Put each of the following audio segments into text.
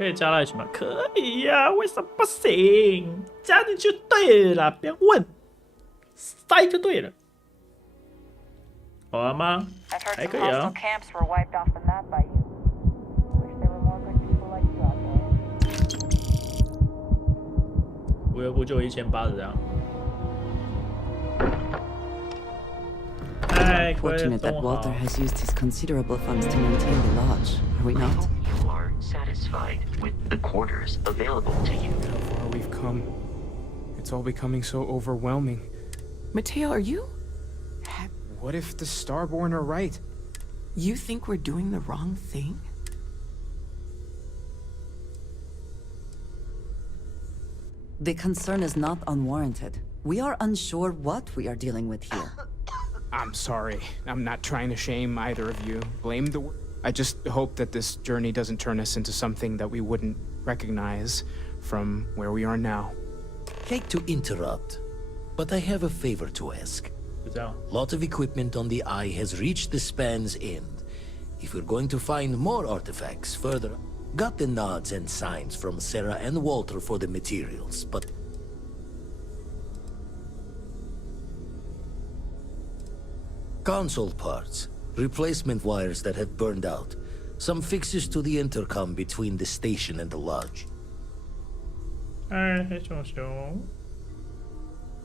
可以加在一起吗？可以呀、啊，为什么不行？加进去就对了，别问，塞就对了。好玩吗？还可以啊。无缘不就1800这样。Fortunate that Walter has used his considerable funds to maintain the lodge, are we not? You are satisfied with the quarters available to you. How far we've come. It's all becoming so overwhelming. Mateo, are you? What if the Starborn are right? You think we're doing the wrong thing? The concern is not unwarranted. We are unsure what we are dealing with here. I'm sorry. I'm not trying to shame either of you. Blame the... I just hope that this journey doesn't turn us into something that we wouldn't recognize from where we are now. Hate to interrupt, but I have a favor to ask. Lot of equipment on the Eye has reached the span's end. If we're going to find more artifacts further, got the nods and signs from Sarah and Walter for the materials, but... Console parts, replacement wires that have burned out, some fixes to the intercom between the station and the lodge.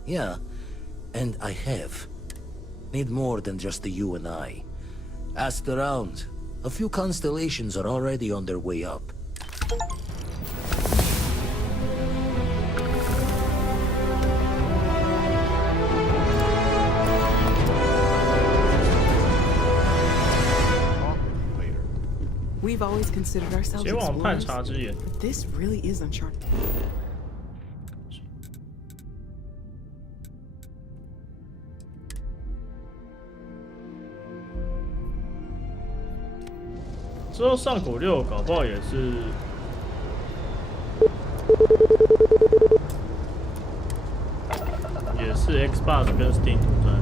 Yeah, and I have. Need more than just the you and I. Asked around. A few constellations are already on their way up. We've always considered ourselves explorers, but this really is uncharted. 之后上古6搞不好也是，也是 Xbox 跟 Steam 独占。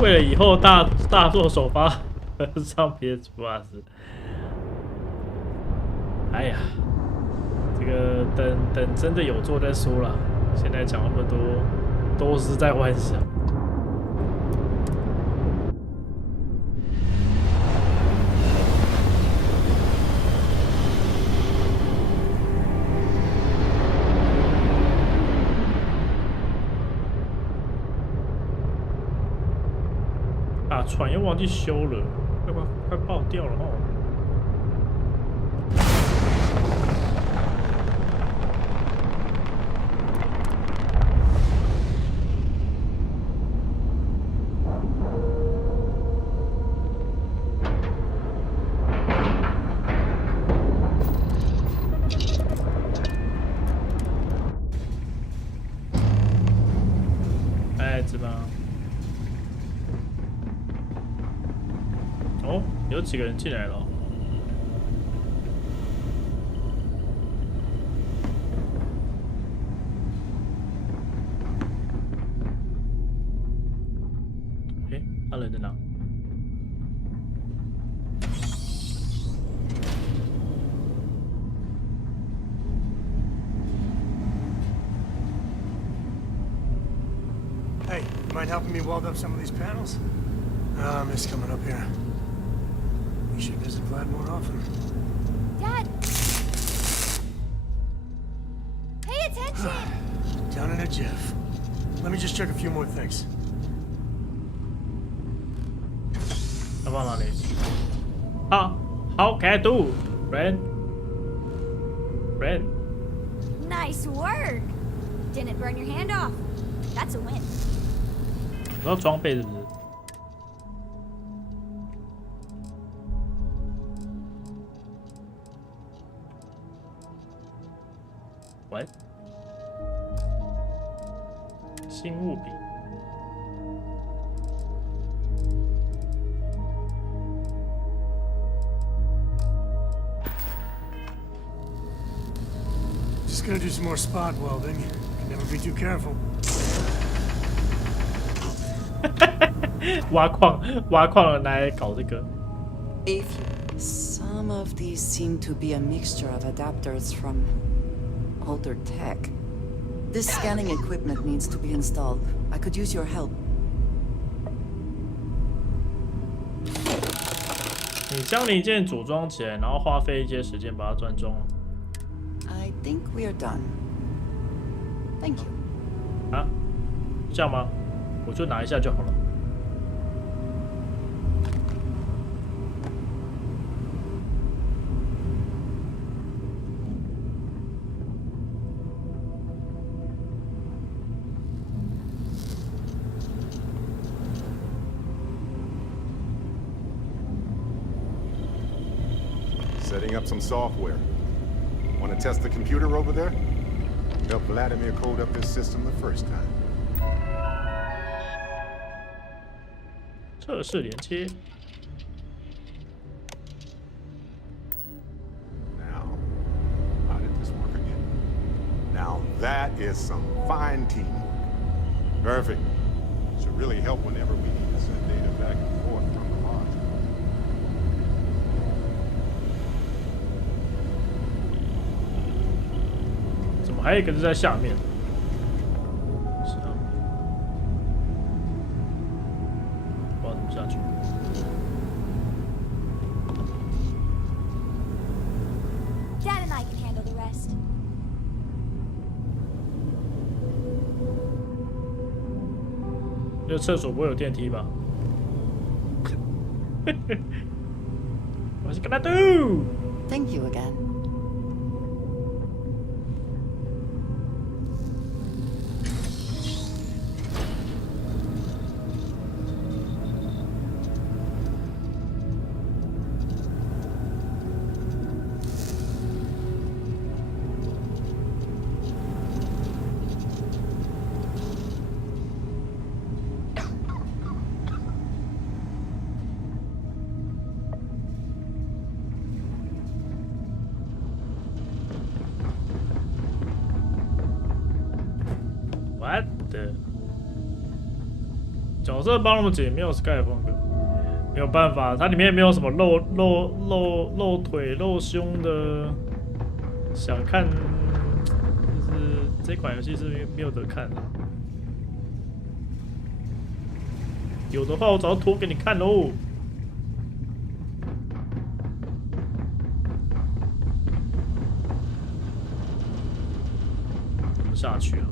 为了以后大作首发上 PS Plus。哎呀，这个等真的有做再说啦。现在讲那么多，都是在幻想。啊，船又忘记修了，快爆掉了哦。哦，有几个人进来了。哎，他人在哪？Hey, you mind helping me weld up some of these panels? I miss coming up here. We should visit Vlad more often. Dad! Pay attention! Down in a jiff. Let me just check a few more things. 要放哪里？啊 ，How can I do, Ren? Nice work! Didn't burn your hand off. That's a win. 你要装备是不是？喂，新物品。Just gonna do some more spot welding. Can never be too careful. 挖矿的来搞这个。Some of these seem to be a mixture of adapters from older tech. This scanning equipment needs to be installed. I could use your help. 你将零件组装起来，然后花费一些时间把它转中。I think we are done. Thank you. 啊，这样吗？我就拿一下就好了。Setting up some software. Want to test the computer over there? Help Vladimir code up his system the first time. 测试连接。Now, how did this work again? Now that is some fine teamwork. Perfect. Should really help whenever we need to send data back and forth from the module. 怎么还有一个是在下面？是啊，不知道怎么下去。Dad and I can handle the rest. 这个厕所不会有电梯吧？我是跟他 do。 Thank you again. What the？ 角色帮我们姐没有 SKY 风格，没有办法，它里面没有什么露腿、露胸的。想看，就是这款游戏是没有得看的。有的话，我早就拖给你看喽。怎么下去啊？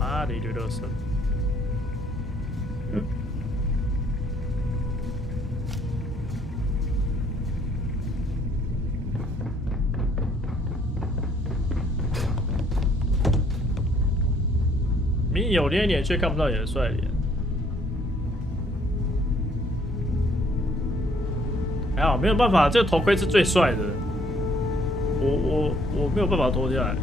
啊，一堆垃圾。明明有脸脸，却看不到你的帅脸。还好，没有办法，这个头盔是最帅的。我没有办法脱下来。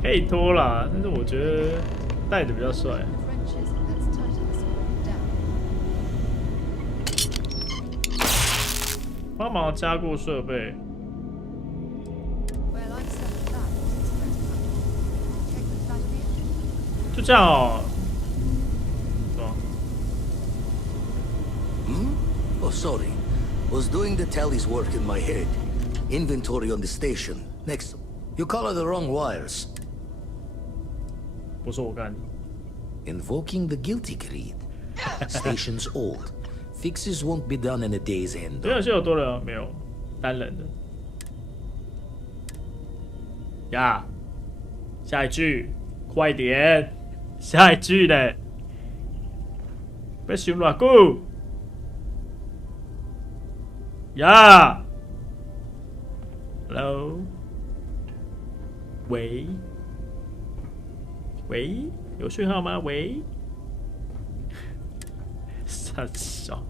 可以脱啦，但是我觉得戴的比较帅。帮忙加固设备。就这样哦。是吧？ Oh, sorry. Was doing the tally's work in my head. Inventory on the station. Next. You color the wrong wires. 不是我干的。 Invoking the guilty creed. Station's old. Fixes won't be done in a day's end. 这游戏有多人没有？单人的。呀，下一句，快点！下一句嘞！别想偌久。呀 ，Hello， 喂，喂，有讯号吗？喂，傻笑。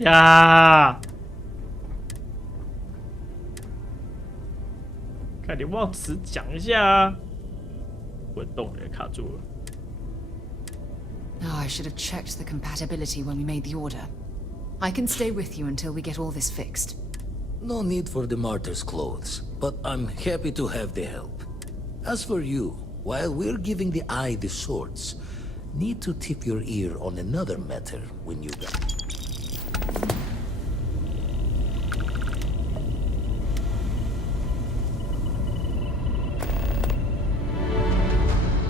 呀！看你忘词讲一下啊！滚动也卡住了。Oh, I should have checked the compatibility when we made the order. I can stay with you until we get all this fixed. No need for the martyr's clothes, but I'm happy to have the help. As for you, while we're giving the eye the swords, need to tip your ear on another matter when you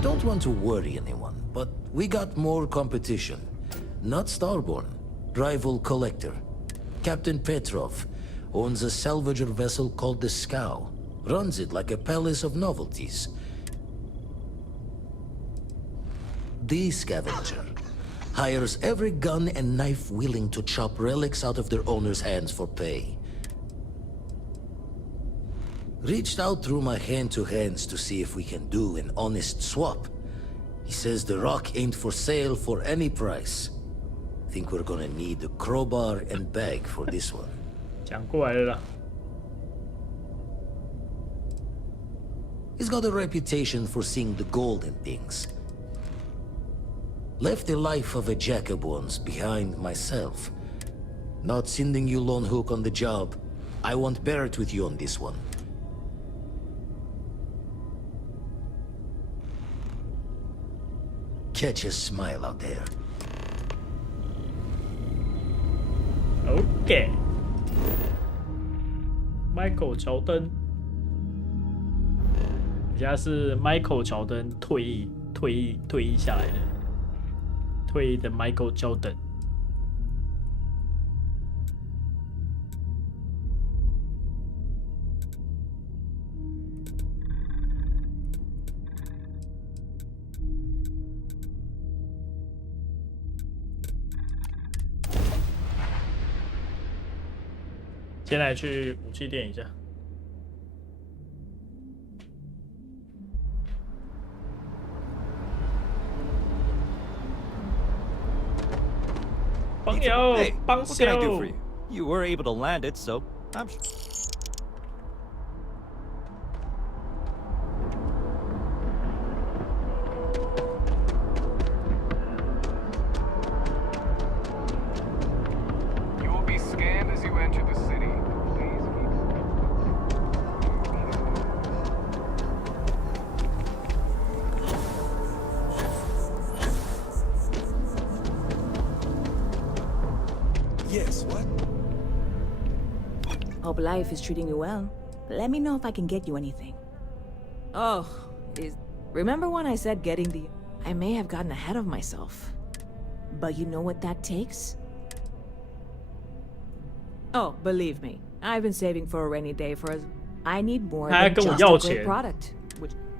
Don't want to worry anyone, but we got more competition. Not Starborn, rival collector. Captain Petrov owns a salvager vessel called the SKY. Runs it like a palace of novelties. The scavenger hires every gun and knife willing to chop relics out of their owner's hands for pay. Reached out through my hand-to-hands to see if we can do an honest swap. He says the rock ain't for sale for any price. Think we're gonna need a crowbar and bag for this one. 讲过来了啦。He's got a reputation for seeing the gold in things. Left the life of a jack-of-bones behind myself. Not sending you lone hook on the job. I won't bear it with you on this one. Catch a smile out there. OK。Michael 乔登，人家是 Michael 乔登退役下来的，退役的 Michael 乔登。先来去武器店一下。帮友，帮 What can I do for 手。 you? You were able to land it, so I'm. You will be scanned as you enter the city. Please Yes, what? Hope life is treating you well. Let me know if I can get you anything. Oh, remember when I said getting the... I may have gotten ahead of myself. But you know what that takes? Oh, believe me, I've been saving for a rainy day for... I need more than just a great product.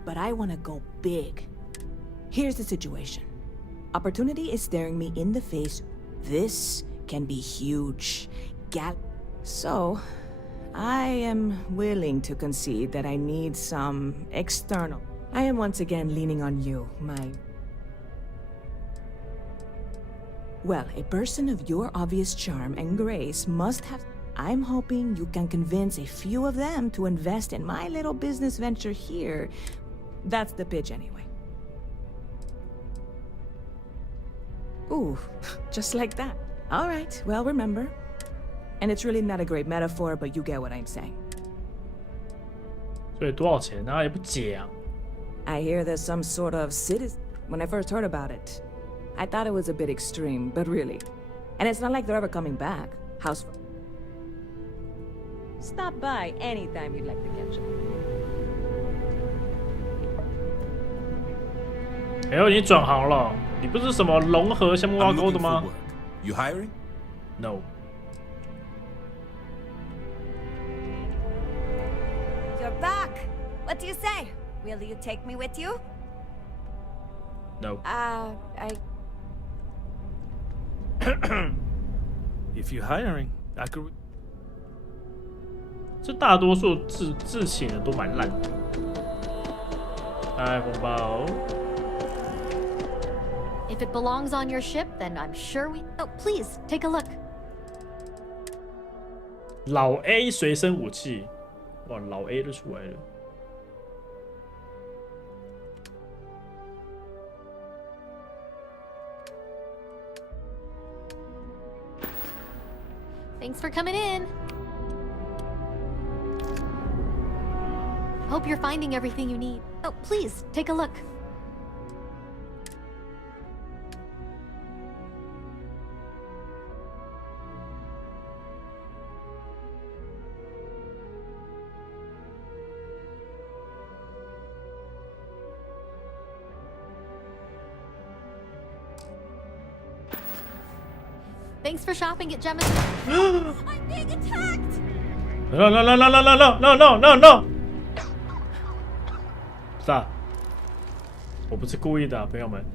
But I want to go big. Here's the situation. Opportunity is staring me in the face. This can be huge. So, I am willing to concede that I need some external. I am once again leaning on you, my... Well, a person of your obvious charm and grace must have... I'm hoping you can convince a few of them to invest in my little business venture here. That's the pitch anyway. Ooh, just like that. All right, well, remember. And it's really not a great metaphor, but you get what I'm saying. 所以多少钱啊？也不讲。I hear there's some sort of citizen. When I first heard about it, I thought it was a bit extreme, but really. And it's not like they're ever coming back. House. Stop by anytime you'd like to catch up. 哎呦，你转行了？你不是什么融合项目挖沟的吗 You hiring?？No。 You're back. What do you say? Will you take me with you? No. If you're hiring, I could. 这大多数自请的都蛮烂的。哎，红包。 If it belongs on your ship, then I'm sure we... Oh, please, take a look. 老 A 随身武器，哇，老 A 都出来了。Thanks for coming in. Hope you're finding everything you need. Oh, please, take a look. Thanks for shopping at Gemma's. I'm being attacked! No, no, no, no, no, no, no, no, no, no, no! 不是啊，我不是故意的啊，朋友们。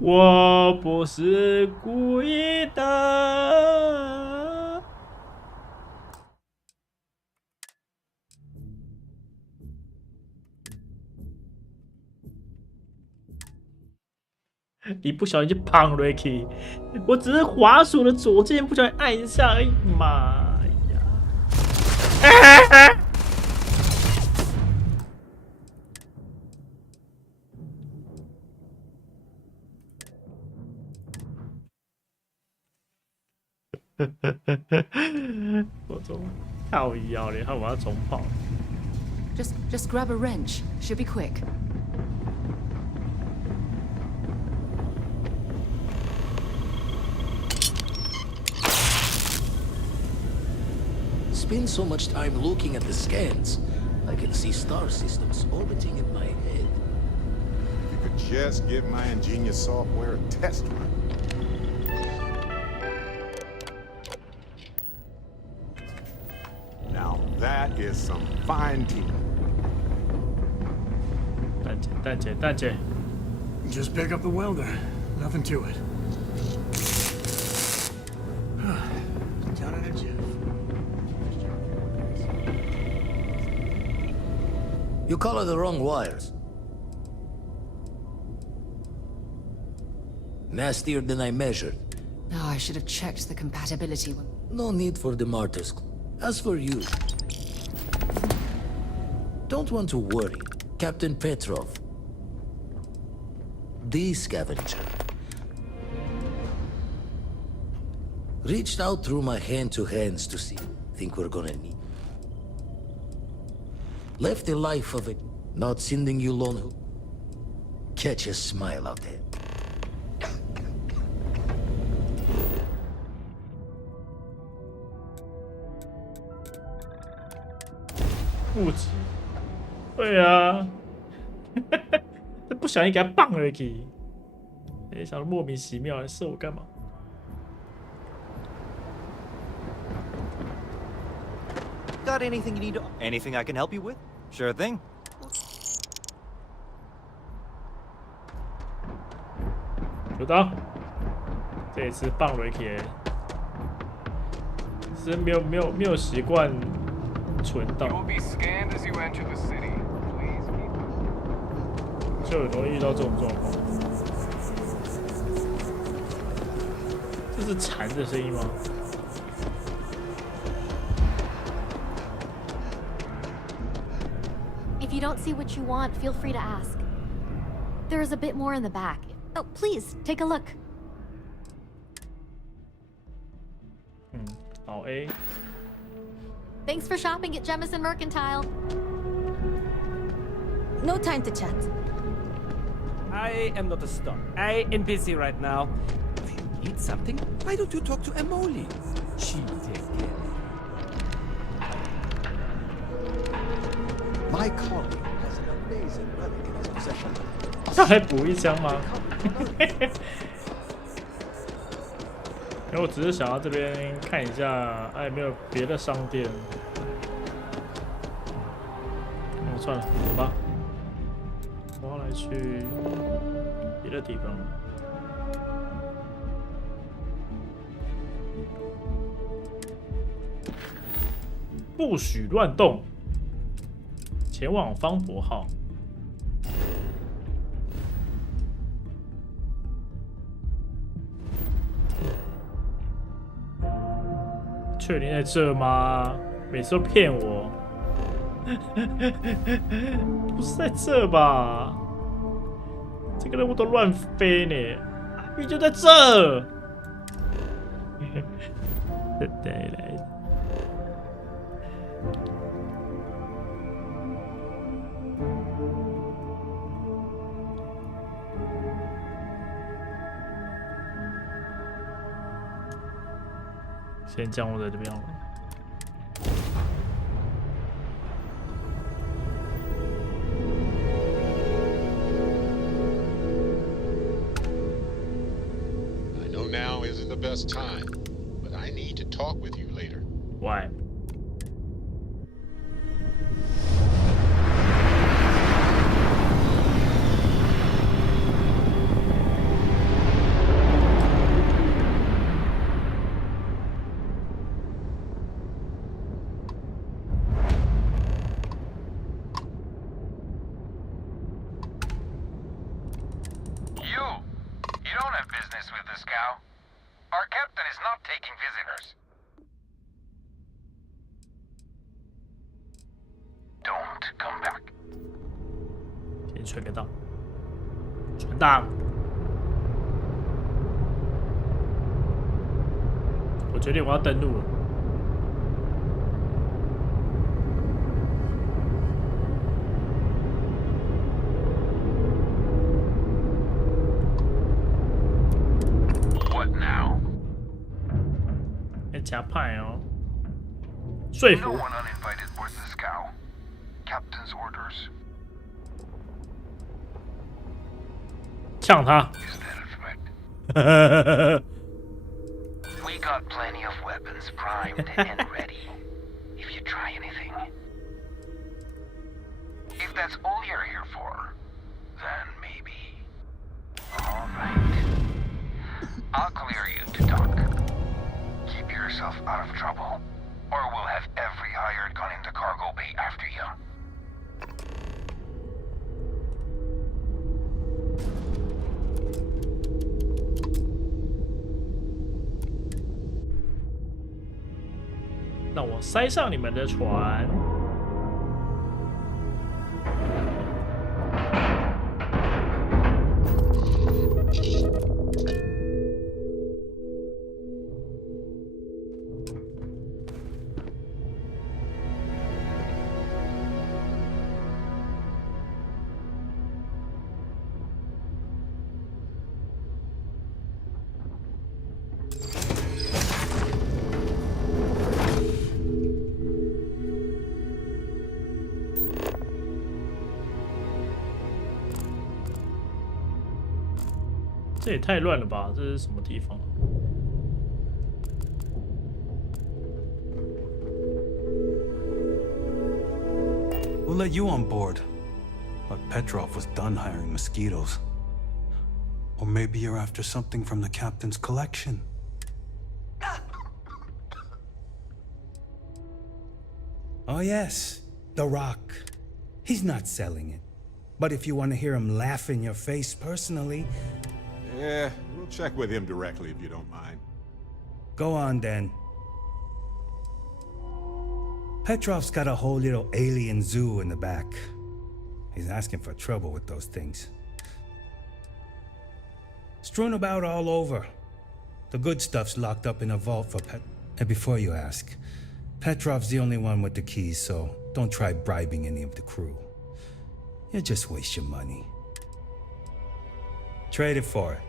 我不是故意的。一不小心就胖了 ，Ricky。我只是滑鼠的左键不小心按一下而已嘛。 我怎么靠腰嘞？害我要重跑。Just grab a wrench. Should be quick. Spend so much time looking at the scans, I can see star systems orbiting in my head. If you could just give my ingenious software a test run. Now that is some fine teamwork. 蛋姐。 Just pick up the welder. Nothing to it. Down in a jiff. You color the wrong wires. Nastier than I measured. Oh, I should have checked the compatibility. No need for the martyrs. As for you, don't want to worry. Captain Petrov, the scavenger, reached out through my hand-to-hands to see. Think we're gonna need. Left a life of it, not sending you lone. Catch a smile out there. 物质，对啊，不小心给他棒了去，哎，想到莫名其妙，射我干嘛？ Got anything you need? Anything I can help you with? Sure thing. 收到。这一次棒了去，是没有习惯存档，就很容易遇到这种状况。这是蝉的声音吗？ If you don't see what you want, feel free to ask. There is a bit more in the back. Oh, please, take a look. 好 A. Thanks for shopping at Jemison Mercantile. No time to chat. I am not a star. I am busy right now. If you need something, why don't you talk to Emily? She'll take care of you. My colleague has an amazing relic in his possession. 他还补一枪吗？因为我只是想要这边看一下，哎，有没有别的商店？算了，走吧，我要来去别的地方。不许乱动，前往方伯号。确定在这吗？每次都骗我，不是在这吧？这个任务都乱飞呢，明明就在这。带来的。先降落在这边好了。I know now isn't the best time, but I need to talk with you later. Why? Our captain is not taking visitors. Don't come back. 先传个档，传档。我决定我要登陆了。加派哦，说服。 No one uninvited boards the scow. Captain's orders. 呛他。We got plenty of weapons primed and ready. If you try anything. If that's all you're here for, then maybe. All right. I'll clear you to talk. Keep yourself out of trouble, or we'll have every hired gun in the cargo bay after you. "让我塞上你们的船。" 这也太乱了吧！这是什么地方？ We'll let you on board, but Petrov was done hiring mosquitoes. Or maybe you're after something from the captain's collection. Oh yes, The Rock. He's not selling it. But if you want to hear him laugh in your face personally... Yeah, we'll check with him directly if you don't mind. Go on then. Petrov's got a whole little alien zoo in the back. He's asking for trouble with those things. Strewn about all over. The good stuff's locked up in a vault for And before you ask, Petrov's the only one with the keys, so don't try bribing any of the crew. You'll just waste your money. Trade it for it.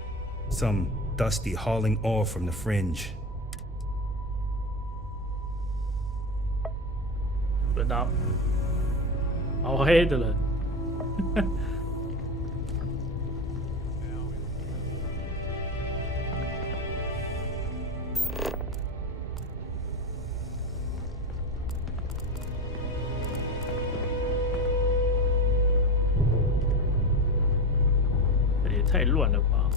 Some dusty hauling ore from the fringe. 轮到好黑的人。这也太乱了吧！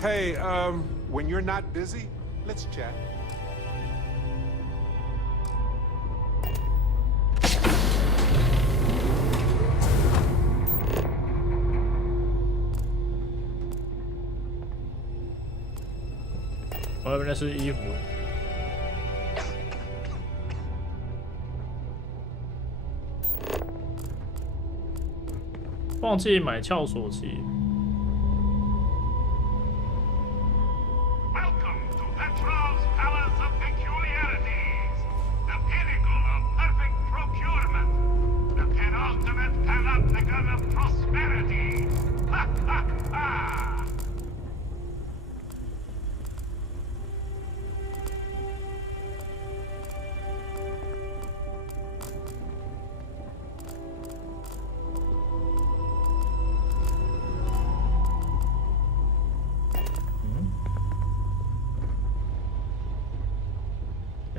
Hey, when you're not busy, let's chat. 我以为那是衣服。忘记买撬锁器。Welcome to Petrov's Palace of Peculiarities, the pinnacle of perfect procurement, the penultimate panopticon of prosperity. Ha ha ha!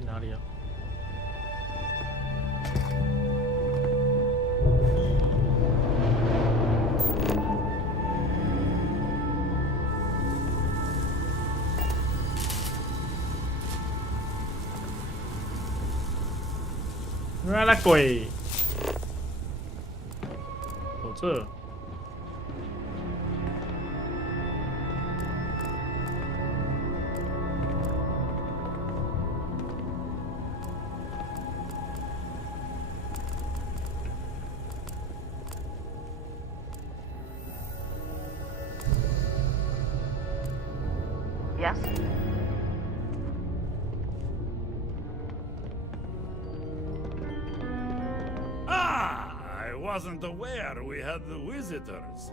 哪里啊？原来鬼！哦，这。 Yes? Ah, I wasn't aware we had the visitors.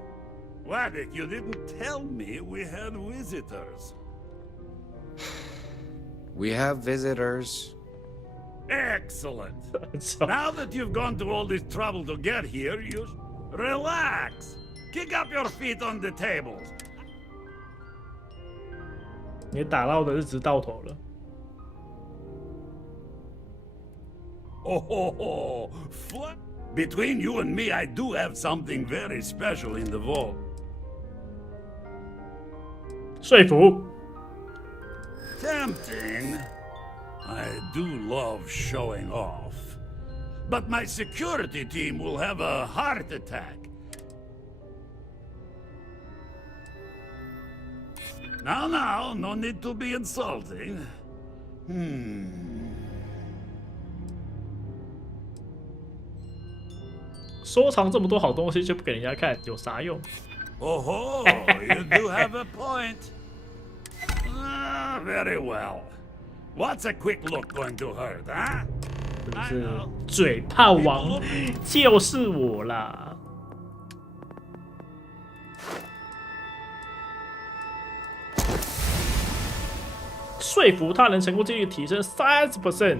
Wadik, you didn't tell me we had visitors. We have visitors. Excellent. Now that you've gone to all this trouble to get here, you relax. Kick up your feet on the table. 你打到的日子到头了。Oh, between you and me, I do have something very special in the vault. 说服。 Tempting. I do love showing off. But my security team will have a heart attack. Now, no need to be insulting. 收藏这么多好东西就不给人家看，有啥用？ Oh, you do have a point. Very well. What's a quick look going to hurt, huh? 就是嘴炮王，就是我啦。 说服他人成功几率提升30%。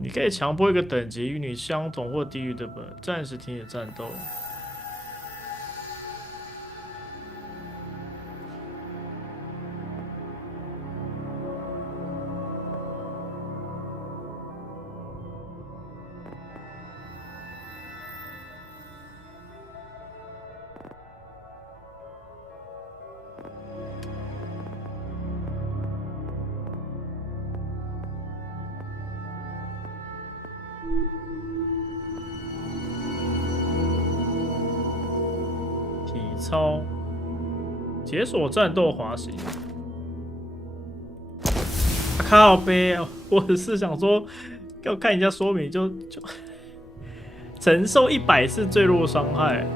你可以强迫一个等级与你相同或低于的本暂时停止战斗。体操，解锁战斗滑行。靠背，我只是想说，给我看一下说明就承受100次坠落伤害。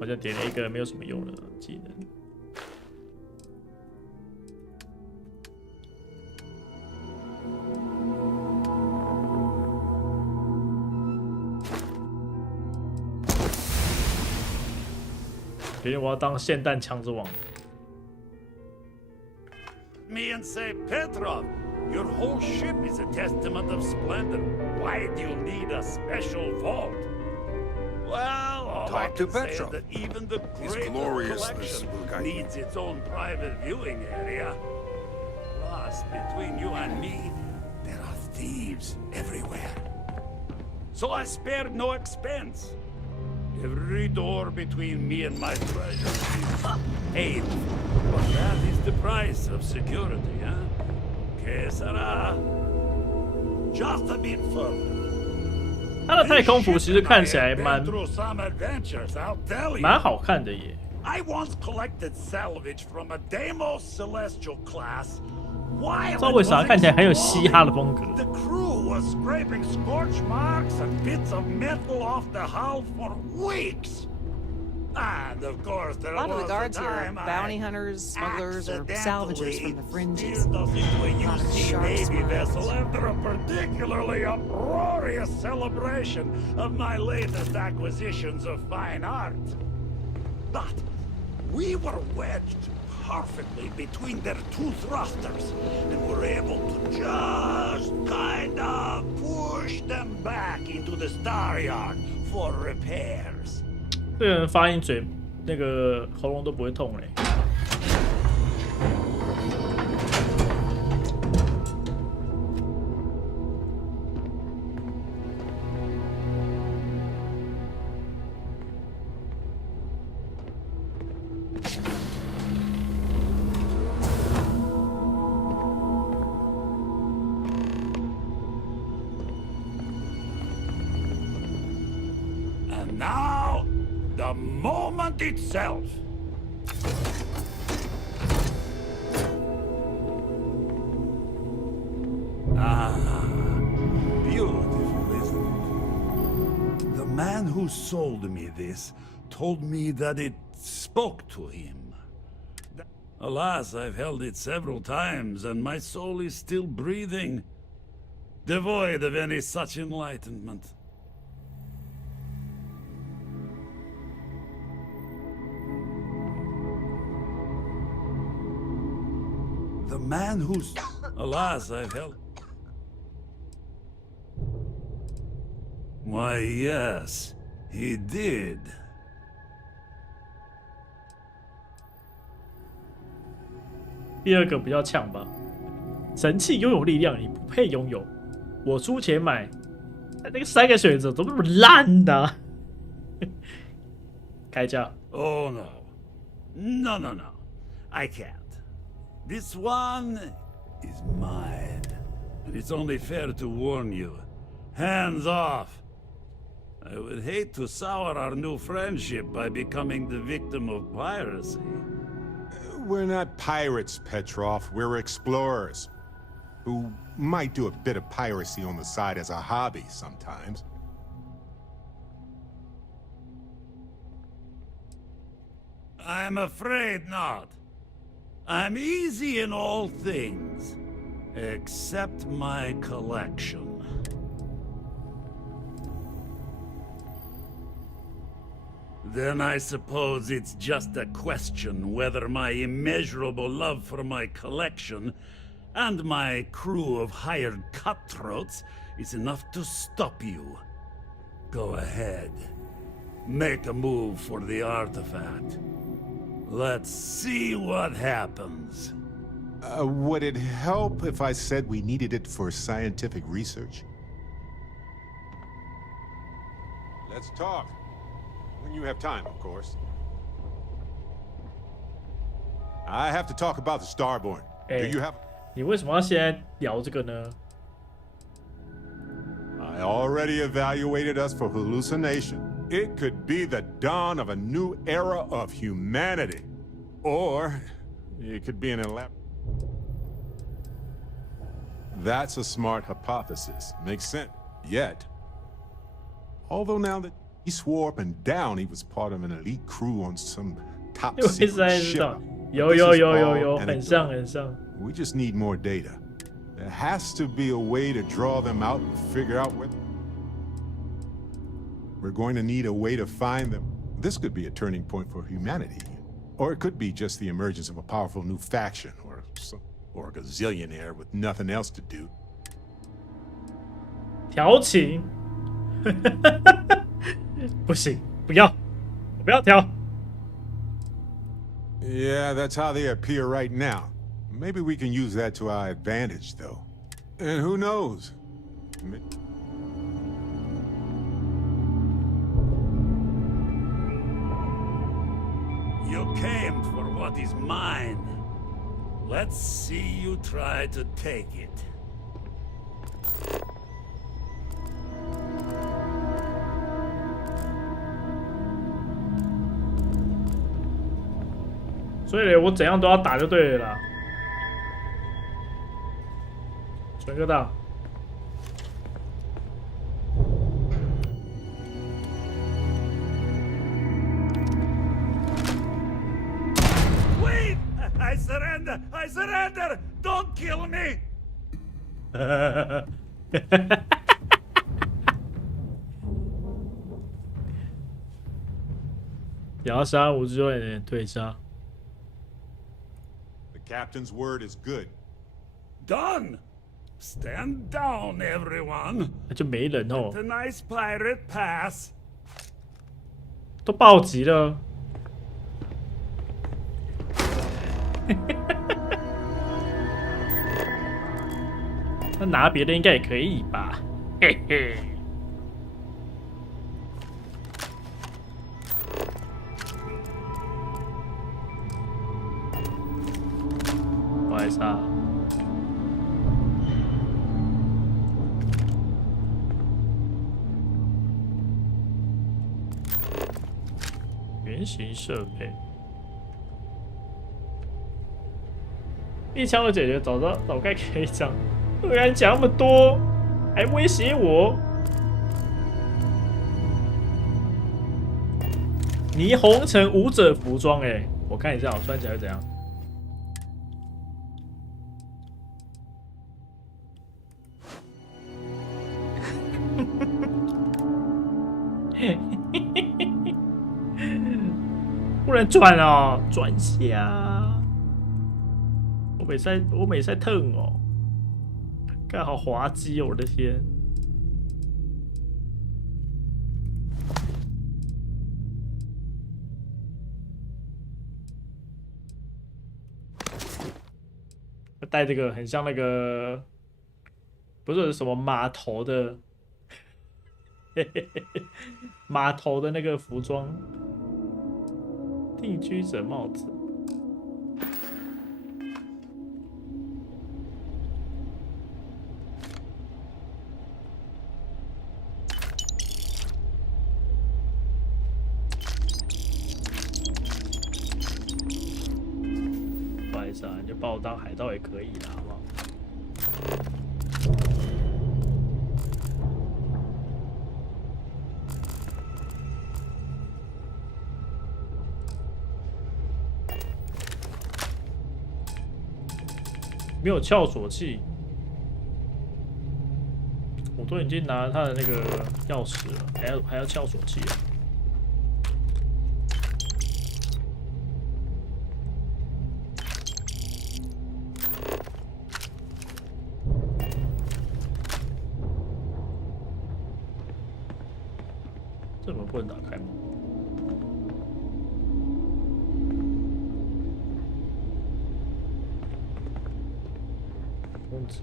好像点了一个没有什么用的技能。 决定我要当霰弹枪之王。 Me and say, Petrov, your whole ship is a testament of splendor. Why do you need a special vault? Well, all I can say is that even the greatest collection needs its own private viewing area. Plus, between you and me, there are thieves everywhere. So I spared no expense. Every door between me and my treasure is paid. But that is the price of security, huh? Que sera? Just a bit further. 它的太空服其实看起来蛮好看的耶。I once collected salvage from a Deimos Celestial class. 不知道为啥看起来很有嘻哈的风格。 The crew was scraping scorch marks and bits of metal off the hull for weeks. And of course, there A lot of the was guards a here are time bounty hunters, smugglers, or salvagers from the fringes. Into a Lot of UC sharks, Navy mines. vessel after a particularly uproarious celebration of my latest acquisitions of fine art. But we were wedged perfectly between their two thrusters and were able to just kind of push them back into the star yard for repairs. 这个人发音嘴那个喉咙都不会痛嘞。And now, the moment itself. Ah, beautiful, isn't it? The man who sold me this told me that it spoke to him. Alas, I've held it several times, and my soul is still breathing, devoid of any such enlightenment. The man who's... Alas, I've held... Why, yes, he did. 第二个比较呛吧，神器拥有力量，你不配拥有。我出钱买，那个3个选择怎么那么烂的、啊？开价。Oh no, no, no, no, I can't. This one is mine, and it's only fair to warn you. Hands off. I would hate to sour our new friendship by becoming the victim of piracy. We're not pirates, Petrov. We're explorers who might do a bit of piracy on the side as a hobby sometimes. I'm afraid not. I'm easy in all things, except my collection. Then I suppose it's just a question whether my immeasurable love for my collection and my crew of hired cutthroats is enough to stop you. Go ahead. Make a move for the artifact. Let's see what happens. Would it help if I said we needed it for scientific research? Let's talk. When you have time, of course. I have to talk about the Starborn. Do you have... 你为什么要现在聊这个呢？ I already evaluated us for hallucination. It could be the dawn of a new era of humanity. Or it could be an elaborate... That's a smart hypothesis. Makes sense. Yet, although now that he swore up and down he was part of an elite crew on some top secret ship. 有，很像。 We just need more data. There has to be a way to draw them out and figure out what... We're going to need a way to find them. This could be a turning point for humanity. Or it could be just the emergence of a powerful new faction, or a gazillionaire with nothing else to do. 调情，不行，不要，我不要调。 Yeah, that's how they appear right now. Maybe we can use that to our advantage, though. And who knows? You came for what is mine. Let's see you try to take it. 所以我怎样都要打就对了啦。存个档。Wait! I surrender! I surrender! Don't kill me! 摇杀无之后也退杀。The captain's word is good. Done! Stand down, everyone. 就没人哦。 Let the nice pirate pass. 都暴击了。那拿别的应该也可以吧？嘿嘿。不好意思啊。原型设备。一枪就解决，早该可以这样。不然讲那么多，还威胁我。霓虹城舞者服装，哎，我看一下，我穿起来会怎样？不能转哦，转下。我没在疼哦，干好滑稽哦，我的天！戴这个很像那个，不是什么码头的，码头的那个服装，定居者帽子。你就把我当海盗也可以啦，好不好？没有撬锁器，我都已经拿了他的那个钥匙了，还要撬锁器了。这门不能打开吗？空气。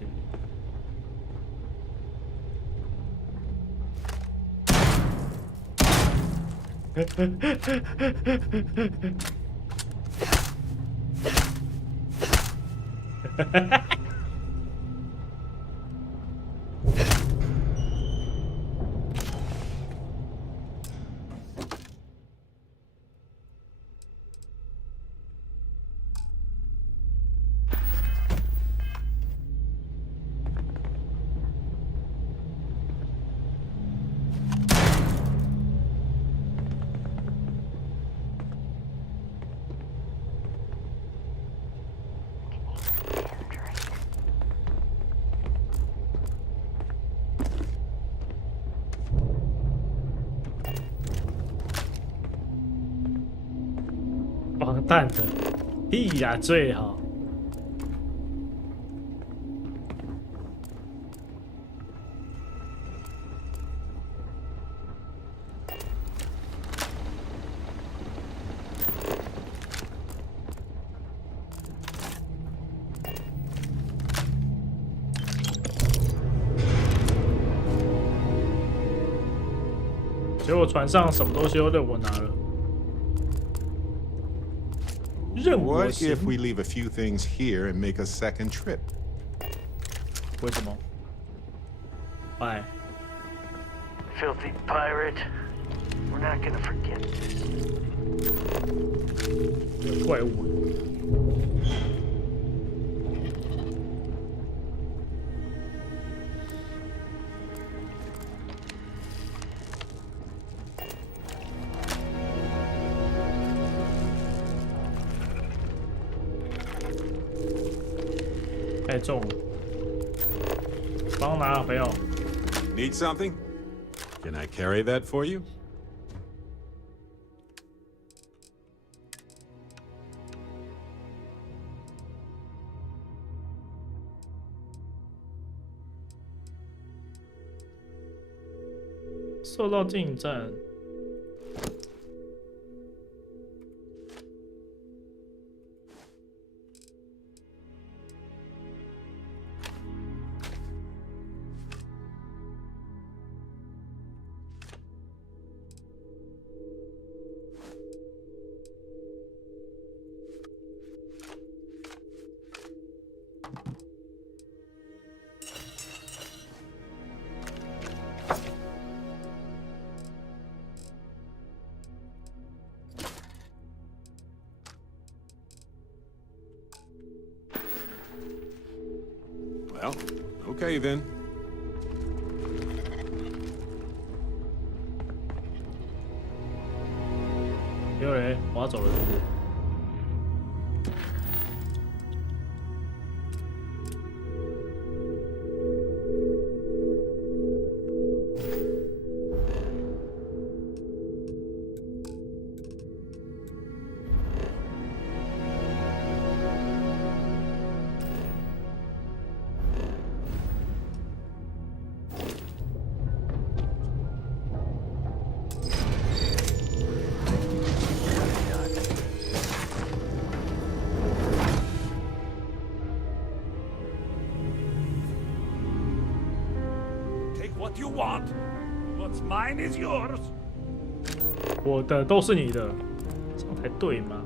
防弹的，屁呀，最好。结果船上什么东西都任我拿了。 What if we leave a few things here and make a second trip? 为什么 ？Why? Filthy pirate. We're not gonna forget this. 有怪物。太重了，帮我拿，朋友。Need something? Can I carry that for you? 受到进展。Well, okay then. 有人，我要走了，是不是？What you want? What's mine is yours. 我的都是你的，这样才对吗？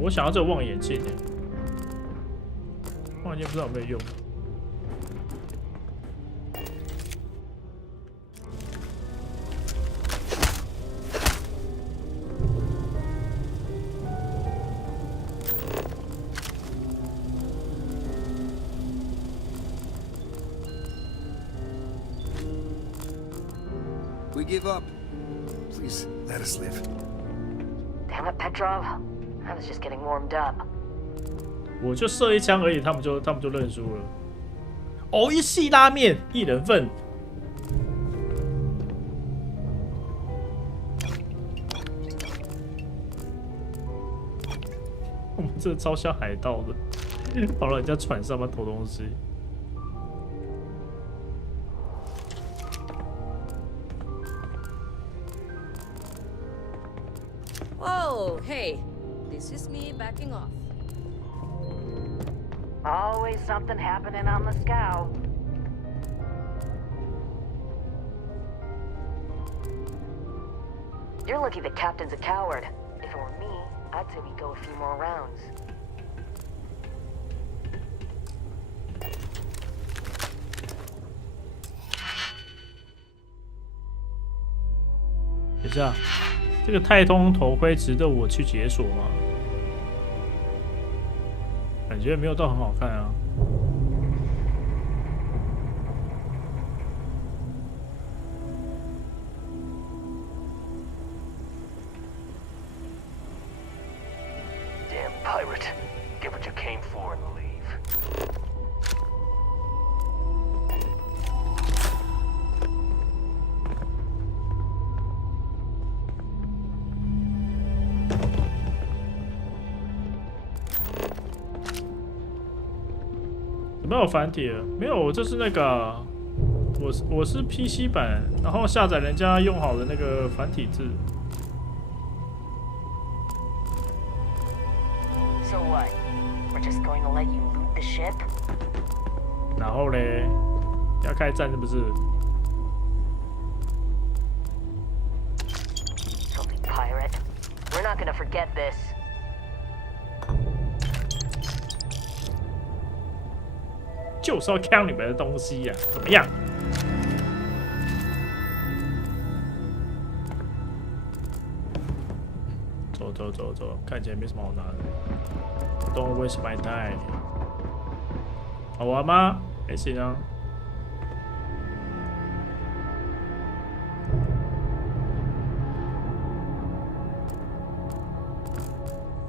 我想要这个望远镜，望远镜不知道有没有用。We give up. Please, let us live. Damn it, Petrov. I was just getting warmed up. 我就射一枪而已，他们就认输了。哦，一细拉面，1人份。我们这超像海盗的，跑到人家船上面偷东西。Oh, hey. This is me backing off. Always something happening on the scow. You're lucky the captain's a coward. If it were me, I'd say we go a few more rounds. 等一下，这个太空头盔值得我去解锁吗？感觉没有到很好看啊。Damn pirate! Get what you came for and leave. 有没有繁体了？没有，我这是那个，我是 PC 版，然后下载人家用好的那个繁体字。So what? We're just going to let you loot the ship? 然后嘞，要开战是不是？ Filthy pirate. We're not going to forget this. 就是要看你们的东西呀、怎么样？走，看起来没什么好拿的。Don't waste my time。好玩吗？还行啊。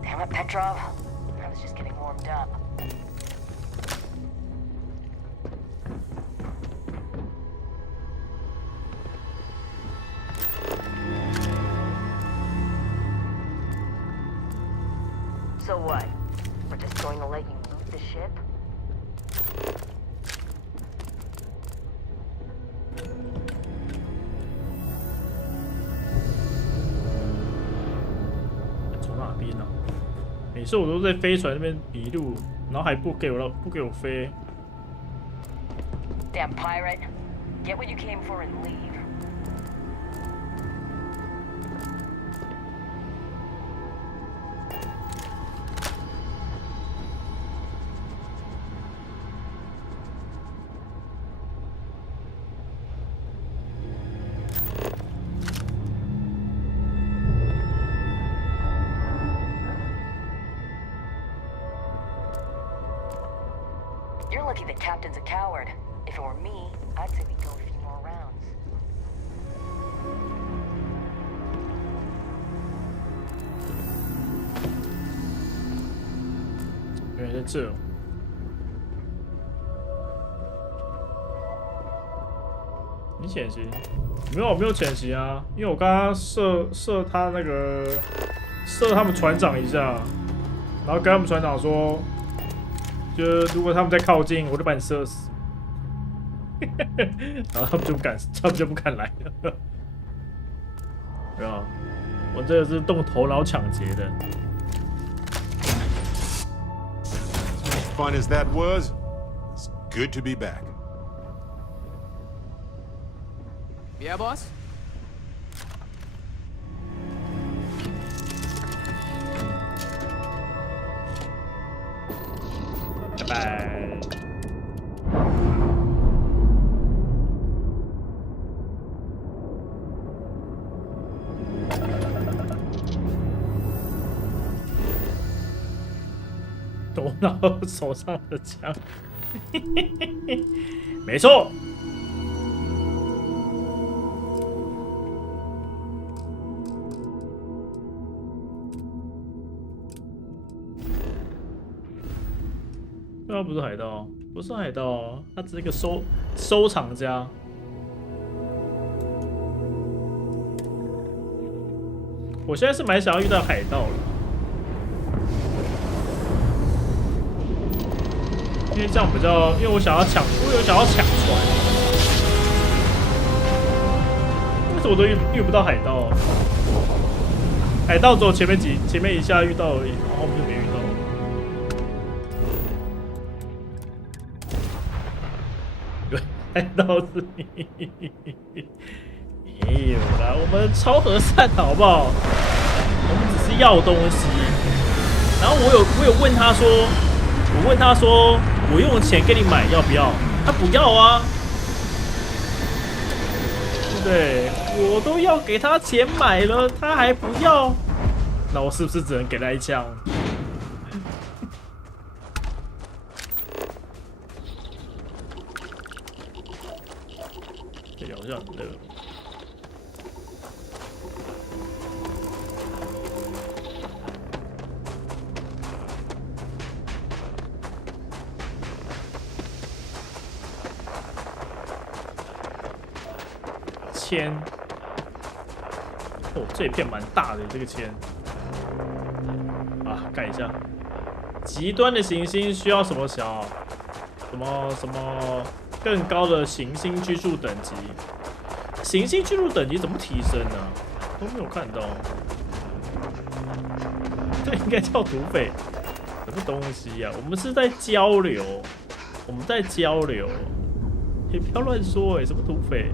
Damn it, Petrov. I was just getting warmed up. So what? We're just going to let you loot the ship? Damn 每次我都在飞船那边迷路，然后还不给我飞。Damn pirate! Get what you came for and leave. You're lucky the captain's a coward. If it were me, I'd say we go a few more rounds. 原来在这。你潜行？没有，我没有潜行啊，因为我刚刚射他那个射他们船长一下，然后跟他们船长说。就如果他们再靠近，我就把你射死。然后他们就不敢来了。对吧？我这个是动头脑抢劫的。As fun as that was, it's good to be back. Yeah, boss. 拜拜。头脑手上的枪，没错。他不是海盗，不是海盗，他只是一个收藏家。我现在是蛮想要遇到海盗的，因为这样比较，因为我想要抢船，但是我都遇不到海盗，海盗只有前面一下遇到而已，然后后面就没遇到。海盗是你，没有啦，我们超和善好不好？我们只是要东西。然后我有问他说，我用钱给你买要不要？他不要啊，对不对？我都要给他钱买了，他还不要，那我是不是只能给他一枪？这好像很热。签哦，这一片蛮大的，这个签啊，看一下。极端的行星需要什么小？什么更高的行星居住等级？行星居住等级怎么提升呢？都没有看到。这应该叫土匪，什么东西呀、啊？我们是在交流，你不要乱说什么土匪？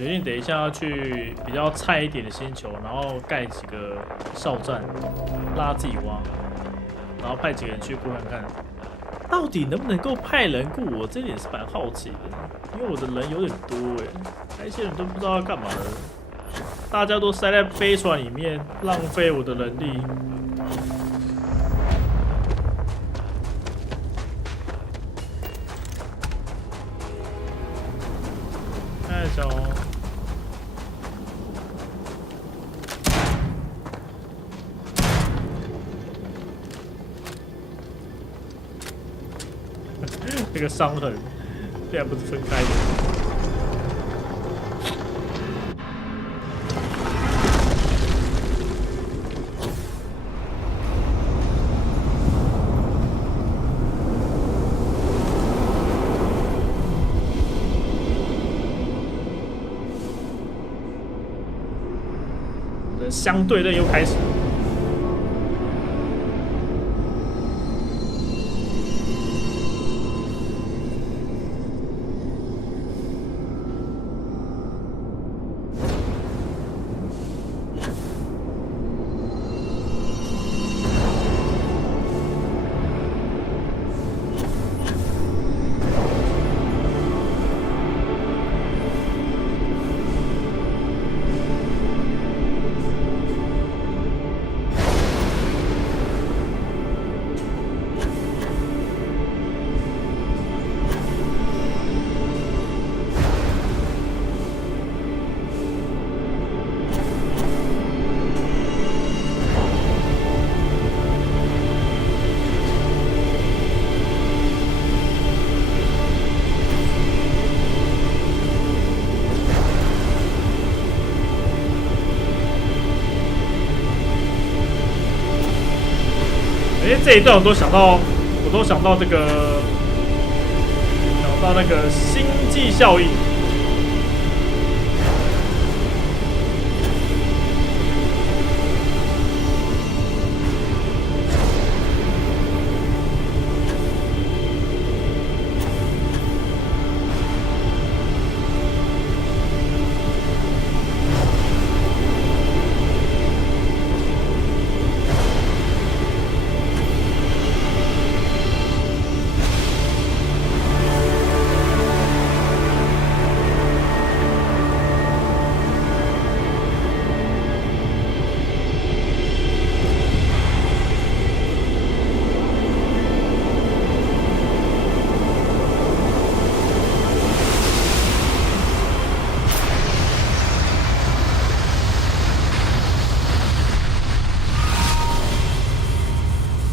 决定等一下要去比较菜一点的星球，然后盖几个哨站，拉自己挖，然后派几个人去顾看看，到底能不能够派人顾我？这点是蛮好奇的，因为我的人有点多那些人都不知道要干嘛的，大家都塞在飞船里面，浪费我的人力。看一下哦。这个伤痕，竟然不是分开的。相对论又开始了。这一段我都想到这个，想到那个星际效应。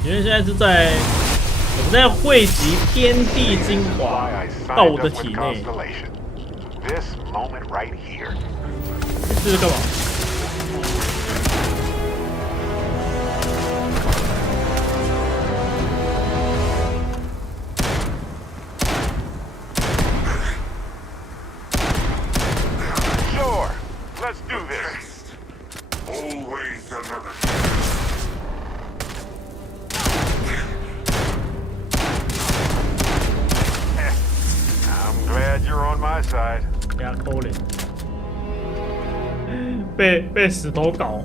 因为现在是我们在汇集天地精华到我的体内。这是干嘛？被石头搞，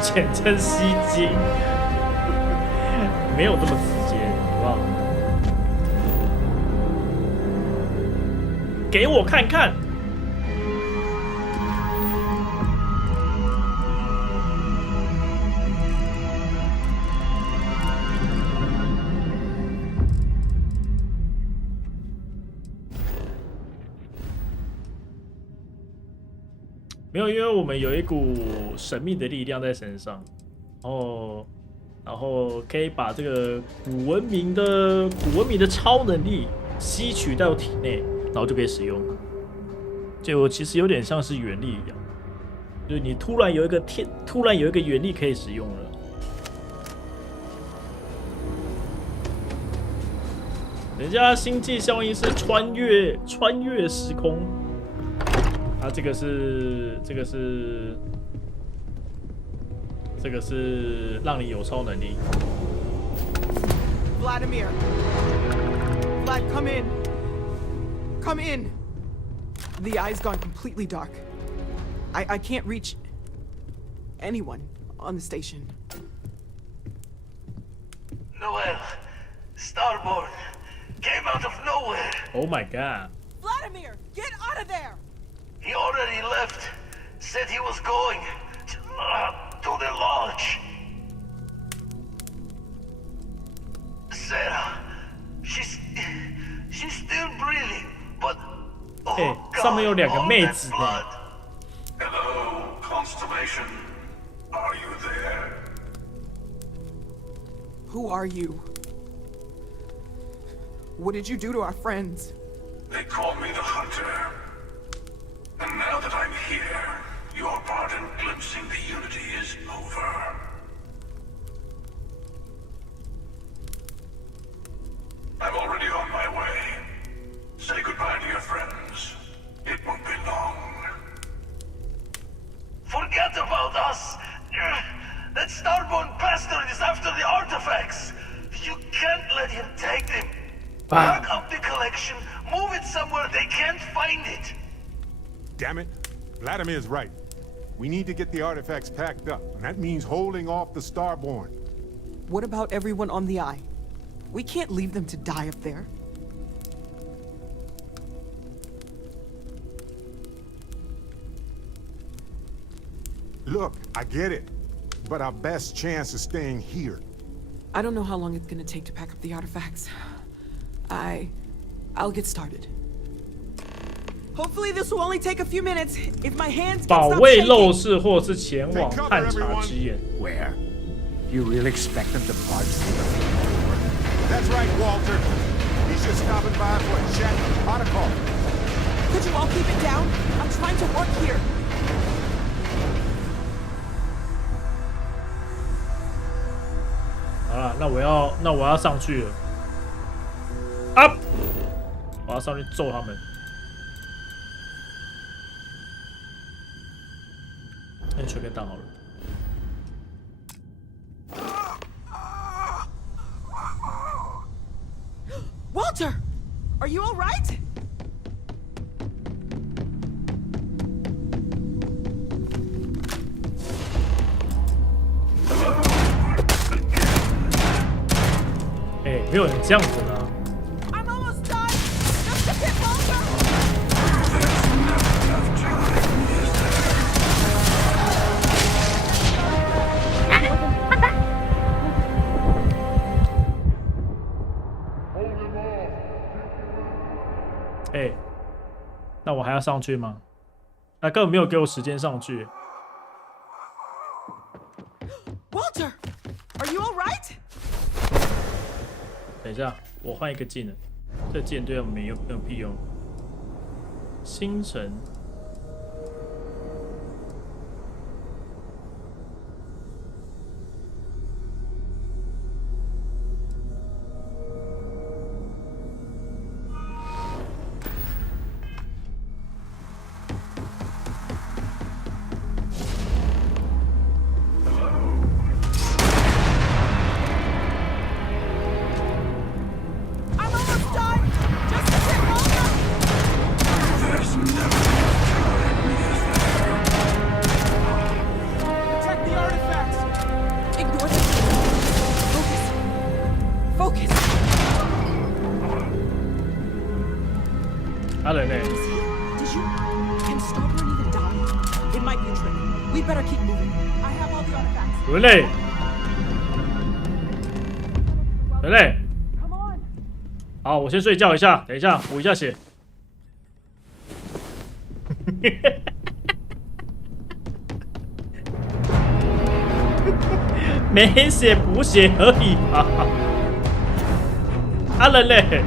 简称吸金，没有这么直接，好不好？给我看看。没有，因为我们有一股神秘的力量在身上，然后可以把这个古文明的超能力吸取到体内，然后就可以使用。就其实有点像是原力一样，就是你突然有一个原力可以使用了。人家星际效应是穿越时空。这个是让你有超能力。Vladimir. Vlad, come in. Come in. The eye's gone completely dark. I can't reach anyone on the station. Noel, Starborn, came out of nowhere. Oh my god. Vladimir, get out of there! He already left. Said he was going to the lodge. Sarah, she's still breathing, but oh God, 上面有两个妹子呢。 Hello, Constellation. Are you there? Who are you? What did you do to our friends? They call me the Hunter. And now that I'm here, your part in glimpsing the Unity is over. I'm already on my way. Say goodbye to your friends. It won't be long. Forget about us! That Starborn bastard is after the artifacts! You can't let him take them! Pack up the collection, move it somewhere they can't find it! Damn it. Vladimir's right. We need to get the artifacts packed up, and that means holding off the Starborn. What about everyone on the Eye? We can't leave them to die up there. Look, I get it, but our best chance is staying here. I don't know how long it's gonna take to pack up the artifacts. I'll get started. Hopefully this will only take a few minutes. If my hands 保卫陋室或是前往探查之眼。 Where? You really expect them to barge through the That's right, Walter. He's just stopping by for a chat with protocol. Could you all keep it down? I'm trying to work here. 好了，那我要上去了。啊！我要上去揍他们。那就随便当好了。 Walter, are you all right? Hey, 没有人这样子的。 I'm almost done. Just a bit longer. 哎，那我还要上去吗？他根本没有给我时间上去。 Walter, are you all right? 等一下，我换一个技能。这技能对我们没有屁用。星辰。 人类，人类，好，我先睡觉一下，等一下补一下血。没血补血而已啊！啊，人类。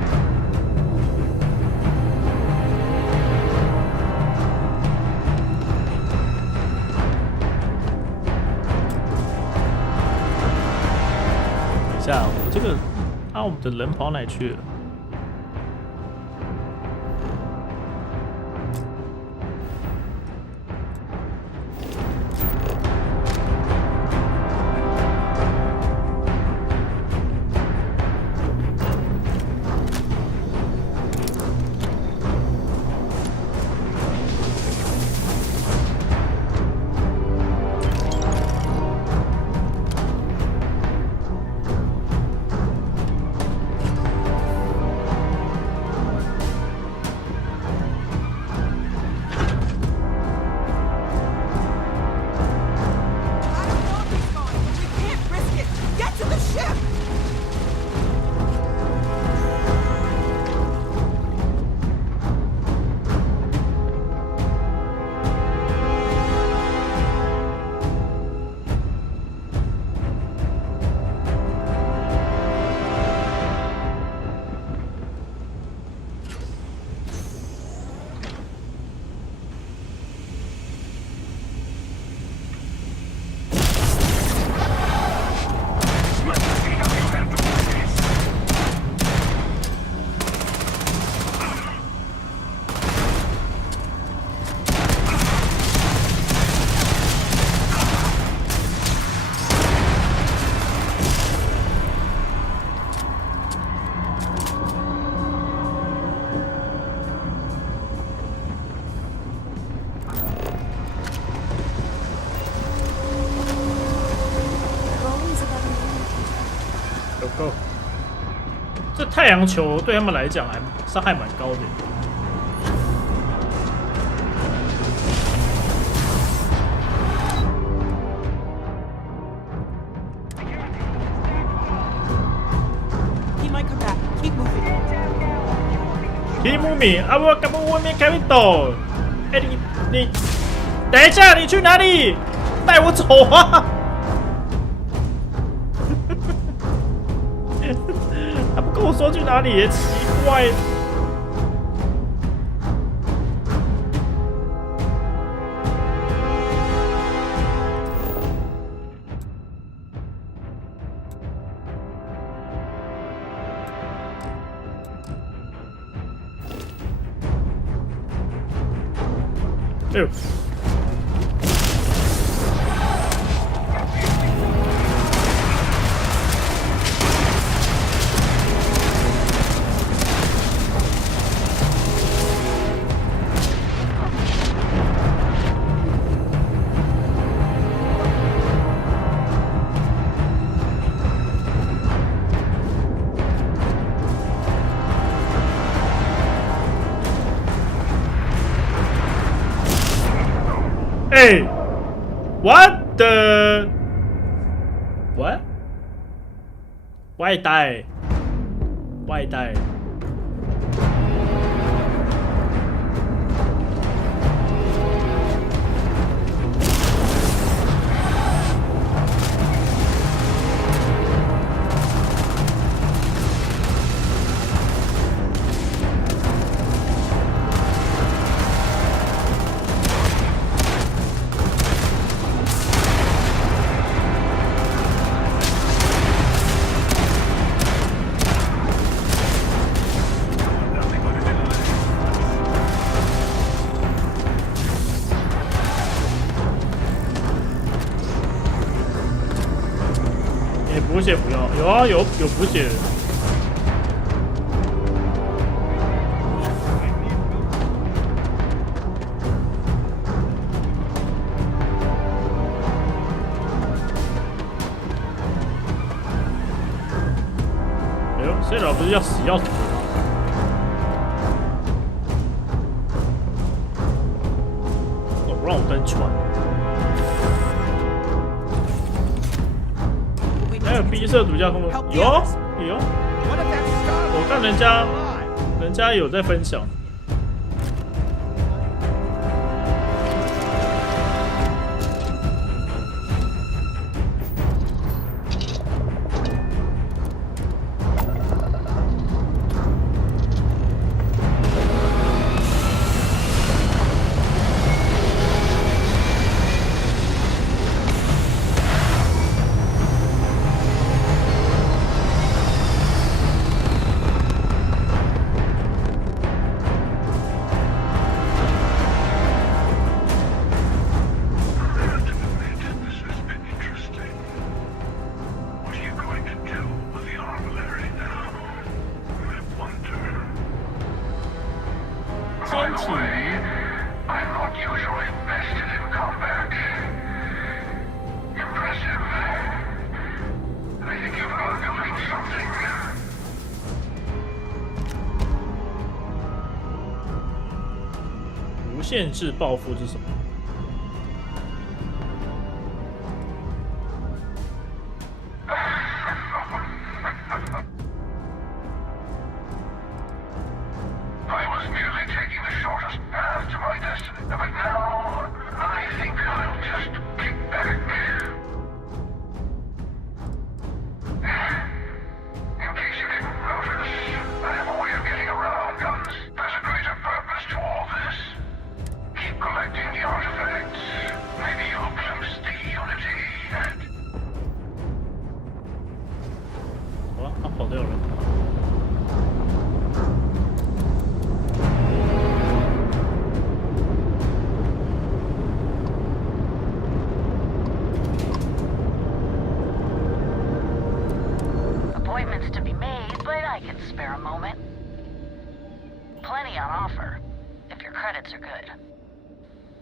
我这个，我们的人跑哪去了？太阳球对他们来讲还伤害蛮高的。He might come back. Keep moving. Keep moving. 啊，我干嘛外面开走？哎，你，等一下，你去哪里？带我走啊！他不跟我说去哪里，奇怪。哎呦！哎 ，What the what？ 外带，外带。补血不要，有啊有补血。哎呦，这老不是要死要死的吗？哦，不让我登船。 还有逼射毒架通路，有，我看人家有在分享。无限制报复是什么？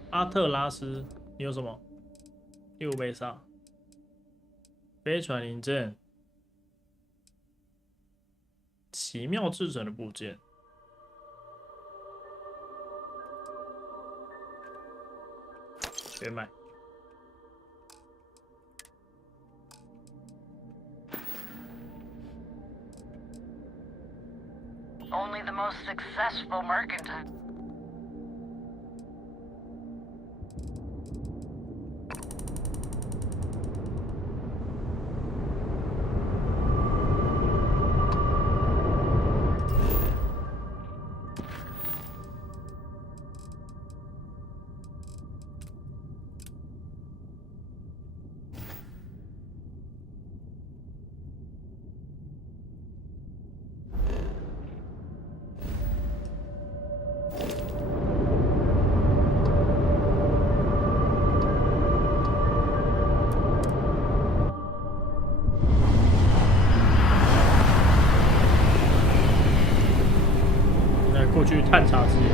阿特拉斯，你有什么？第5杯杀，飞船临阵，奇妙制成的部件。别买。 Only the most successful mercantile.过去探查之夜。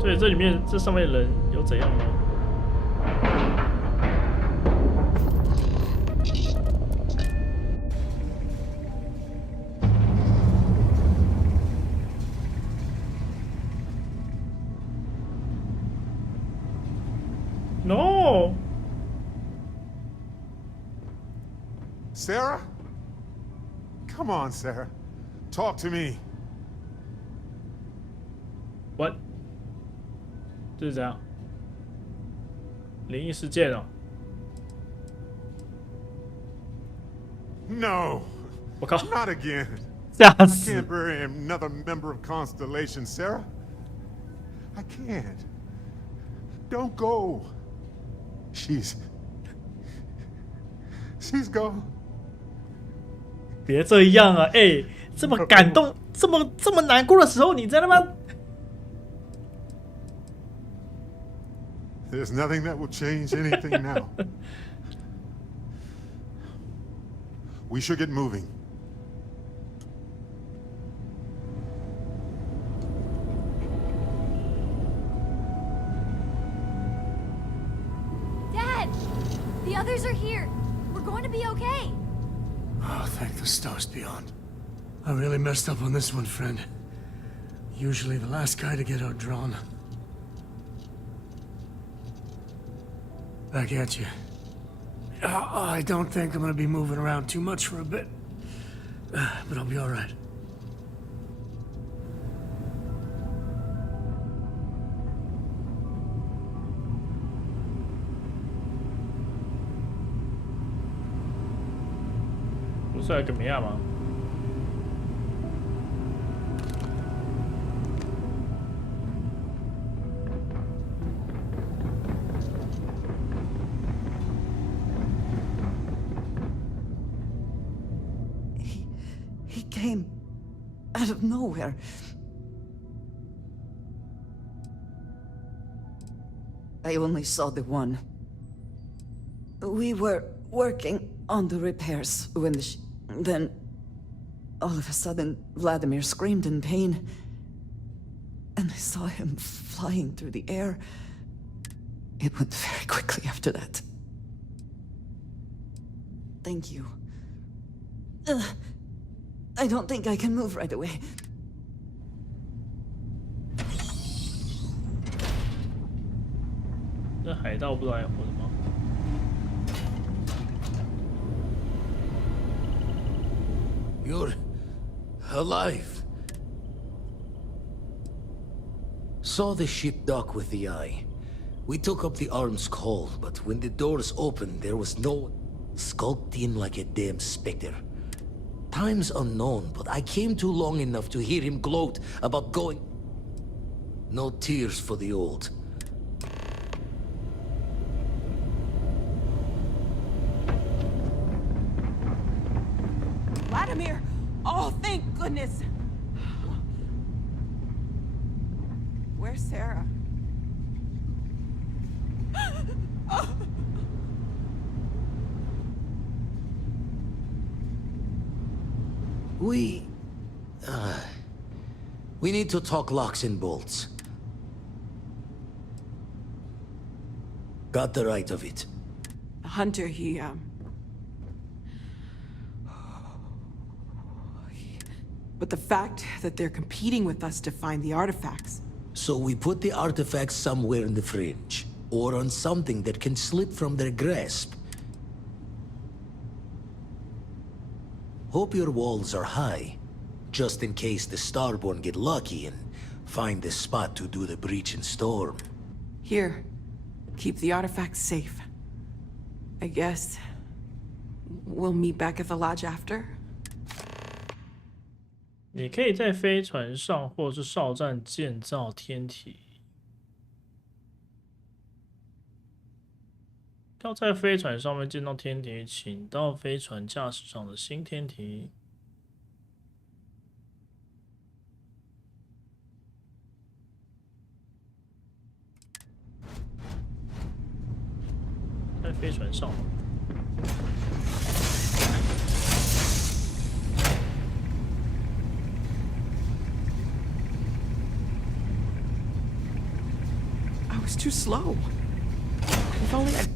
所以这里面这上面的人有怎样吗？ No! Sarah? Come on, Sarah. Talk to me. What? 这是怎样？灵异事件哦 No. 我靠 Not again. 吓 I 死！ can't bury another member of Constellation, Sarah. I can't. Don't go. She's gone. 别这样啊！哎，这么感动、这么难过的时候，你在那边。 There's nothing that will change anything now. We should get moving. Dad! The others are here. We're going to be okay. Oh, thank the stars beyond. I really messed up on this one, friend. Usually the last guy to get outdrawn. Back at you. I don't think I'm gonna be moving around too much for a bit. But I'll be alright. Looks like a Miyama. He came out of nowhere. I only saw the one. We were working on the repairs when then all of a sudden Vladimir screamed in pain, and I saw him flying through the air. It went very quickly after that. Thank you. I don't think I can move right away. You're alive. Saw the ship dock with the eye. We took up the arms call, but when the doors opened, there was no one. Skulked in like a damn specter. Times unknown, but I came too long enough to hear him gloat about going. No tears for the old. Vladimir! Oh, thank goodness! Where's Sarah? We need to talk locks and bolts. Got the right of it. Hunter, But the fact that they're competing with us to find the artifacts. So we put the artifacts somewhere in the fringe, or on something that can slip from their grasp. Hope your walls are high, just in case the Starborn get lucky and find the spot to do the breach and storm. Here, keep the artifacts safe. I guess we'll meet back at the lodge after. 你可以在飞船上或是哨站建造天体。要在飞船上面建造天体，请到飞船驾驶上的新天体。在飞船上。 I was too slow. If only I...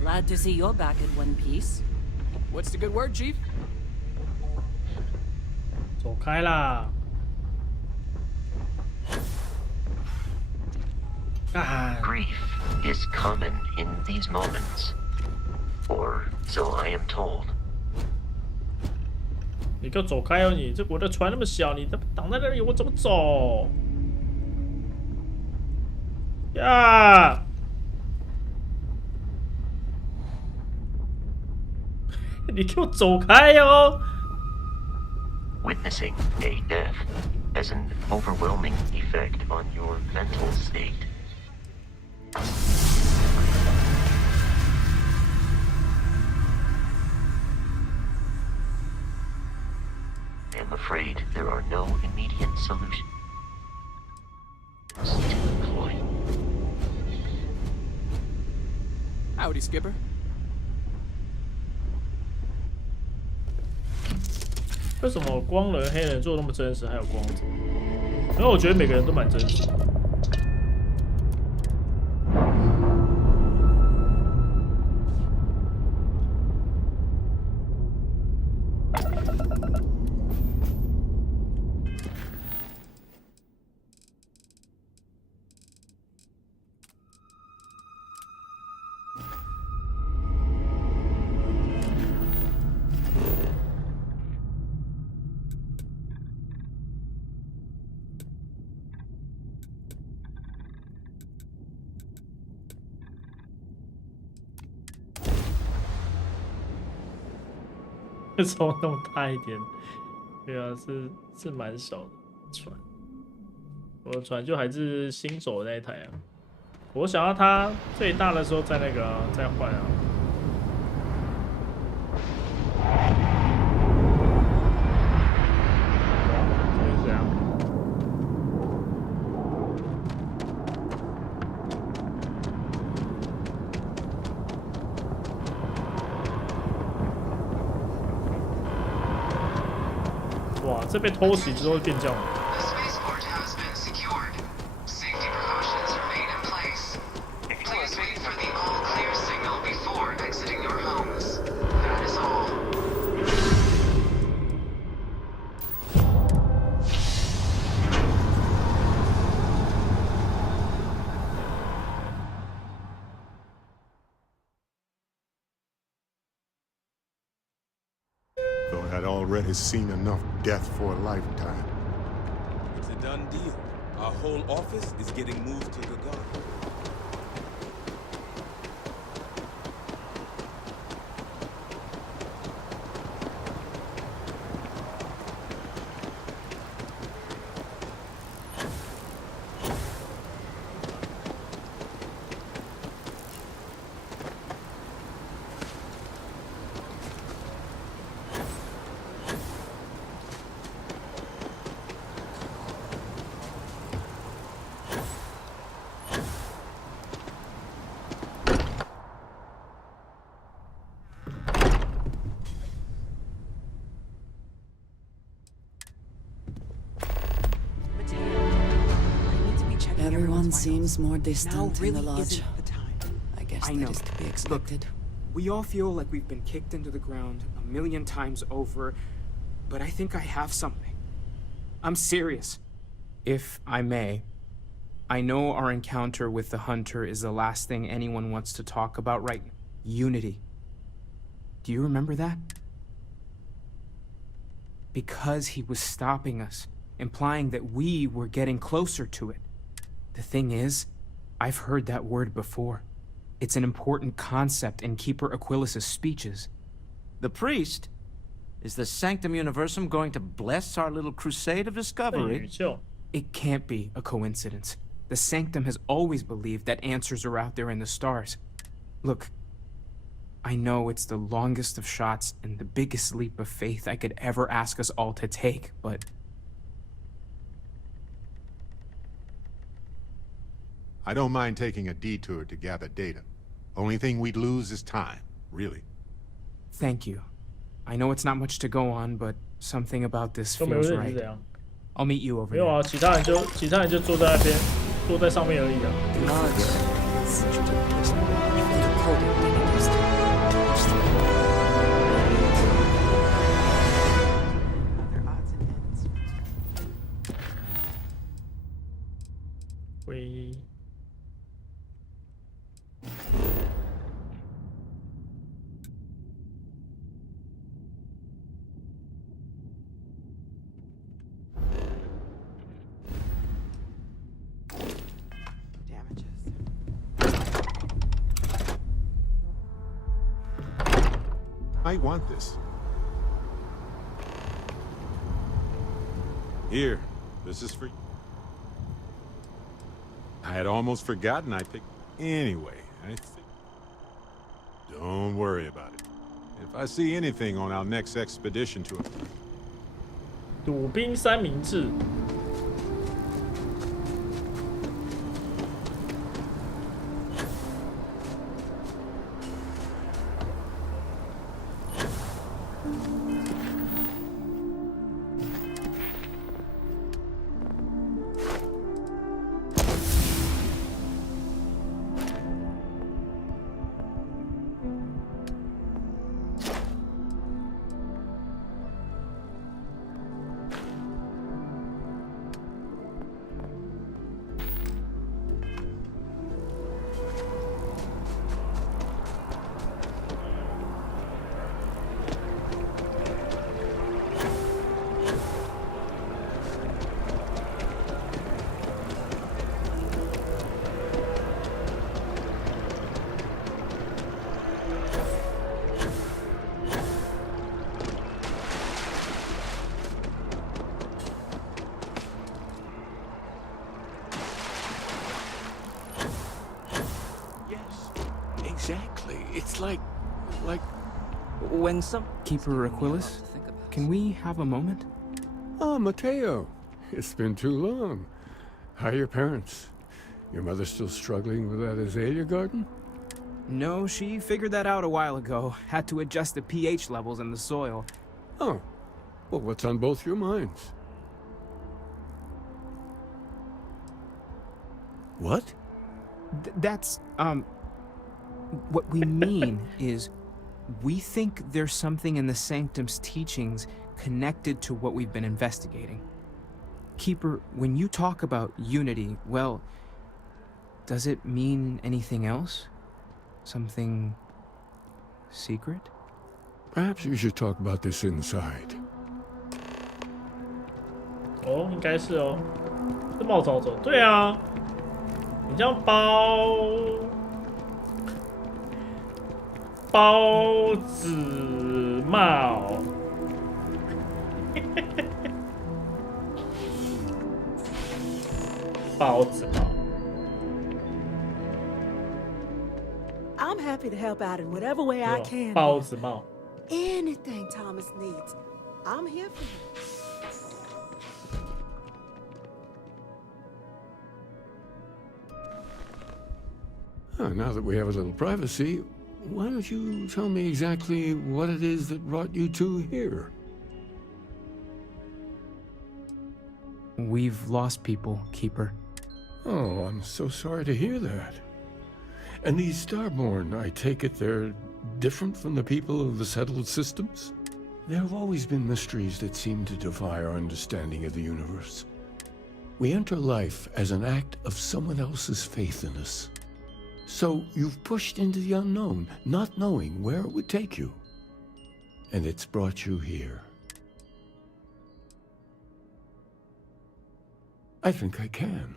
Glad to see you're back in one piece. What's the good word, Chief? 走开啦！干。 Grief is common in these moments, or so I am told. 你给我走开哦！你这我的船那么小，你挡在那里，我怎么走？呀！你给我走开哦！ Witnessing a death has an overwhelming effect on your mental state. I'm afraid there are no immediate solutions to employ. Howdy, Skipper. 为什么光人、黑人做那么真实，还有光泽？因为我觉得每个人都蛮真实的。 手那么大一点，对啊，是蛮小的船。我的船就还是新手的那一台啊。我想要它最大的时候再那个啊，再换啊。就是这样。 哇，这被偷袭之后会变这样。I'd already seen enough death for a lifetime. It's a done deal. Our whole office is getting moved to the garden. Everyone seems more Now distant in really the lodge. isn't the time. I guess I that know. is to be expected. Look, we all feel like we've been kicked into the ground a million times over, but I think I have something. I'm serious. If I may, I know our encounter with the Hunter is the last thing anyone wants to talk about right now. Unity. Do you remember that? Because he was stopping us, implying that we were getting closer to it. The thing is, I've heard that word before. It's an important concept in Keeper Aquilas's speeches. The priest? Is the Sanctum Universum going to bless our little crusade of discovery? It can't be a coincidence. The Sanctum has always believed that answers are out there in the stars. Look, I know it's the longest of shots and the biggest leap of faith I could ever ask us all to take, but... I don't mind taking a detour to gather data. Only thing we'd lose is time, really. Thank you. I know it's not much to go on, but something about this feels right. I'll meet you over there. 没有啊，其他人就坐在那边，坐在上面而已啊。喂。I want this. Here, this is for you. I had almost forgotten I picked. Anyway, I think. Don't worry about it. If I see anything on our next expedition to. 鲁宾三明治。Exactly. It's like... When some... Keeper Aquilas, can we have a moment? Oh, Mateo. It's been too long. How are your parents? Your mother still struggling with that azalea garden? No, she figured that out a while ago. Had to adjust the pH levels in the soil. Oh. Well, what's on both your minds? What? That's, what we mean is, we think there's something in the Sanctum's teachings connected to what we've been investigating. Keeper, when you talk about unity, well, does it mean anything else? Something secret? Perhaps we should talk about this inside. 哦，应该是哦。这帽子好走，对啊。你这样包子帽，包子帽。I'm happy to help out in whatever way I can. 包子帽。Anything Thomas needs, I'm here for you. Now that we have a little privacy, why don't you tell me exactly what it is that brought you two here? We've lost people, Keeper. Oh, I'm so sorry to hear that. And these Starborn, I take it they're different from the people of the settled systems? There have always been mysteries that seem to defy our understanding of the universe. We enter life as an act of someone else's faith in us. So you've pushed into the unknown, not knowing where it would take you. And it's brought you here. I think I can,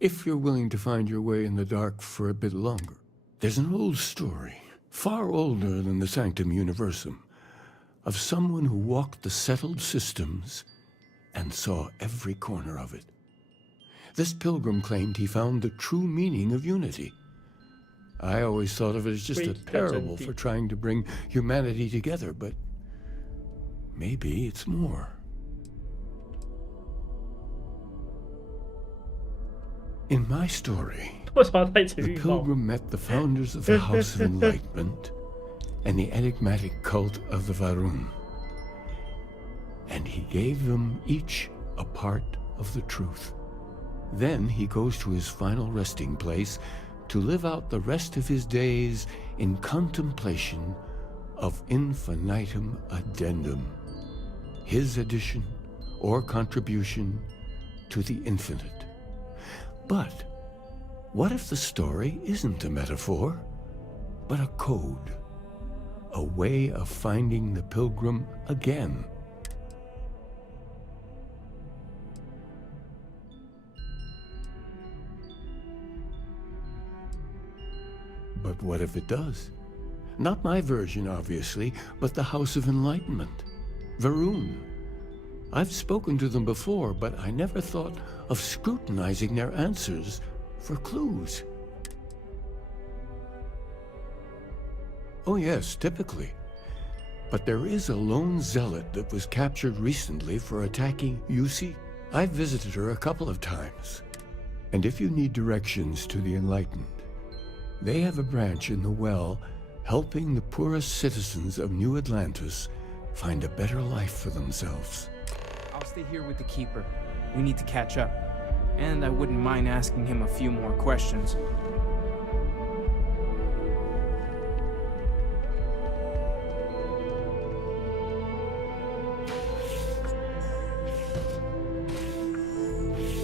if you're willing to find your way in the dark for a bit longer. There's an old story, far older than the Sanctum Universum, of someone who walked the settled systems and saw every corner of it. This pilgrim claimed he found the true meaning of unity. I always thought of it as just a parable for trying to bring humanity together, but maybe it's more. In my story, the pilgrim met the founders of the House of Enlightenment and the enigmatic cult of the Varun, and he gave them each a part of the truth. Then he goes to his final resting place to live out the rest of his days in contemplation of infinitum addendum, his addition or contribution to the infinite. But what if the story isn't a metaphor, but a code, a way of finding the pilgrim again? But what if it does? Not my version, obviously, but the House of Enlightenment, Varun. I've spoken to them before, but I never thought of scrutinizing their answers for clues. Oh yes, typically. But there is a lone zealot that was captured recently for attacking UC. I've visited her a couple of times. And if you need directions to the Enlightened, they have a branch in the well helping the poorest citizens of New Atlantis find a better life for themselves. I'll stay here with the Keeper. We need to catch up. And I wouldn't mind asking him a few more questions.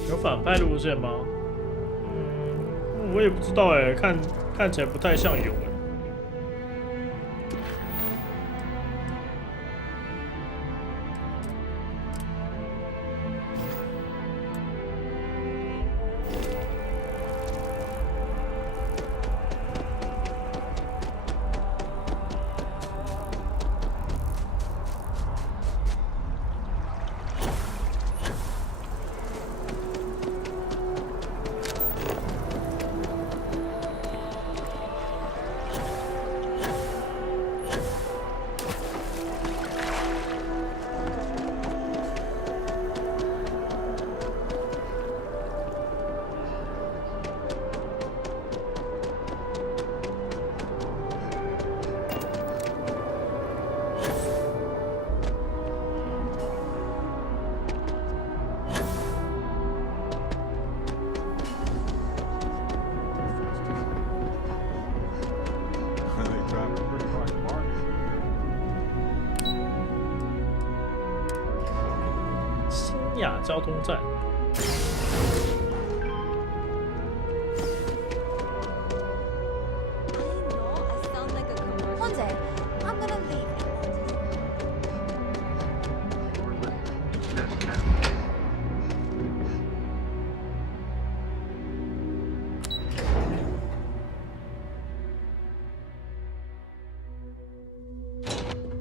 有反派路线吗？我也不知道哎，看起来不太像有哎。交通站。One day, I'm gonna leave.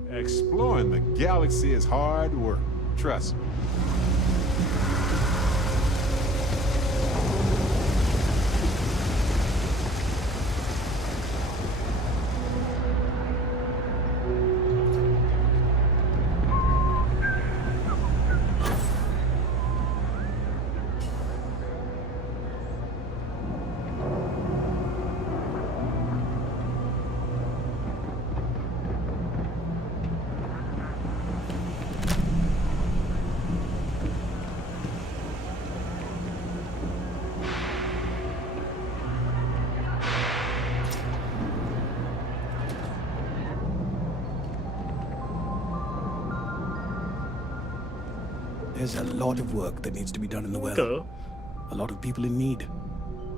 Exploring the galaxy is hard work. Trust me. There's a lot of work that needs to be done in the well. A lot of people in need.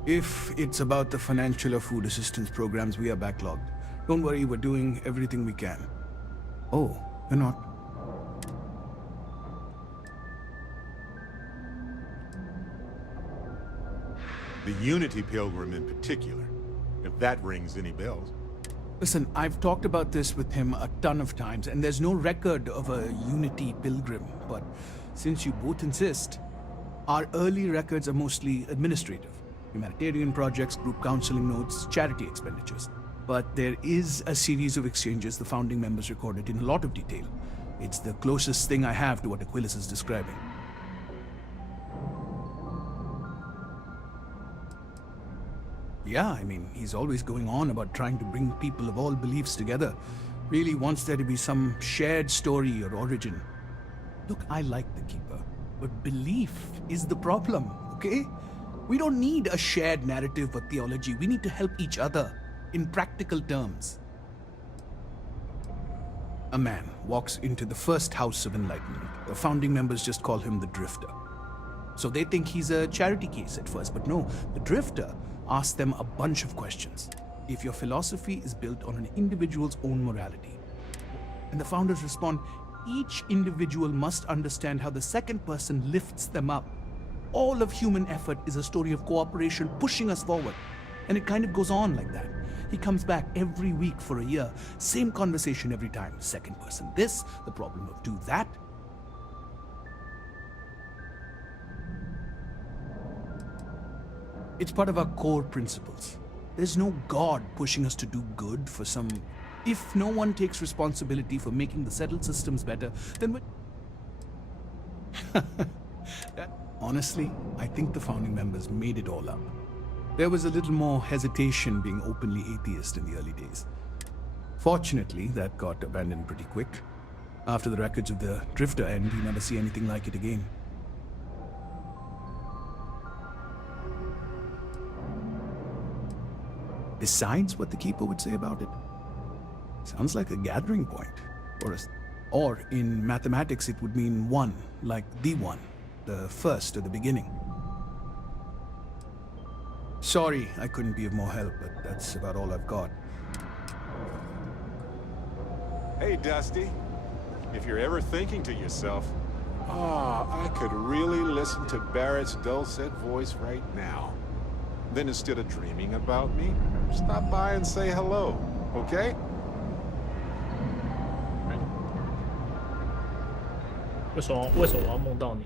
If it's about the financial or food assistance programs, we are backlogged. Don't worry, we're doing everything we can. Oh, you're not. The Unity Pilgrim in particular, if that rings any bells. Listen, I've talked about this with him a ton of times, and there's no record of a Unity Pilgrim. But since you both insist, our early records are mostly administrative. Humanitarian projects, group counseling notes, charity expenditures. But there is a series of exchanges the founding members recorded in a lot of detail. It's the closest thing I have to what Aquilus is describing. Yeah, I mean, he's always going on about trying to bring people of all beliefs together. Really wants there to be some shared story or origin. Look, I like the Keeper, but belief is the problem, okay? We don't need a shared narrative or theology. We need to help each other in practical terms. A man walks into the first house of enlightenment. The founding members just call him the Drifter. So they think he's a charity case at first, but no, the Drifter asks them a bunch of questions. If your philosophy is built on an individual's own morality. And the founders respond, each individual must understand how the second person lifts them up. All of human effort is a story of cooperation pushing us forward. And it kind of goes on like that. He comes back every week for a year. Same conversation every time. Second person this, the problem of do that. It's part of our core principles. There's no God pushing us to do good for some... If no one takes responsibility for making the settled systems better, then honestly, I think the founding members made it all up. There was a little more hesitation being openly atheist in the early days. Fortunately, that got abandoned pretty quick. After the records of the Drifter end, you never see anything like it again. Besides what the Keeper would say about it, sounds like a gathering point. Or in mathematics, it would mean one, like the one, the first or the beginning. Sorry, I couldn't be of more help, but that's about all I've got. Hey, Dusty. If you're ever thinking to yourself, I could really listen to Barrett's dulcet voice right now. Then instead of dreaming about me, stop by and say hello, okay? 为什么我要梦到你？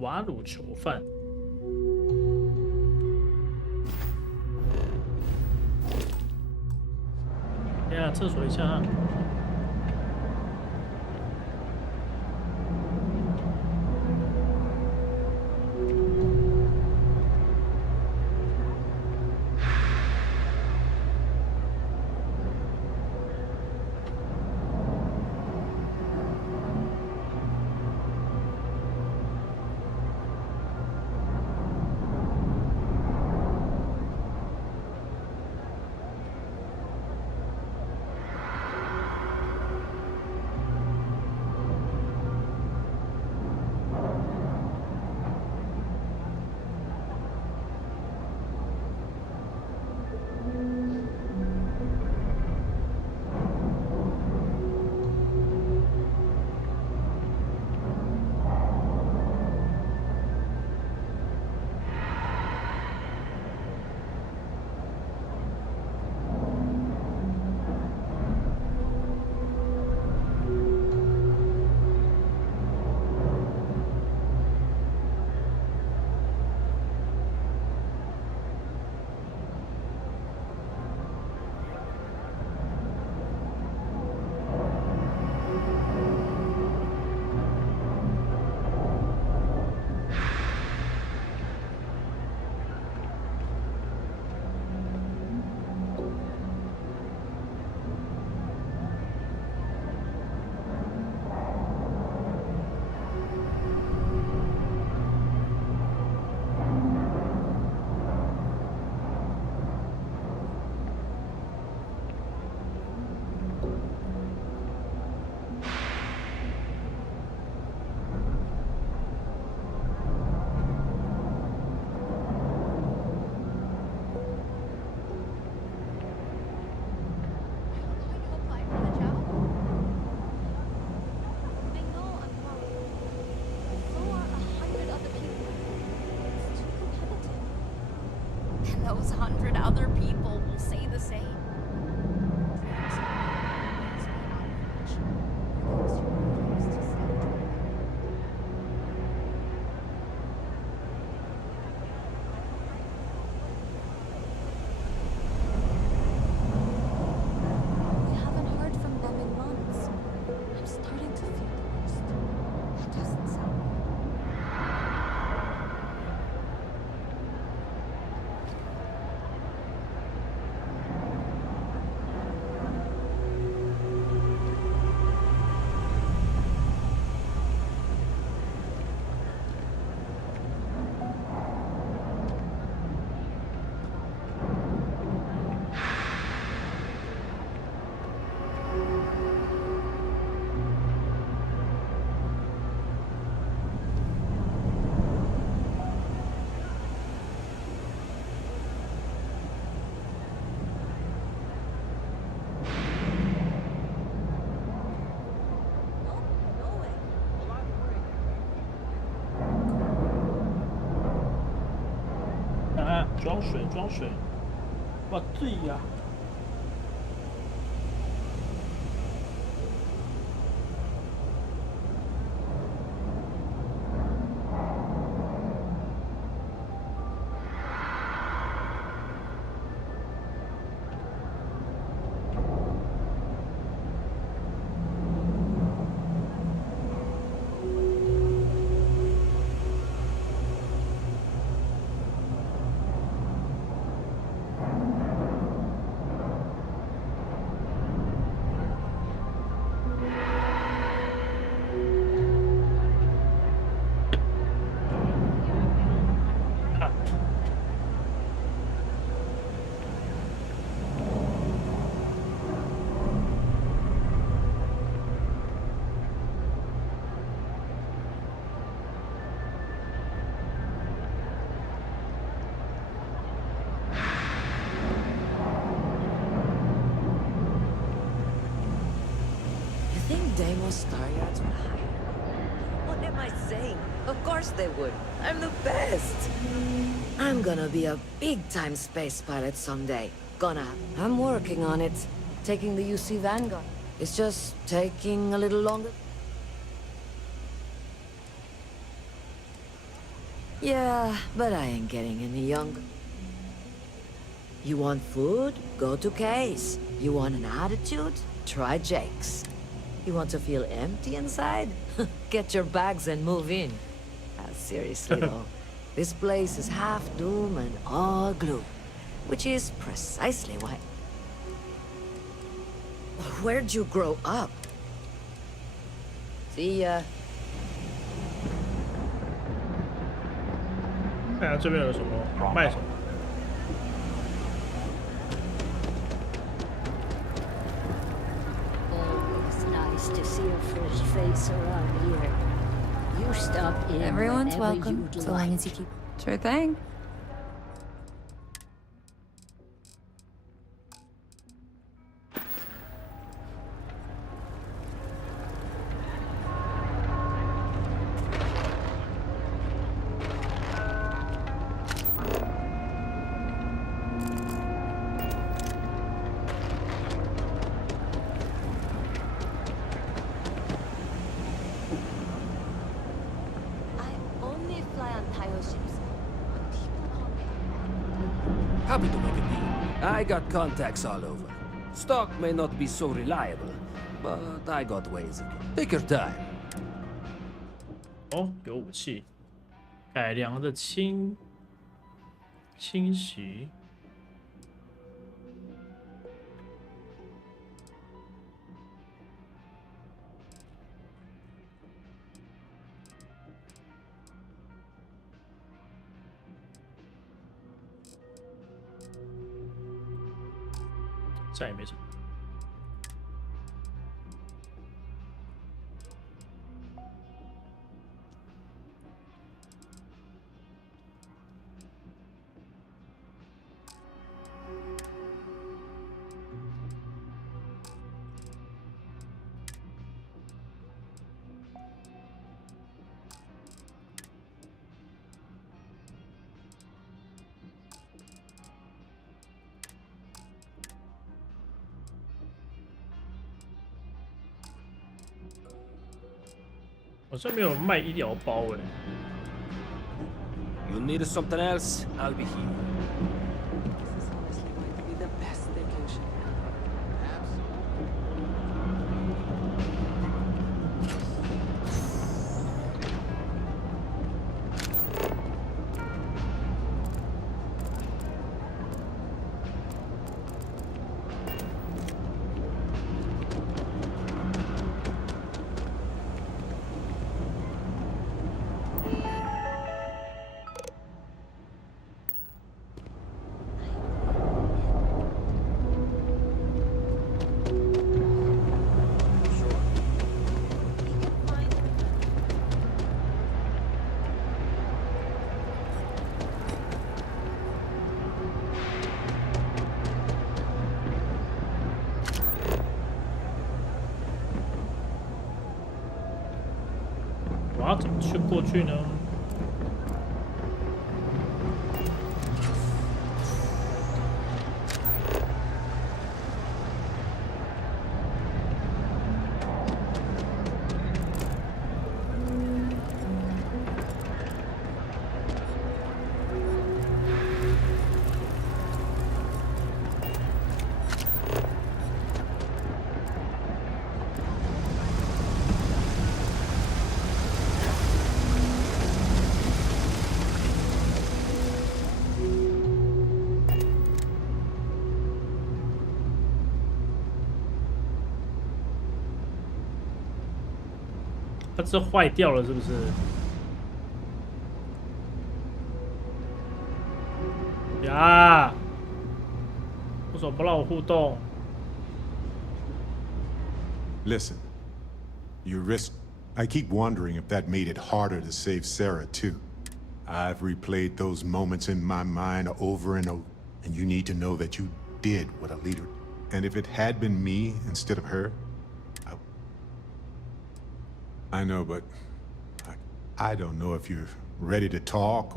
瓦鲁囚犯。哎呀，厕所一下。other people will say the same. We haven't heard from them in months. I'm starting to feel the worst. That doesn't sound啊，装水，装水，哇，对呀。Deimos Star Yards would hire. What am I saying? Of course they would. I'm the best. I'm gonna be a big-time space pilot someday. I'm working on it. Taking the UC Vanguard. It's just taking a little longer. Yeah, but I ain't getting any younger. You want food? Go to K's. You want an attitude? Try Jake's. You want to feel empty inside? Get your bags and move in. Seriously though, this place is half doom and all gloom, which is precisely why... Where'd you grow up? See ya. 看看这边有什么卖什么。 To see a fresh face around here. You stop in. Everyone's whenever welcome, you'd so like. long as you keep. Sure thing. Happy to make a deal. I got contacts all over. Stock may not be so reliable, but I got ways. Take your time. 哦，有武器，改良的清洗。这也没什么。好像没有卖医疗包哎。You need something else? I'll be here. This is honestly going to be the best vacation ever. 我要怎么去过去呢？它是坏掉了是不是？呀，为什么不让我互动 Listen, you risk. I keep wondering if that made it harder to save Sarah too. I've replayed those moments in my mind over and over, and you need to know that you did what a leader. And if it had been me instead of her, I know, but I don't know if you're ready to talk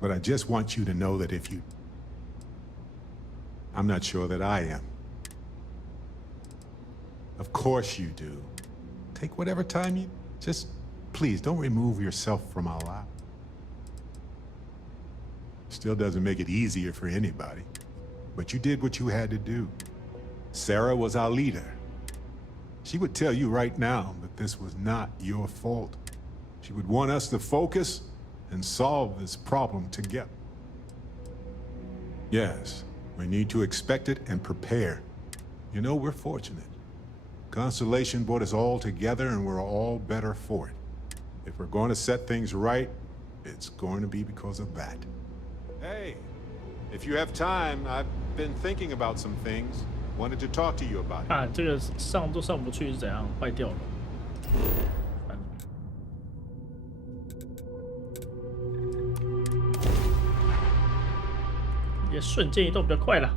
but I just want you to know that if you... I'm not sure that I am. Of course you do. Take whatever time you... Just, please, don't remove yourself from our lives. Still doesn't make it easier for anybody. But you did what you had to do. Sarah was our leader. She would tell you right now that this was not your fault. She would want us to focus and solve this problem together. Yes, we need to expect it and prepare. You know, we're fortunate. Constellation brought us all together and we're all better for it. If we're going to set things right, it's going to be because of that. Hey, if you have time, I've been thinking about some things. Wanted to talk to you about it. 啊，这个上都上不去是怎样？坏掉了。也瞬间移动比较快了。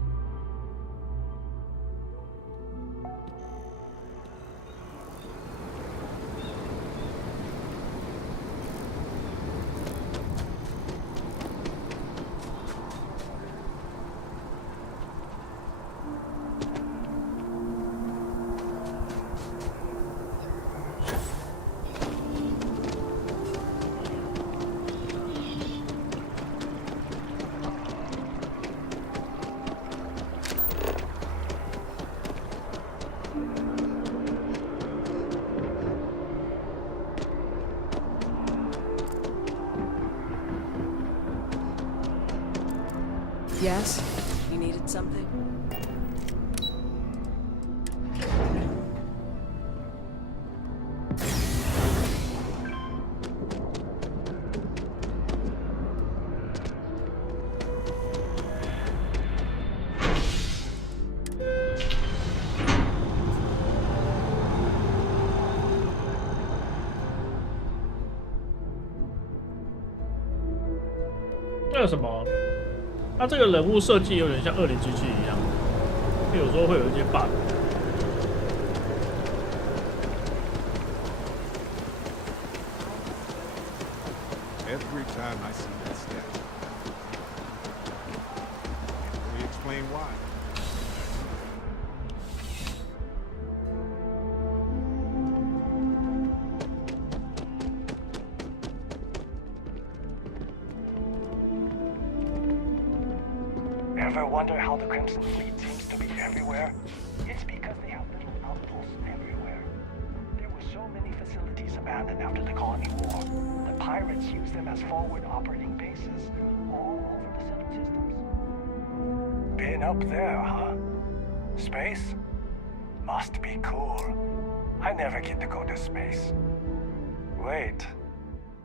Yes? You needed something?那有什么？它这个人物设计有点像2077一样，有时候会有一些 bug。Every time I see that statue, I can't really explain why. Ever wonder how the Crimson Fleet seems to be everywhere? It's because they have little outposts everywhere. There were so many facilities abandoned after the Colony War. The pirates used them as forward operating bases all over the settled systems. Been up there, huh? Space? Must be cool. I never get to go to space. Wait,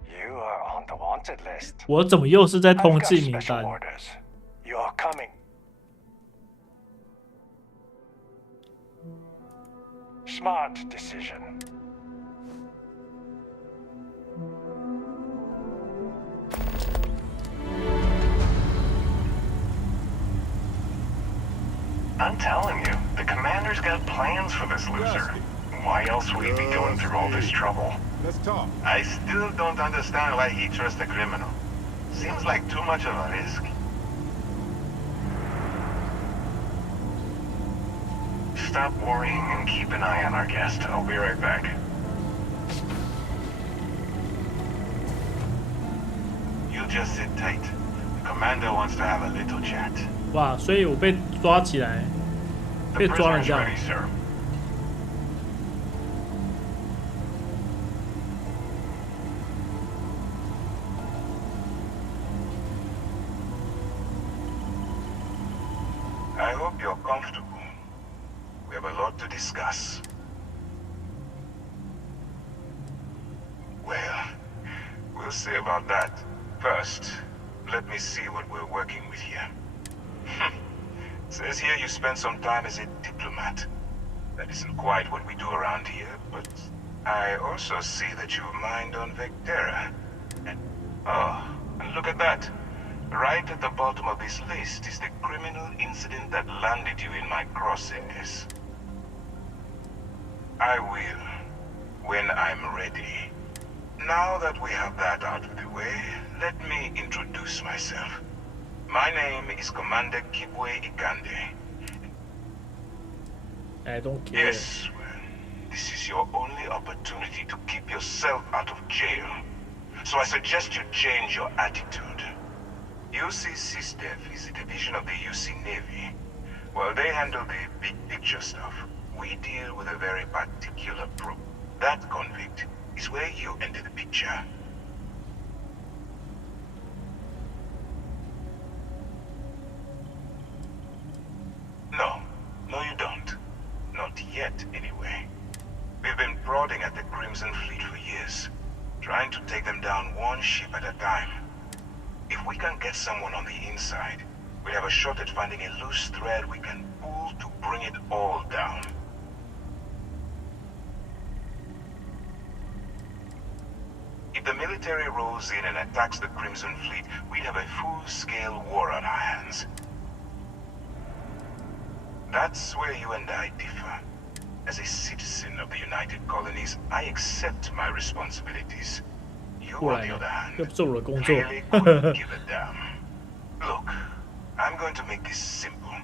you are on the wanted list. 我怎么又是在通缉名单？ You're coming. Smart decision. I'm telling you, the commander's got plans for this loser. Why else would he be going through all this trouble? Let's talk. I still don't understand why he trusts a criminal. Seems like too much of a risk. Stop worrying and keep an eye on our guest. I'll be right back. You just sit tight. The commander wants to have a little chat. 哇，所以我被抓起来，被抓了这样。 I hope you're comfortable. We have a lot to discuss. Well, we'll see about that. First, let me see what we're working with here. Says here you spent some time as a diplomat. That isn't quite what we do around here, but I also see that you mined on Vectera. And, oh, and look at that. Right at the bottom of this list is the criminal incident that landed you in my crosshairs. I will, when I'm ready. Now that we have that out of the way, let me introduce myself. My name is Commander Kibwe Ikande. I don't care. Yes, well, this is your only opportunity to keep yourself out of jail. So I suggest you change your attitude. UC SysDev is a division of the UC Navy. While they handle the big picture stuff, we deal with a very particular probe. That convict is where you enter the picture. No, you don't. Not yet, anyway. We've been prodding at the Crimson Fleet for years, trying to take them down one ship at a time. If we can get someone on the inside, we'll have a shot at finding a loose thread we can pull to bring it all down. If the military rolls in and attacks the Crimson Fleet, we'd have a full-scale war on our hands. That's where you and I differ. As a citizen of the United Colonies, I accept my responsibilities. You, on the other hand, really couldn't give a damn. Look, I'm going to make this simple.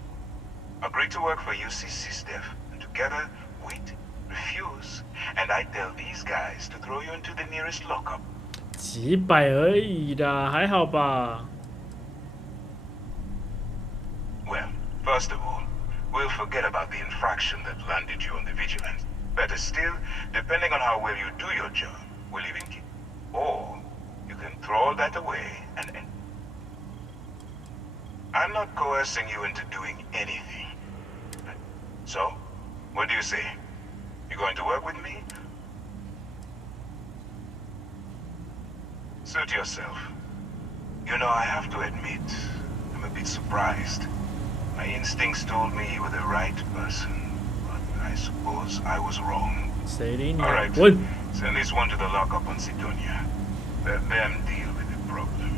Agree to work for UC SysDev, and together, wait, refuse, and I tell these guys to throw you into the nearest lockup. 几百而已啦，还好吧。 Well, first of all, we'll forget about the infraction that landed you on the Vigilance. Better still, depending on how well you do your job, we'll even keep. Or you can throw all that away and end. I'm not coercing you into doing anything. So, what do you say? You going to work with me? Suit yourself. You know, I have to admit, I'm a bit surprised. My instincts told me you were the right person, but I suppose I was wrong. All right, send this one to the lockup on Sidonia. Let them deal with the problem.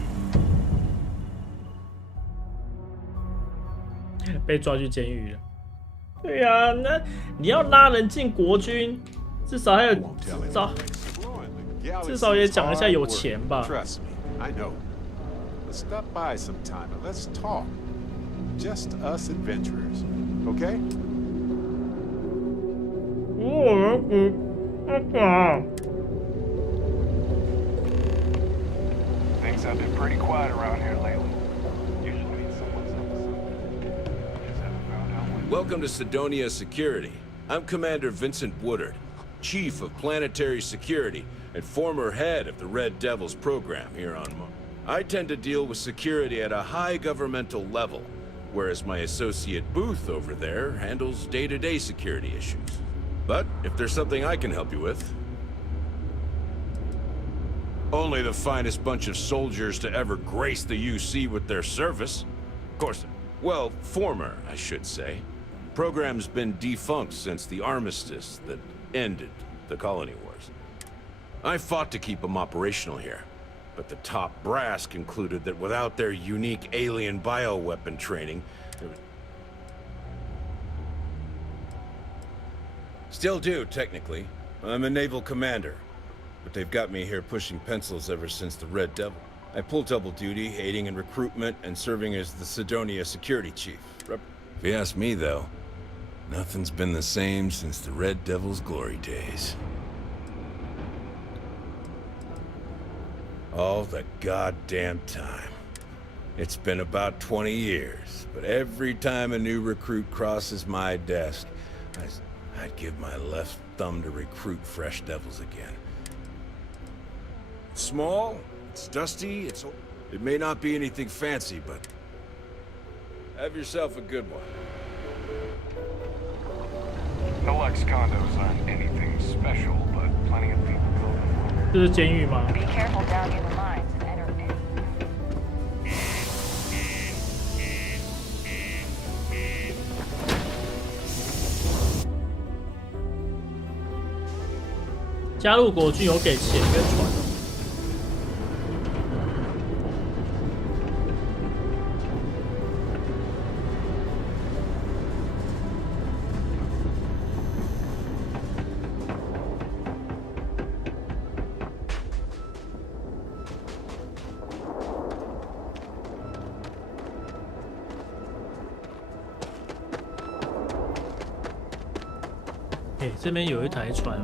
被抓去监狱了。对呀、那你要拉人进国军，至少还有至少也讲一下有钱吧。 Trust me, I know. Let's stop by sometime and let's talk. Just us adventurers, okay? Things have been pretty quiet around here lately. Usually someone's up to something. Welcome to Sidonia Security. I'm Commander Vincent Woodard, Chief of Planetary Security and former head of the Red Devils program here on Mars. I tend to deal with security at a high governmental level, whereas my associate Booth over there handles day-to-day security issues. But if there's something I can help you with... Only the finest bunch of soldiers to ever grace the UC with their service. Of course, well, former, I should say. Program's been defunct since the armistice that ended the colony wars. I fought to keep them operational here, but the top brass concluded that without their unique alien bioweapon training, Still do, technically. I'm a naval commander, but they've got me here pushing pencils ever since the Red Devil. I pull double duty, aiding in recruitment and serving as the Sidonia security chief. If you ask me, though, nothing's been the same since the Red Devil's glory days. All the goddamn time. It's been about 20 years, but every time a new recruit crosses my desk, I'd give my left thumb to recruit fresh devils again. It's small, it's dusty, it may not be anything fancy, but have yourself a good one. The Lex condos aren't anything special, but plenty of people build them. 这是监狱吗？ Be careful down near the mines and enter any. 加入国军有给钱跟船。这边有一台船，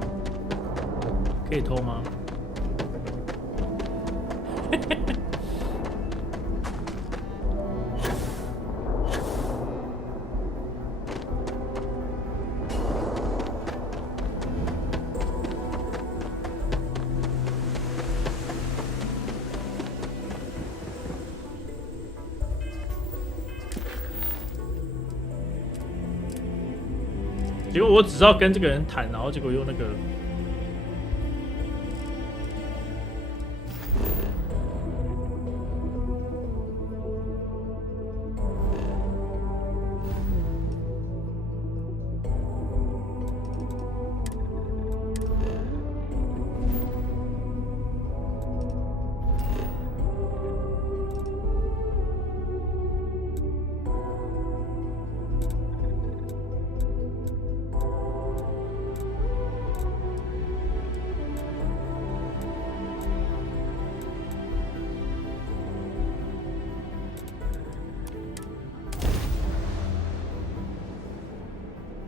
可以偷吗？结果我只知道跟这个人谈，然后结果用那个。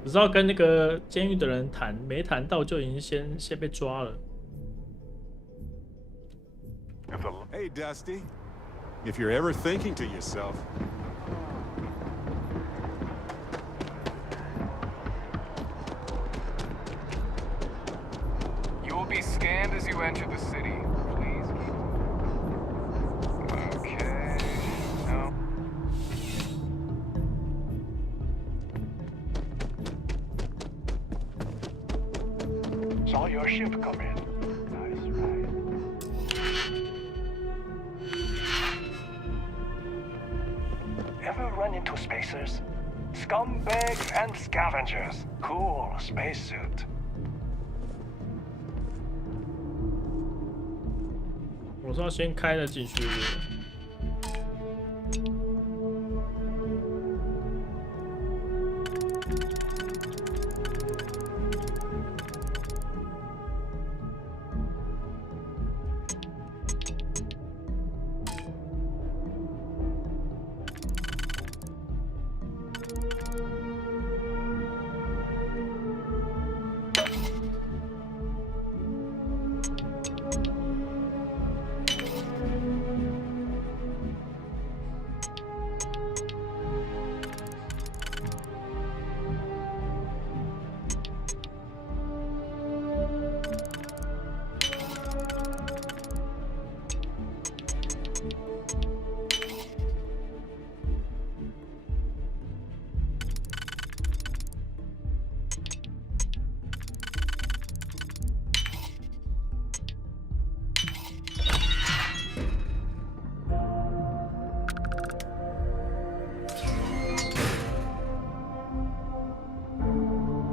只知道跟那个监狱的人谈，没谈到就已经先被抓了。Hey, Dusty. If you're ever thinking to yourself, you will be scanned as you enter the city. Please. Okay. No. Saw your ship come in. Nice ride. Ever run into spacers? Scumbags and scavengers. Cool spacesuit. 我是要先开了进去。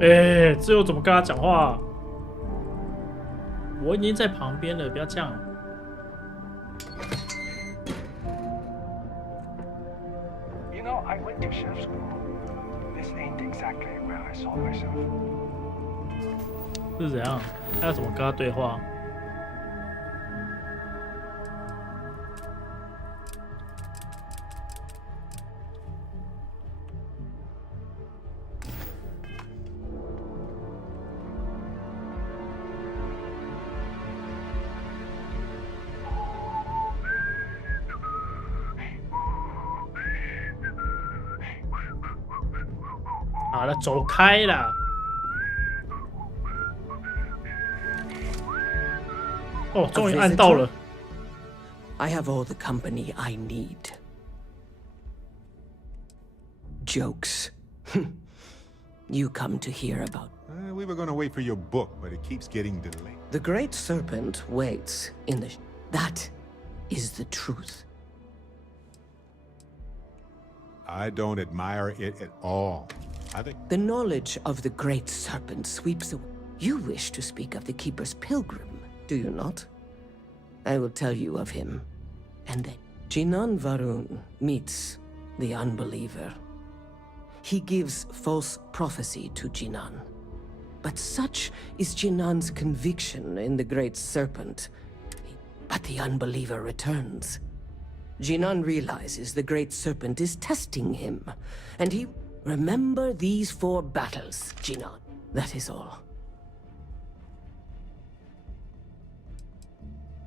哎，这又怎么跟他讲话？我已经在旁边了，不要这样。You know, I went to chef school. This ain't exactly where I saw myself. 是怎样？他要怎么跟他对话？好了，走开啦！哦，终于按到了。I have all the company I need. Jokes. You come to hear about. We were going to wait for your book, but it keeps getting delayed. The Great Serpent waits in the. That is the truth. I don't admire it at all. I think the knowledge of the Great Serpent sweeps away. You wish to speak of the Keeper's Pilgrim, do you not? I will tell you of him. And then Jinan Varun meets the unbeliever. He gives false prophecy to Jinan. But such is Jinan's conviction in the Great Serpent. But the unbeliever returns. Jinan realizes the Great Serpent is testing him, and he... Remember these 4 battles, Jinan. That is all.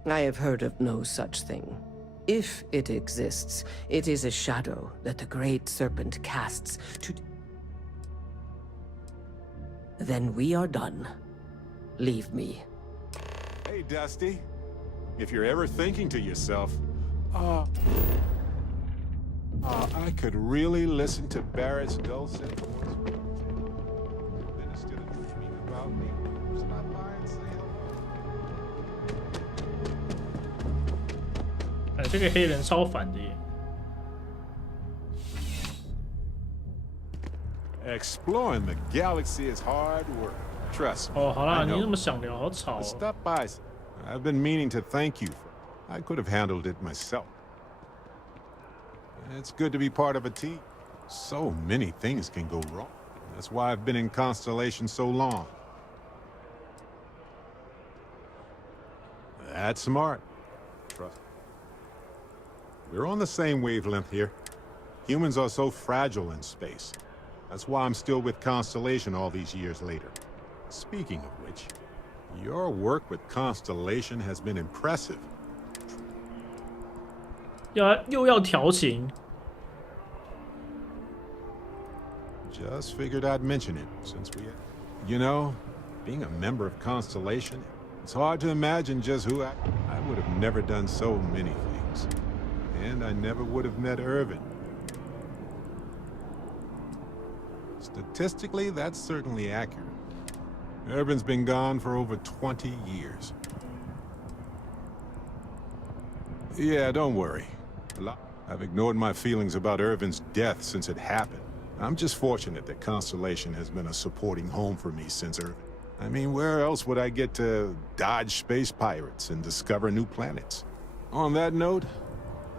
I have heard of no such thing. If it exists, it is a shadow that the Great Serpent casts to... Then we are done. Leave me. Hey, Dusty. If you're ever thinking to yourself, I could really listen to Barrett's dulcet voice. Then instead of dreaming about me, stop by and say hello. 哎，这个黑人超烦的耶。Exploring the galaxy is hard work. Trust me. 哦，好啦，你那么想聊，好吵哦。 Stop by. I've been meaning to thank you. I could have handled it myself. It's good to be part of a team. So many things can go wrong. That's why I've been in Constellation so long. That's smart. Trust me. We're on the same wavelength here. Humans are so fragile in space. That's why I'm still with Constellation all these years later. Speaking of which, your work with Constellation has been impressive. 又要调情。 Just figured I'd mention it since we... You know, being a member of Constellation, it's hard to imagine just who I would have never done so many things. And I never would have met Irvin. Statistically, that's certainly accurate. Irvin's been gone for over 20 years. Yeah, don't worry. I've ignored my feelings about Irvin's death since it happened. I'm just fortunate that Constellation has been a supporting home for me since Irvin. I mean, where else would I get to dodge space pirates and discover new planets? On that note,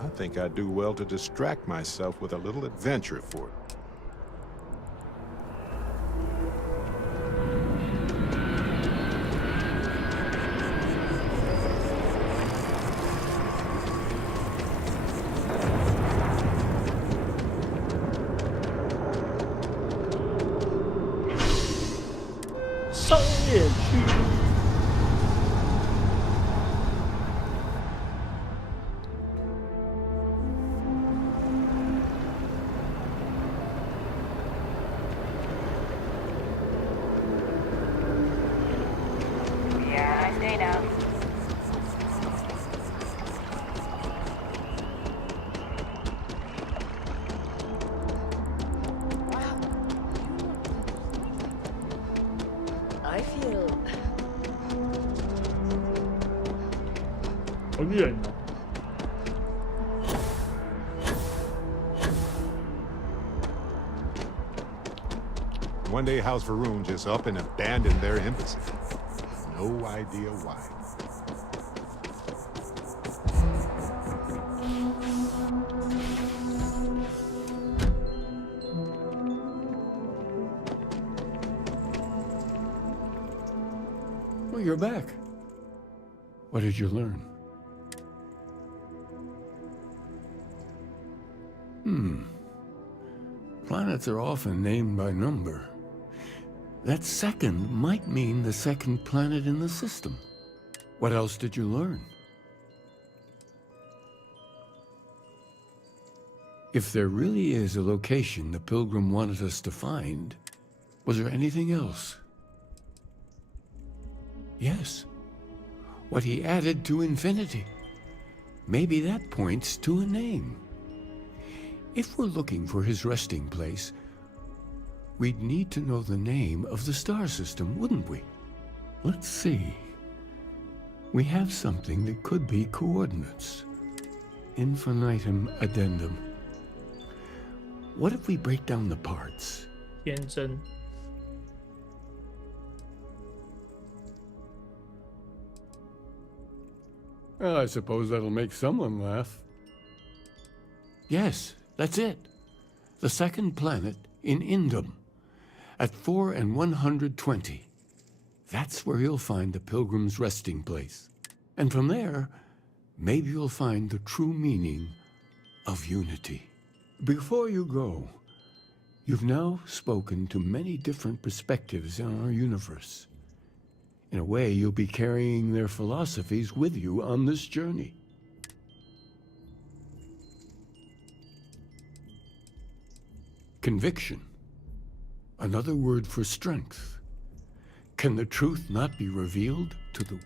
I think I'd do well to distract myself with a little adventure for it. I feel 好远哦。one day House Varun just up and abandoned their embassy. No idea why. Well, you're back. What did you learn? Planets are often named by number. That second might mean the second planet in the system. What else did you learn? If there really is a location the Pilgrim wanted us to find, was there anything else? Yes. What he added to infinity. Maybe that points to a name. If we're looking for his resting place, we'd need to know the name of the star system, wouldn't we? Let's see. We have something that could be coordinates. Infinitum addendum. What if we break down the parts? 天真。Well, I suppose that'll make someone laugh. Yes, that's it. The second planet in Indum, at 4 and 120. That's where you'll find the Pilgrim's resting place. And from there, maybe you'll find the true meaning of unity. Before you go, you've now spoken to many different perspectives in our universe. In a way, you'll be carrying their philosophies with you on this journey. Conviction. Another word for strength. Can the truth not be revealed to the...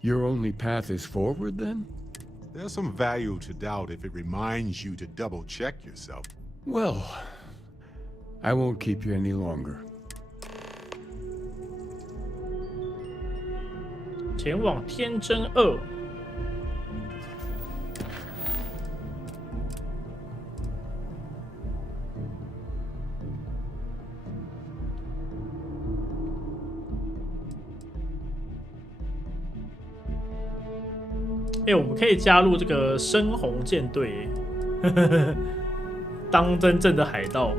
Your only path is forward, then? There's some value to doubt if it reminds you to double-check yourself. Well, I won't keep you any longer. 前往天真2。我们可以加入这个深红舰队，当真正的海盗。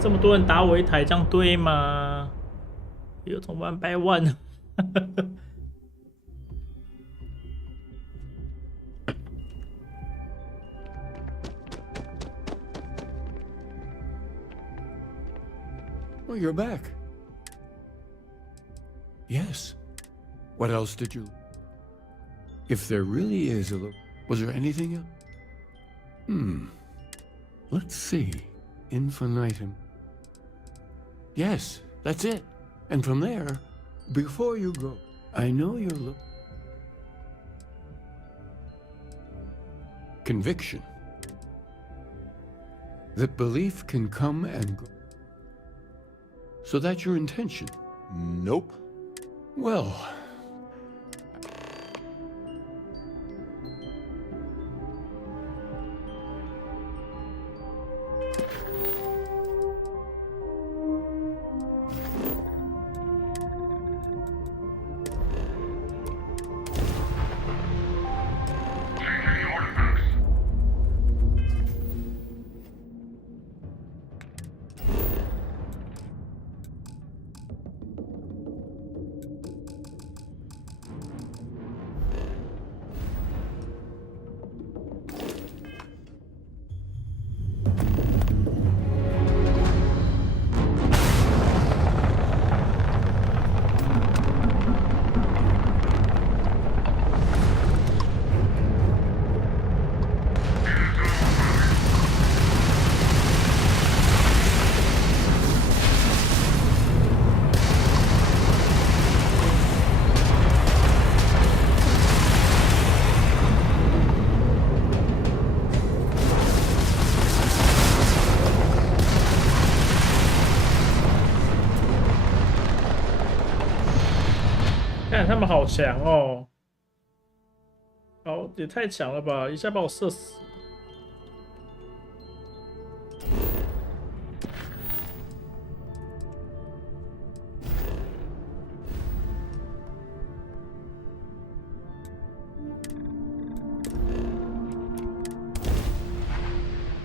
这么多人打我一台，这样对吗？有种1 by 1。Well, you're back. Yes. What else did you... If there really is a... Was there anything else? Let's see. Infinitum. Yes, that's it. And from there, before you go, I know you're Conviction. That belief can come and go. So that's your intention. Nope. Well,看他们好强哦！好，也太强了吧！一下把我射死。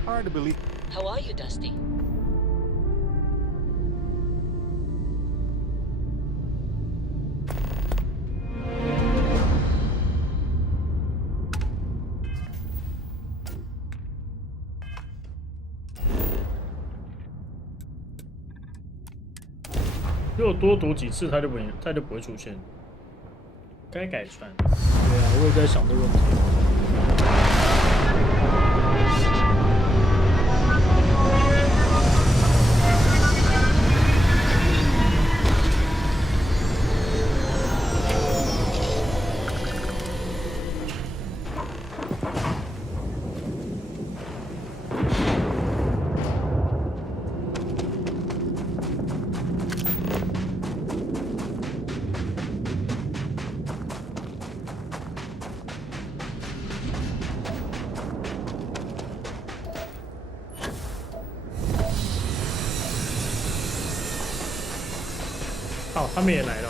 Hard to believe. How are you, Dusty? 如果多读几次，它就不会出现。该改传。对啊，我也在想这个问题。好，他们也来了。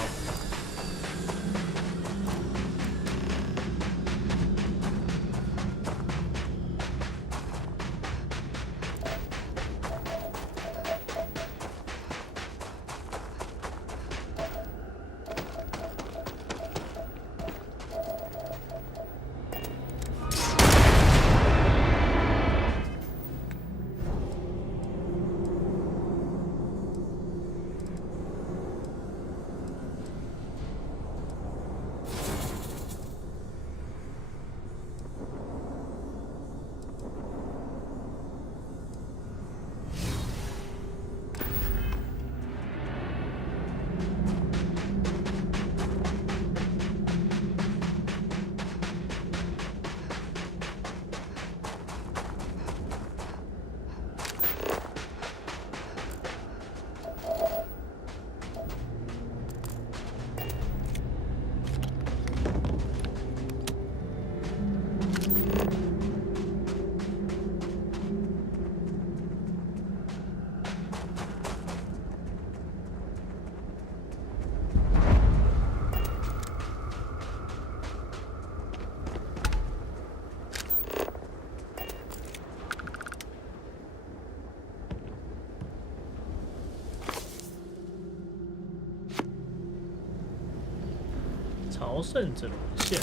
朝圣者连线。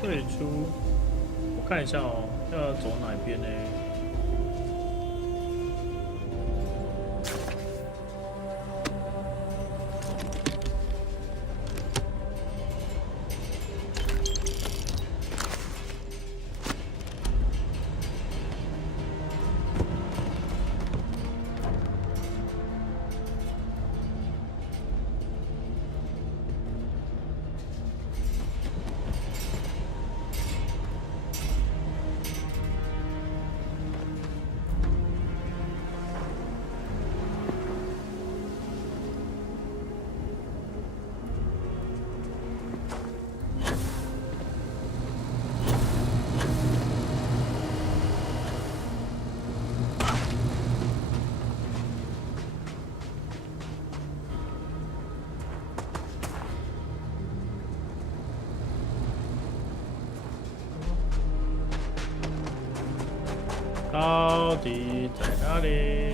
退出。看一下哦，要走哪边呢？到底在哪里？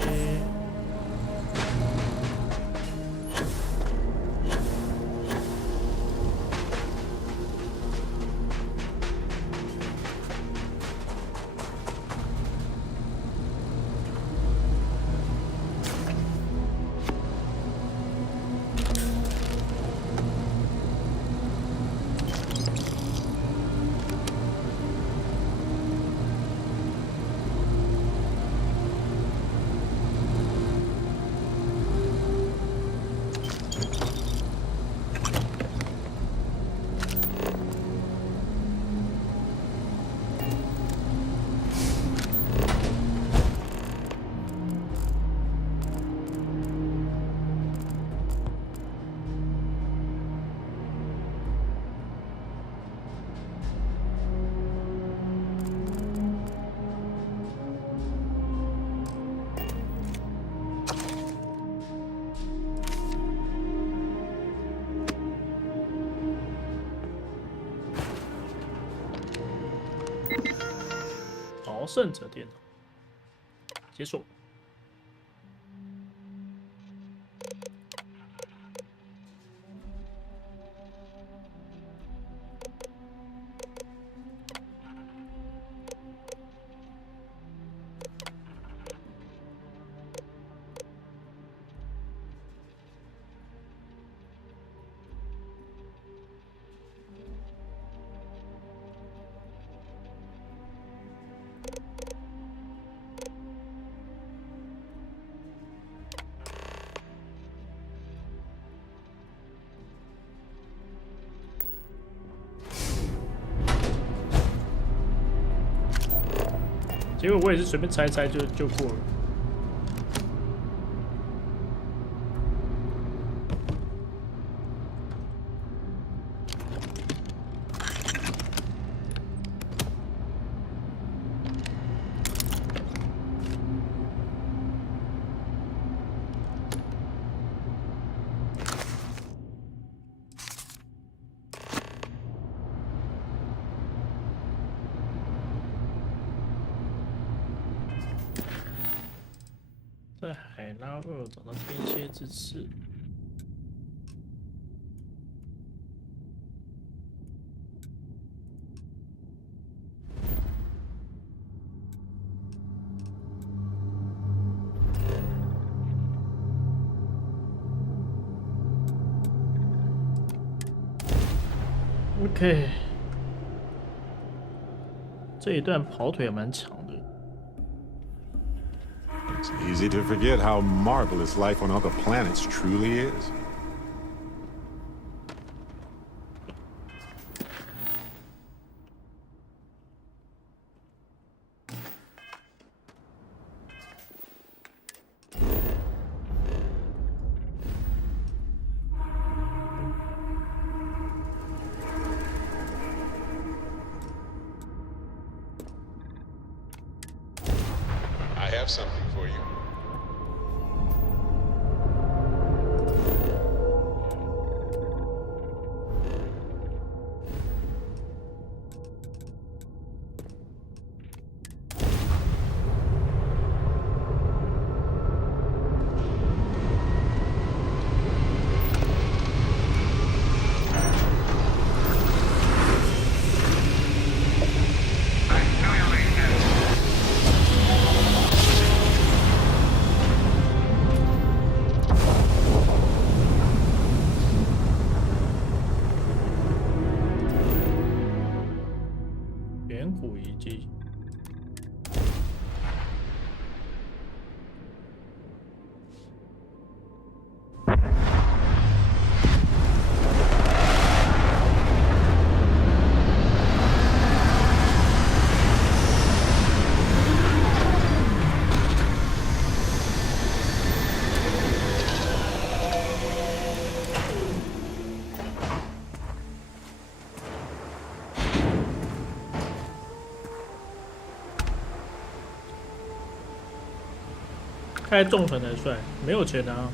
胜者电脑解锁。结果我也是随便猜猜就过了。在海拉2找到天蝎之刺。OK， 这一段跑腿也蛮长的。 It's easy to forget how marvelous life on other planets truly is. I have something for you. 开重船才帅，没有钱啊，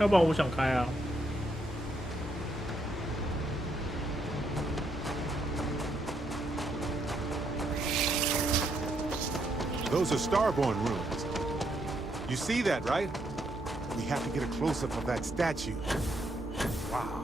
要不然我想开啊。Those are Starborn ruins. You see that, right? We have to get a close-up of that statue. Wow.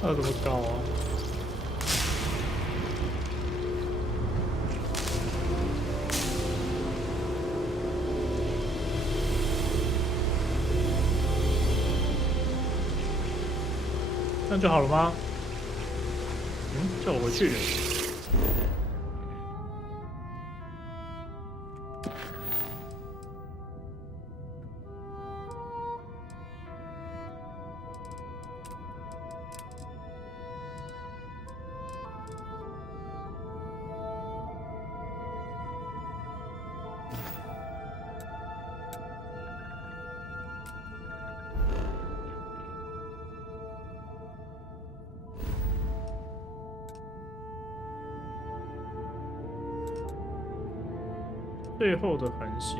那怎么搞啊？这样就好了吗？叫我回去。最后的恒星。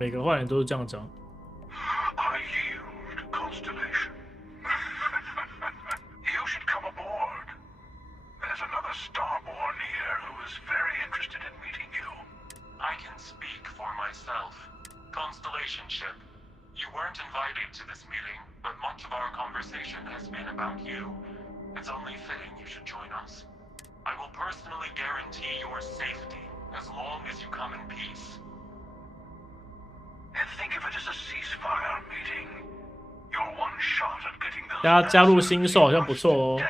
每个坏人都是这样讲。I yield, Constellation. You should come aboard. There's another Starborn here who is very interested in meeting you. I can speak for myself. Constellation ship, you weren't invited to this meeting, but much of our conversation has been about you. It's only fitting you should join us. I will personally guarantee your safety as long as you come in peace. And think of it as a ceasefire meeting. You're one shot at getting those 大家加入新手好像不错哦。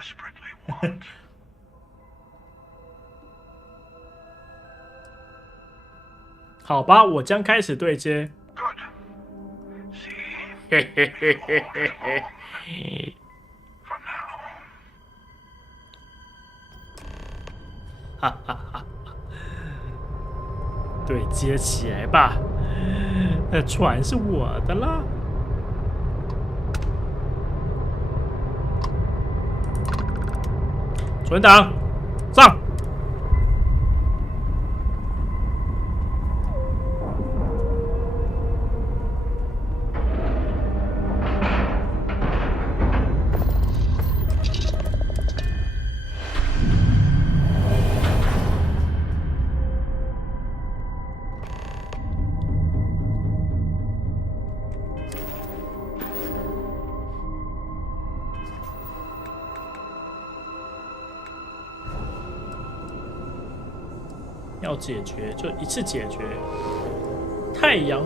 好吧，我将开始对接。嘿嘿嘿嘿嘿嘿。哈哈哈！对接起来吧，那船是我的啦。存档，上。要解决就一次解决。太阳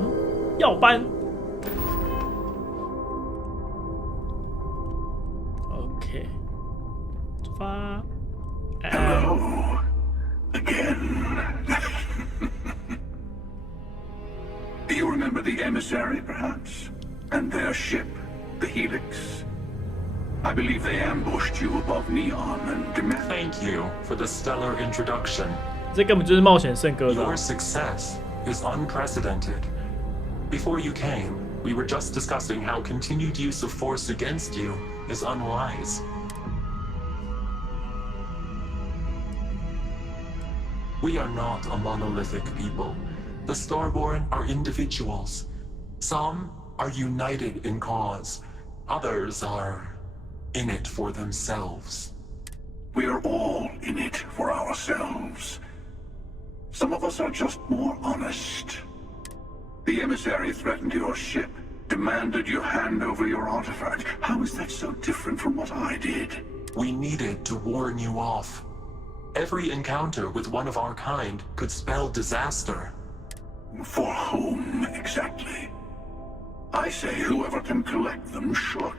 耀斑 ，OK， 出发。Hello again. Do you remember the emissary, perhaps, and their ship, the Helix? I believe they ambushed you above Neon and demanded. Thank you for the stellar introduction. 这根本就是冒险圣歌的。Your success is unprecedented. Before you came, we were just discussing how continued use of force against you is unwise. We are not a monolithic people. The Starborn are individuals. Some are united in cause. Others are in it for themselves. We are all in it for ourselves. Some of us are just more honest. The emissary threatened your ship, demanded you hand over your artifact. How is that so different from what I did? We needed to warn you off. Every encounter with one of our kind could spell disaster. For whom, exactly? I say whoever can collect them should.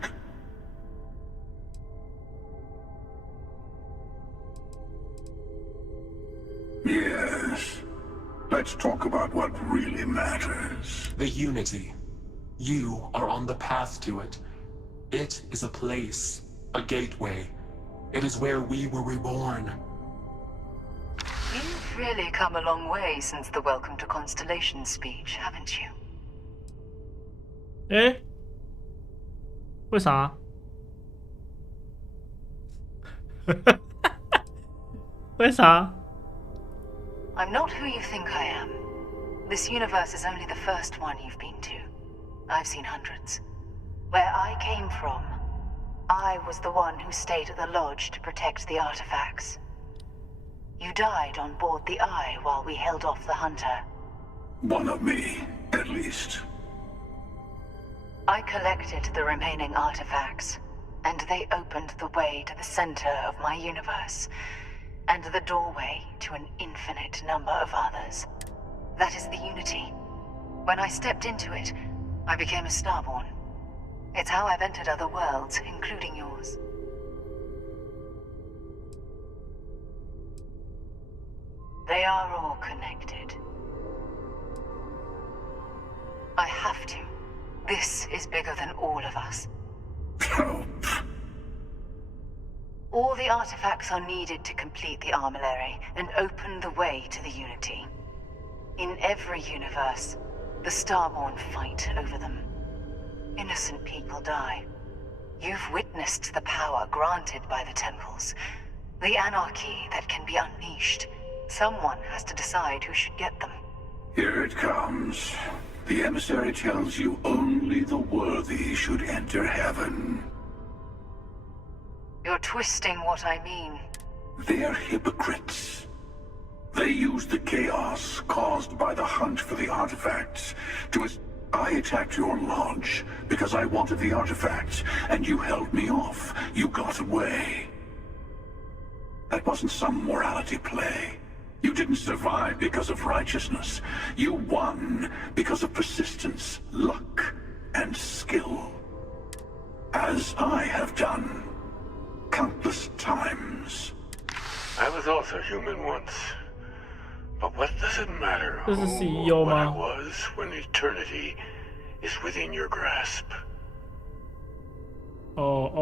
Yes. Let's talk about what really matters. The Unity. You are on the path to it. It is a place, a gateway. It is where we were reborn. You've really come a long way since the Welcome to Constellation speech, haven't you? 哎，为啥？为啥？ I'm not who you think I am. This universe is only the first one you've been to. I've seen hundreds. Where I came from, I was the one who stayed at the lodge to protect the artifacts. You died on board the Eye while we held off the Hunter. One of me, at least. I collected the remaining artifacts, and they opened the way to the center of my universe, and the doorway to an infinite number of others. That is the Unity. When I stepped into it, I became a Starborn. It's how I've entered other worlds, including yours. They are all connected. I have to. This is bigger than all of us. All the artifacts are needed to complete the armillary and open the way to the Unity. In every universe, the Starborn fight over them. Innocent people die. You've witnessed the power granted by the temples, the anarchy that can be unleashed. Someone has to decide who should get them. Here it comes. The emissary tells you only the worthy should enter heaven. You're twisting what I mean. They're hypocrites. They use the chaos caused by the hunt for the artifacts to... I attacked your lodge because I wanted the artifacts, and you held me off. You got away. That wasn't some morality play. You didn't survive because of righteousness. You won because of persistence, luck, and skill. As I have done countless times. I was also human once. But what does it matter This is who CEO or what I吗？ was when eternity is within your grasp? 哦。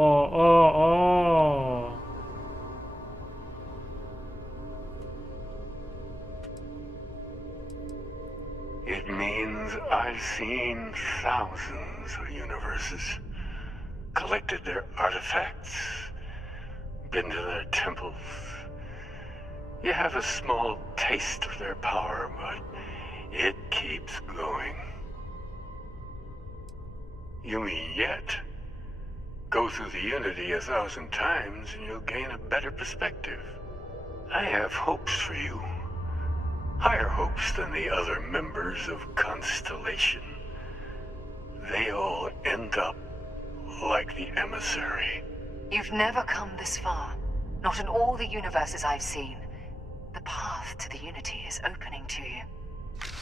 It means I've seen thousands of universes, collected their artifacts, been to their temples. You have a small taste of their power, but it keeps going. You mean yet? Go through the Unity 1,000 times and you'll gain a better perspective. I have hopes for you. Higher hopes than the other members of Constellation. They all end up like the emissary. You've never come this far. Not in all the universes I've seen. The path to the Unity is opening to you.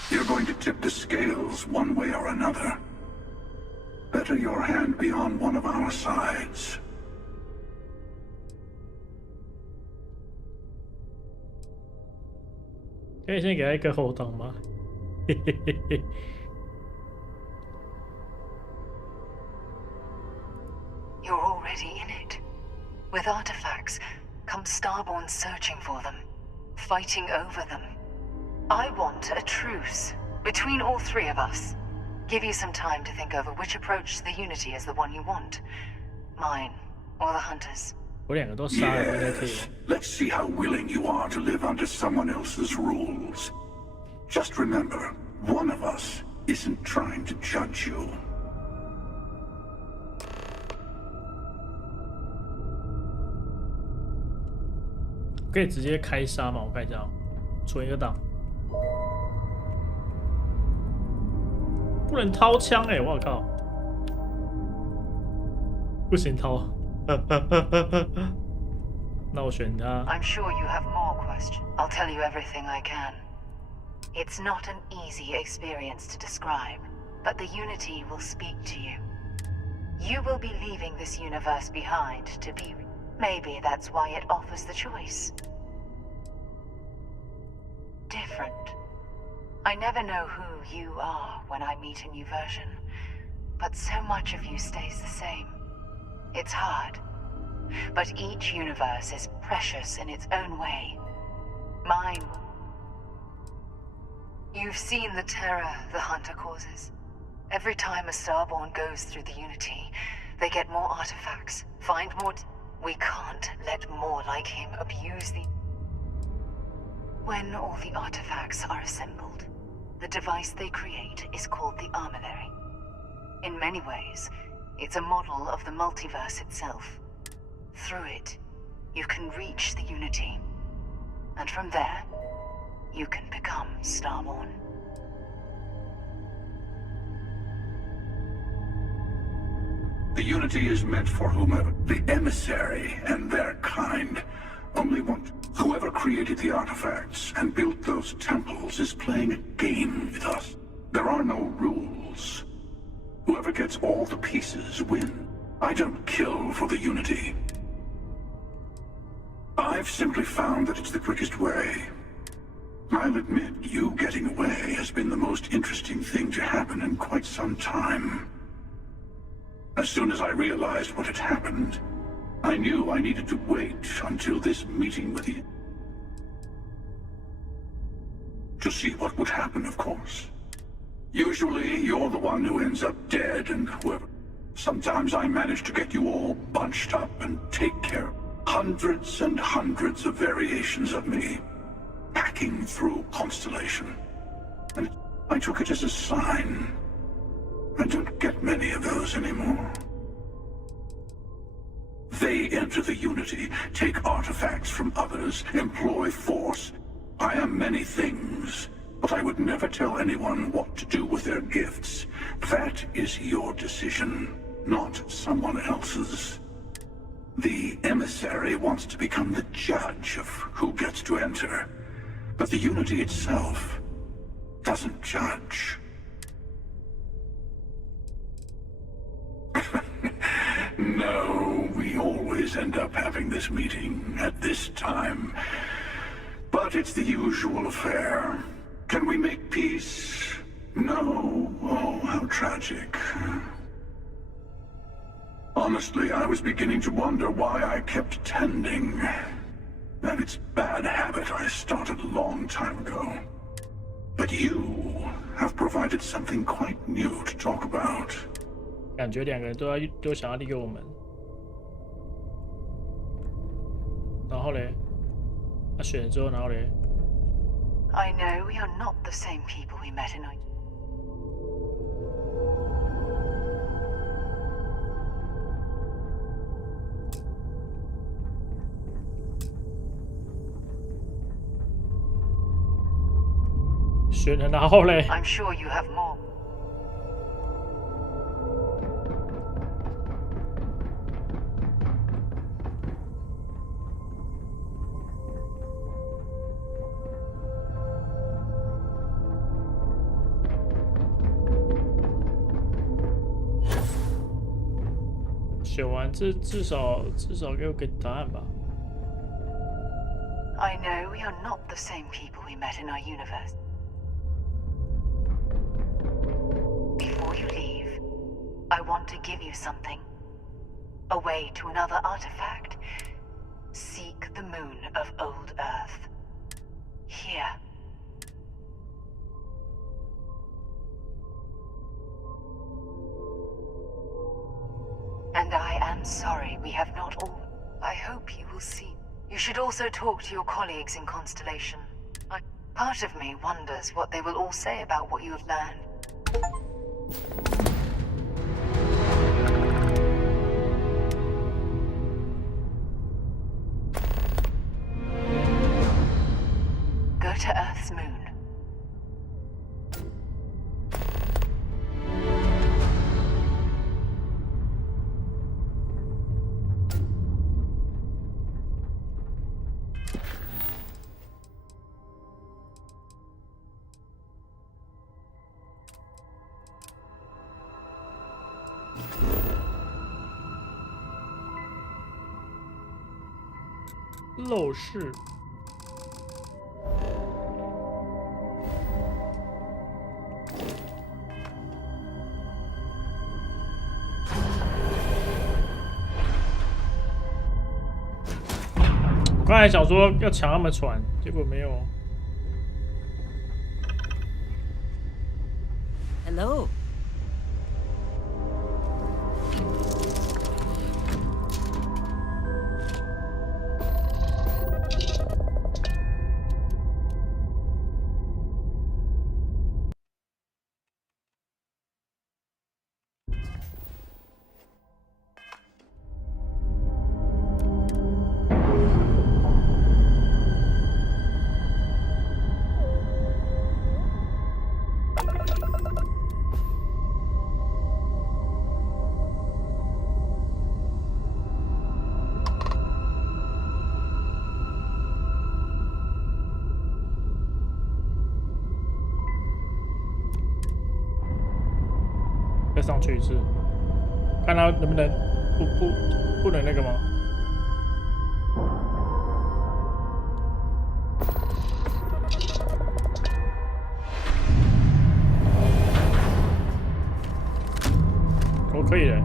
You're going to tip the scales one way or another. Better your hand be on one of our sides. 可以先给他一个后档吗？嘿嘿嘿嘿。You're already in it. With artifacts, come Starborn searching for them, fighting over them. I want a truce between all three of us. Give you some time to think over which approach to the Unity is the one you want. Mine, or the Hunters. 我两个都杀了，应该可以了。 Let's see how willing you are to live under someone else's rules. Just remember, one of us isn't trying to judge you. 可以直接开杀吗？我看一下，存一个档，不能掏枪哎！我靠，不行掏。那我选他。 I'm sure you have more questions. I'll tell you everything I can. It's not an easy experience to describe, but the Unity will speak to you. You will be leaving this universe behind to be... Maybe that's why it offers the choice. Different. I never know who you are when I meet a new version, but so much of you stays the same. It's hard, but each universe is precious in its own way. Mine. You've seen the terror the Hunter causes. Every time a Starborn goes through the Unity, they get more artifacts, find more... We can't let more like him abuse the... When all the artifacts are assembled, the device they create is called the Armillary. In many ways, it's a model of the multiverse itself. Through it, you can reach the Unity. And from there, you can become Starborn. The Unity is meant for whomever. The emissary and their kind only want... Whoever created the artifacts and built those temples is playing a game with us. There are no rules. Whoever gets all the pieces win. I don't kill for the Unity. I've simply found that it's the quickest way. I'll admit, you getting away has been the most interesting thing to happen in quite some time. As soon as I realized what had happened, I knew I needed to wait until this meeting with you. To see what would happen, of course. Usually, you're the one who ends up dead and whoever. Sometimes I manage to get you all bunched up and take care of hundreds and hundreds of variations of me, hacking through Constellation. And I took it as a sign. I don't get many of those anymore. They enter the Unity, take artifacts from others, employ force. I am many things, but I would never tell anyone what to do with their gifts. That is your decision, not someone else's. The emissary wants to become the judge of who gets to enter. but the Unity itself doesn't judge. No, we always end up having this meeting at this time. But it's the usual affair. Can we make peace? No. Oh, how tragic. Honestly, I was beginning to wonder why I kept attending. And it's bad habit I started a long time ago. But you have provided something quite new to talk about. 感觉两个人都想要利用我们。然后嘞，他选了之后，然后嘞。I know we are not the same people we met in. 选了，然后嘞。I'm sure you have more. 选完至少给我个答案吧。I know we are not the same people we met in our universe. Before you leave, I want to give you something. A way to another artifact. Seek the moon of old Earth. Here. And I am sorry we have not all. I hope you will see. You should also talk to your colleagues in Constellation. Part of me wonders what they will all say about what you have learned. Go to Earth's moon.陋室。我刚才想说要抢他们船，结果没有。Hello.再上去一次，看他能不能不能那个吗？我可以的。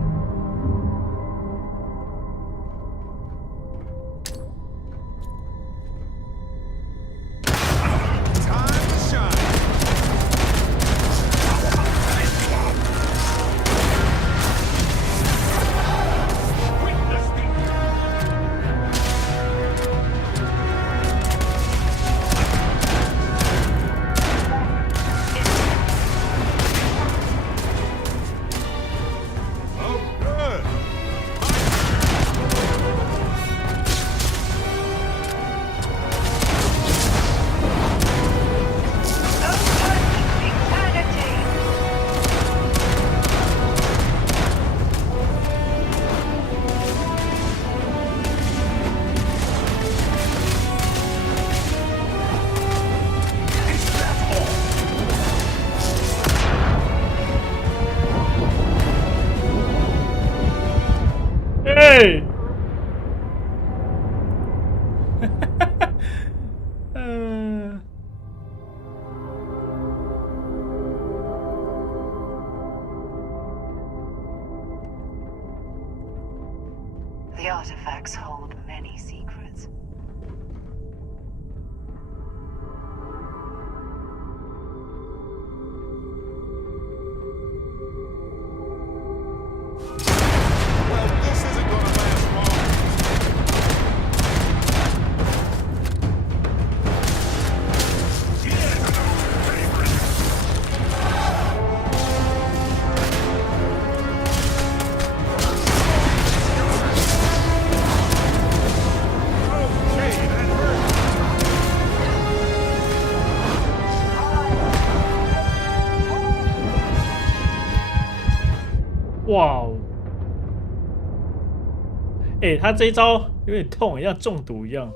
Oh, The artifacts hold many secrets. Well, this isn't gonna last long. 哇哦！哎，他这一招有点痛，像中毒一样。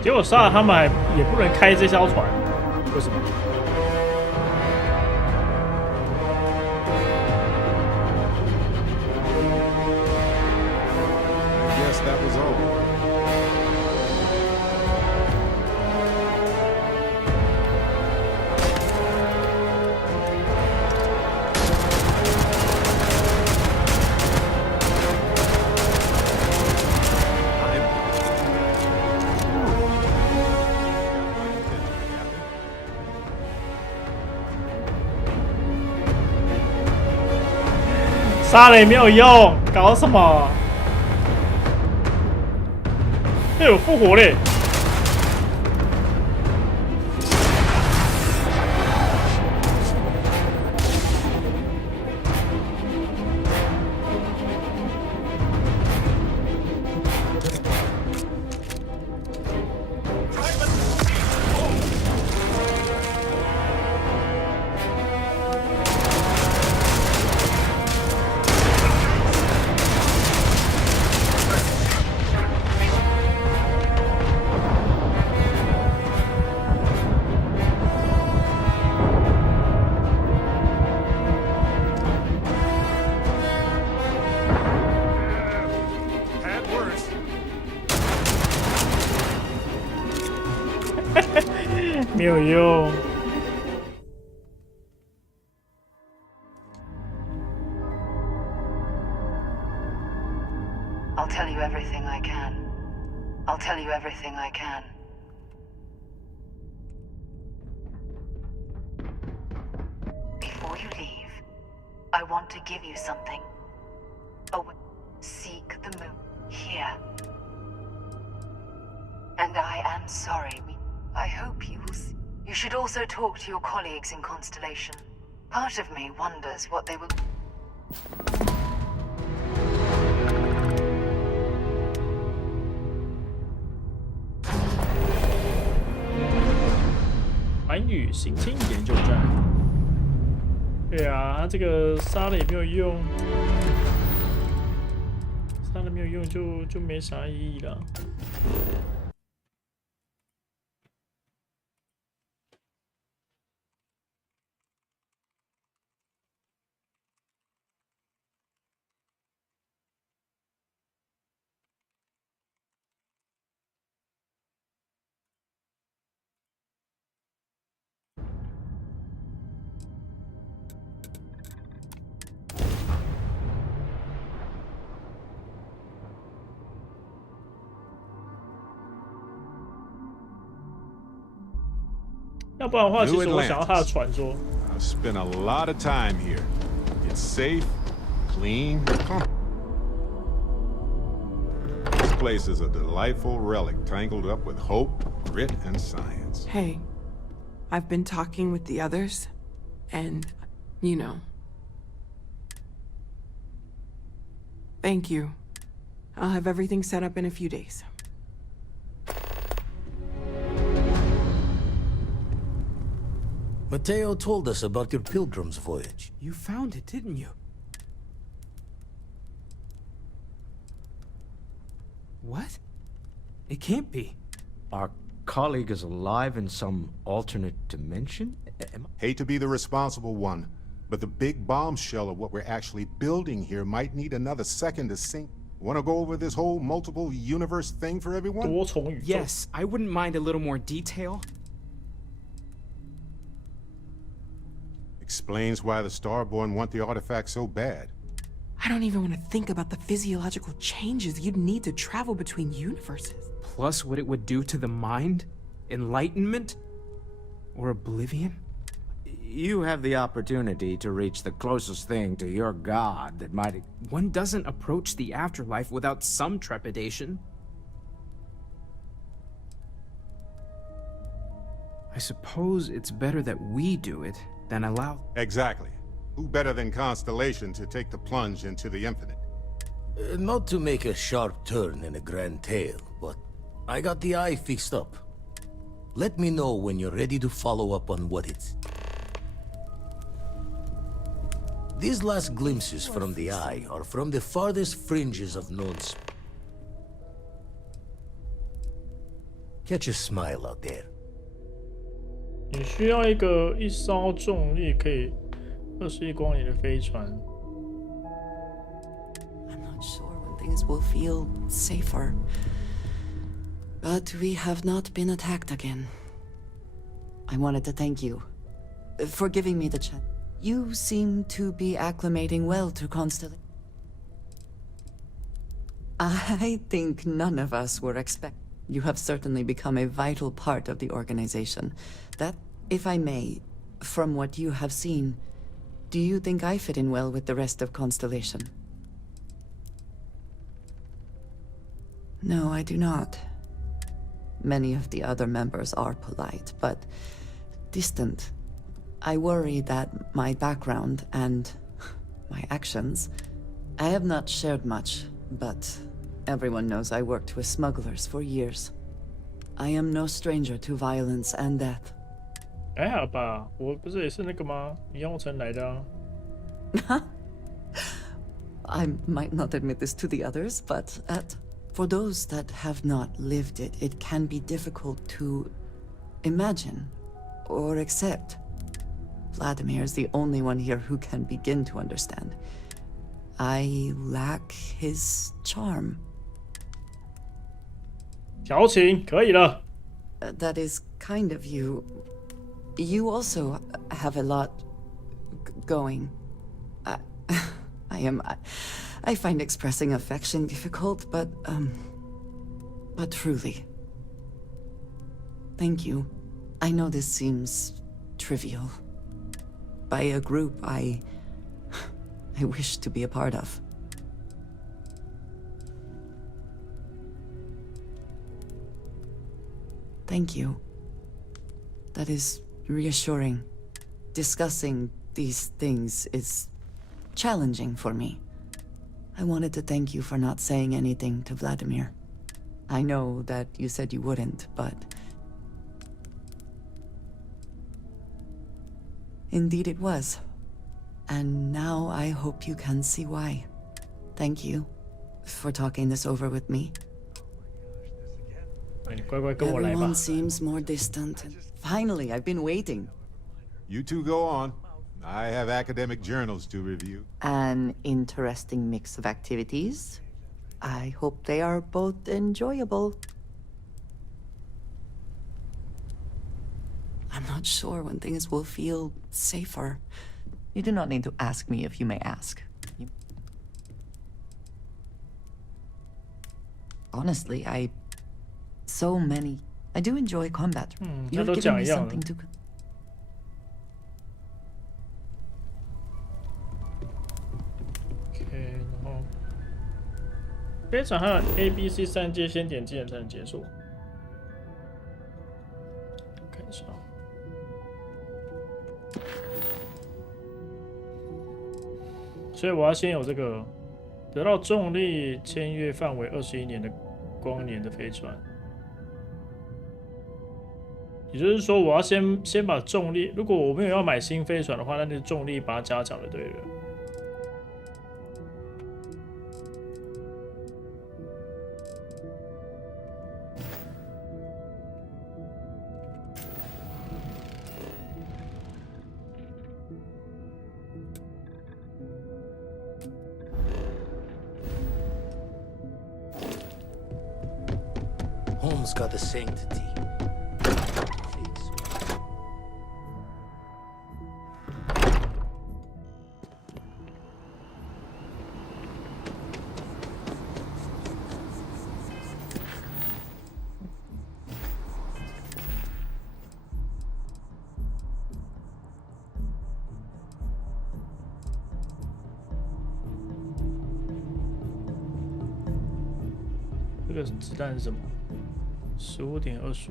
结果杀了他们还也不能开这艘船，为什么？ Yes, that was all. Captain. 杀了也没有用，搞什么？这有复活嘞！没有用。I'll tell you everything I can. I'll tell you everything I can. Before you leave, I want to give you something. Seek the moon here. And I am sorry. I hope you will see. You should also talk to your colleagues in Constellation. Part of me wonders what they will... 环宇行星研究站。对啊，他这个杀了也没有用。没有用就没啥意义了。要不然的话，其实我想要他的传说。I've spent a lot of time here. It's safe, clean, comfortable. This place is a delightful relic tangled up with hope, grit, and science. Hey, I've been talking with the others, and, you know. Thank you. I'll have everything set up in a few days. Mateo told us about your pilgrim's voyage. You found it, didn't you? What? It can't be. Our colleague is alive in some alternate dimension? Hate to be the responsible one, but the big bombshell of what we're actually building here might need another second to sink. Want to go over this whole multiple universe thing for everyone? Yes, I wouldn't mind a little more detail. Explains why the Starborn want the artifact so bad. I don't even want to think about the physiological changes you'd need to travel between universes. Plus what it would do to the mind? Enlightenment? Or oblivion? You have the opportunity to reach the closest thing to your god that might... One doesn't approach the afterlife without some trepidation. I suppose it's better that we do it than allow... Exactly. Who better than Constellation to take the plunge into the infinite? Not to make a sharp turn in a grand tale, but I got the eye fixed up. Let me know when you're ready to follow up on what it's... These last glimpses from the eye are from the farthest fringes of known space. Catch a smile out there. 你需要一艘重力可以21光年的飞船。I'm not sure when things will feel safer, but we have not been attacked again. I wanted to thank you for giving me the chance. You seem to be acclimating well to Constellation. I think none of us were expecting. You have certainly become a vital part of the organization. That, if I may, from what you have seen, do you think I fit in well with the rest of Constellation? No, I do not. Many of the other members are polite, but distant. I worry that my background and my actions... I have not shared much, but everyone knows I worked with smugglers for years. I am no stranger to violence and death. 还好吧，我不是也是那个吗？你用城来的啊。I might not admit this to the others, but for those that have not lived it, it can be difficult to imagine or accept. Vladimir is the only one here who can begin to understand. I lack his charm. 调情可以了。That is kind of you. You also have a lot going. I find expressing affection difficult, but truly. Thank you. I know this seems trivial. By a group I wish to be a part of. Thank you. That is reassuring. Discussing these things is challenging for me. I wanted to thank you for not saying anything to Vladimir. I know that you said you wouldn't, but... Indeed it was. And now I hope you can see why. Thank you for talking this over with me. 你乖乖跟我来吧。 Everyone seems more distant. Finally, I've been waiting. You two go on. I have academic journals to review. An interesting mix of activities. I hope they are both enjoyable. I'm not sure when things will feel safer. You do not need to ask me if you may ask. Honestly, I do enjoy combat. You've given me something to... OK， 然后非常还有 A、B、C 3阶，先点技能才能解锁。看一下。 所以我要先有这个得到重力签约范围21年的光年的飞船，也就是说，我要先把重力，如果我没有要买新飞船的话，那就重力把它加强就对了。Home's got a sanctity. .这个子弹是什么？15.25。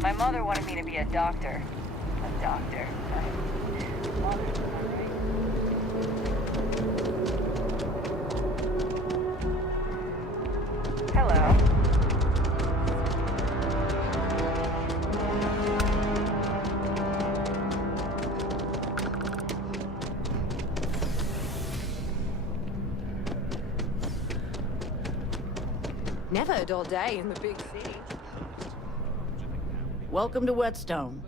My mother wanted me to be a doctor. A doctor. Hello. Never a dull day in the big city. Welcome to Whetstone.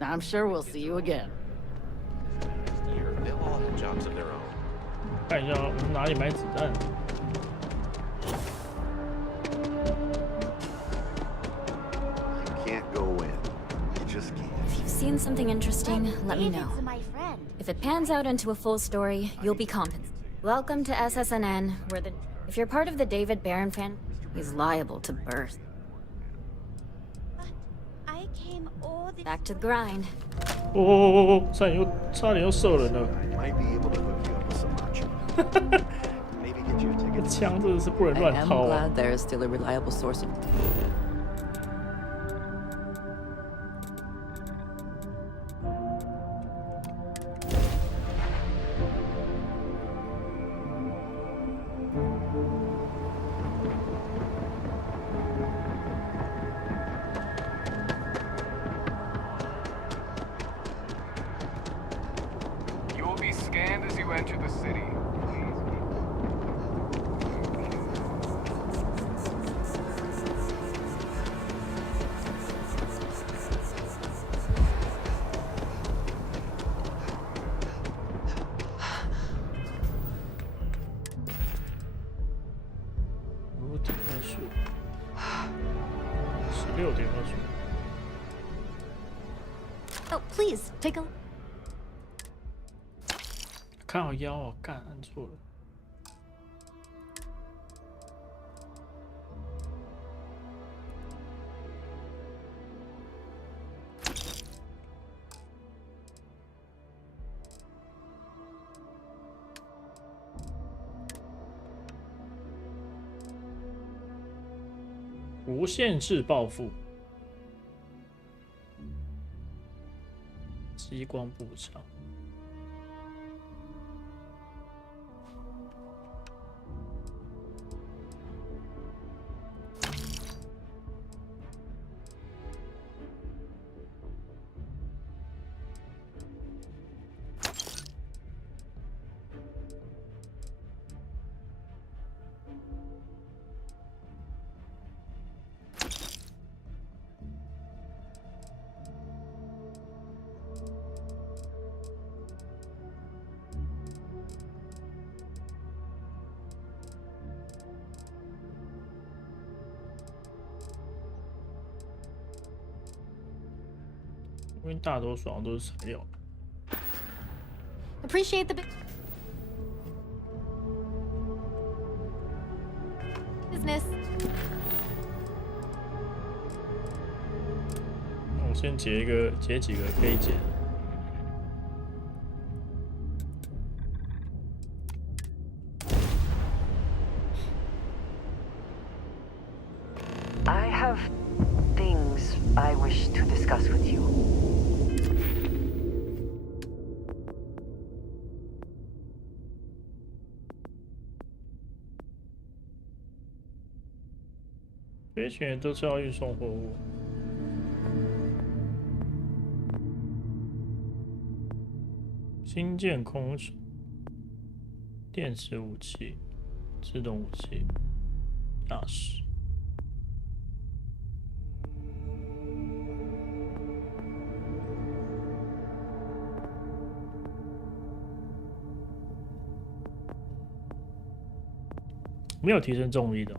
I'm sure we'll see you again. They'll all have jobs of their own. 看一下我们哪里买子弹。 Can't go in. You just can't. If you've seen something interesting, let me know. If it pans out into a full story, you'll be compensated. Welcome to SSNN, where if you're part of the David Barron fan, he's liable to burst. I came all this Back to the grind. 哦，差点又射人了。 Might be able to hook you up with some lunch. Maybe get you a ticket. 枪真的是不能 I 乱 am 掏啊！ glad there is still a reliable source of... You will be scanned as you enter the city. Oh, please, take a... 看我腰哦，干按错了。无限制报复，激光步枪。因为大多数好像都是材料。Appreciate the business. 那我先截几个可以截。I have things I wish to discuss with you. 飞行都是要运送货物。新建空手、电磁武器、自动武器、驾驶。没有提升重力的。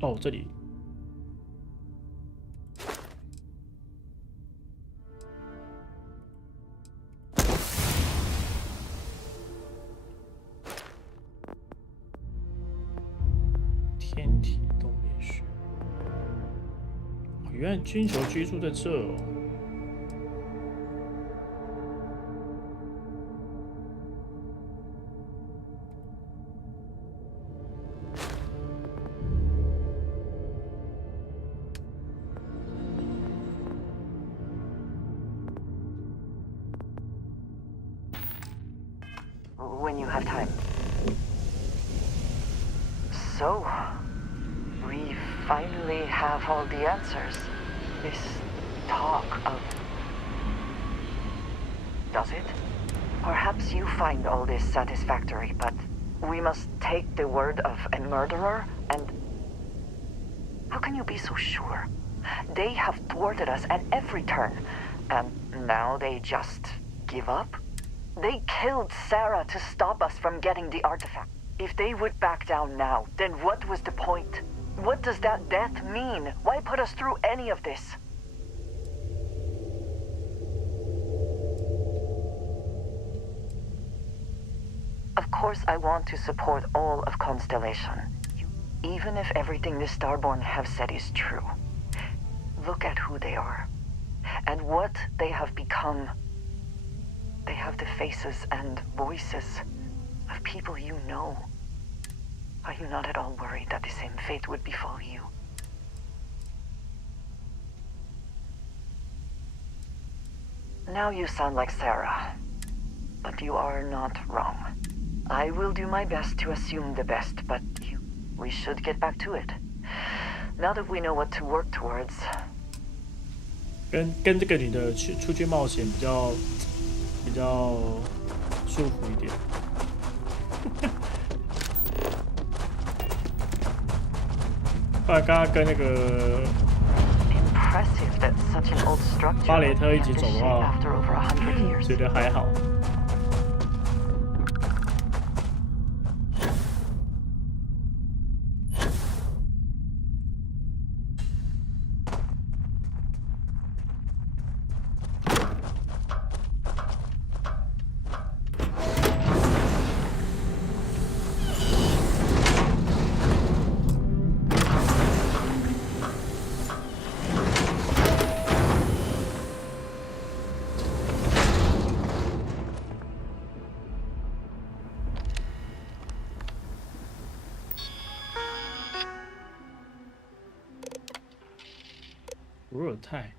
哦，这里。天体动力学。哦，原来星球居住在这哦。When you have time. So, we finally have all the answers. This talk of... Does it? Perhaps you find all this satisfactory, but we must take the word of a murderer and... How can you be so sure? They have thwarted us at every turn, and now they just give up? They killed Sarah to stop us from getting the artifact. If they would back down now, then what was the point? What does that death mean? Why put us through any of this? Of course I want to support all of Constellation, even if everything the Starborn have said is true. Look at who they are, and what they have become. They have the faces and voices of people you know. Are you not at all worried that the same fate would befall you? Now you sound like Sarah, but you are not wrong. I will do my best to assume the best, but we should get back to it. Now that we know what to work towards. 跟这个女的出去冒险比较舒服一点。不然刚刚跟那个巴雷特一起走的话，觉得还好。伏尔泰。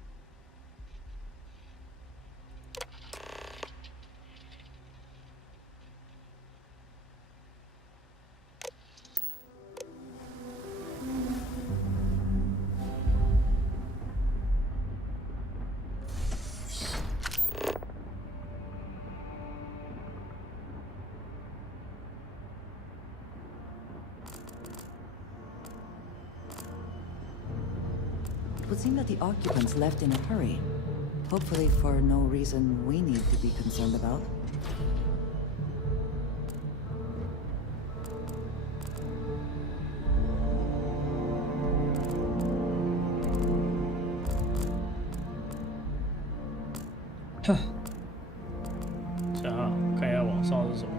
would seem that the occupants left in a hurry. Hopefully for no reason we need to be concerned about. Huh. 看一下网上是什么。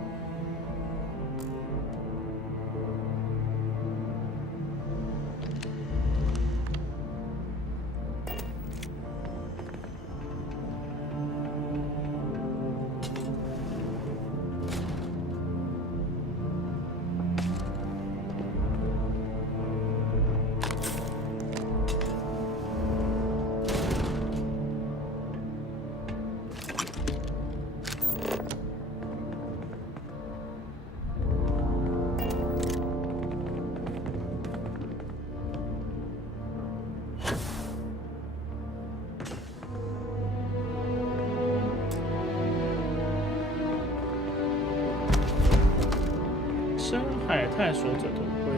深海探索者头盔。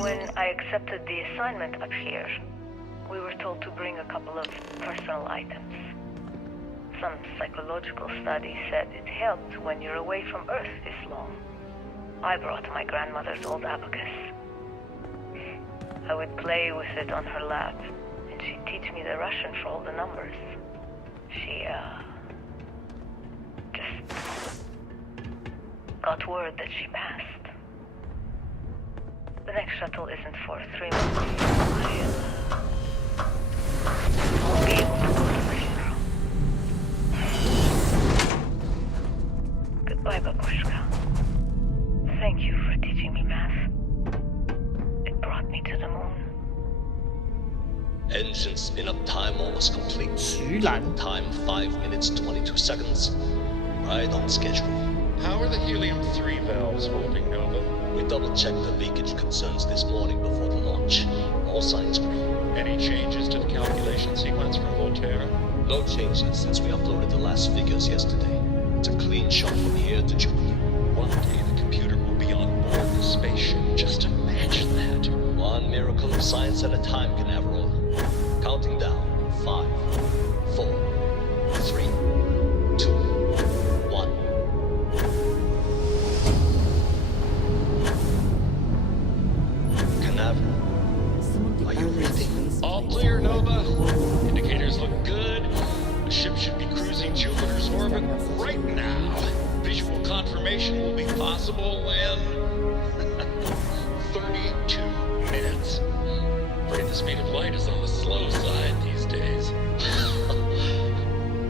When I accepted the assignment up here, we were told to bring a couple of personal items. Some psychological study said it helped when you're away from Earth this long. I brought my grandmother's old abacus. I would play with it on her lap, and she'd teach me the Russian for all the numbers. She, just got word that she passed. The next shuttle isn't for 3 months. I'll be able to go to her funeral. Goodbye, Babushka. Thank you for teaching me math. It brought me to the moon. Engine spin-up time almost complete. Time 5 minutes 22 seconds. Right on schedule. How are the helium-3 valves holding, Nova? We double-checked the leakage concerns this morning before the launch. All signs green. Any changes to the calculation sequence from Voltaire? No changes since we uploaded the last figures yesterday. It's a clean shot from here to Jupiter. One day the computer will be on board the spaceship. Just imagine that. One miracle of science at a time, Canaveral. Counting down. 5, 4, 3, 2, 1. Canaveral, are you ready? All clear, Nova. Indicators look good. The ship should be cruising Jupiter's orbit right now. Visual confirmation will be possible in 32 minutes. Afraid the speed of light is on the slow side these days.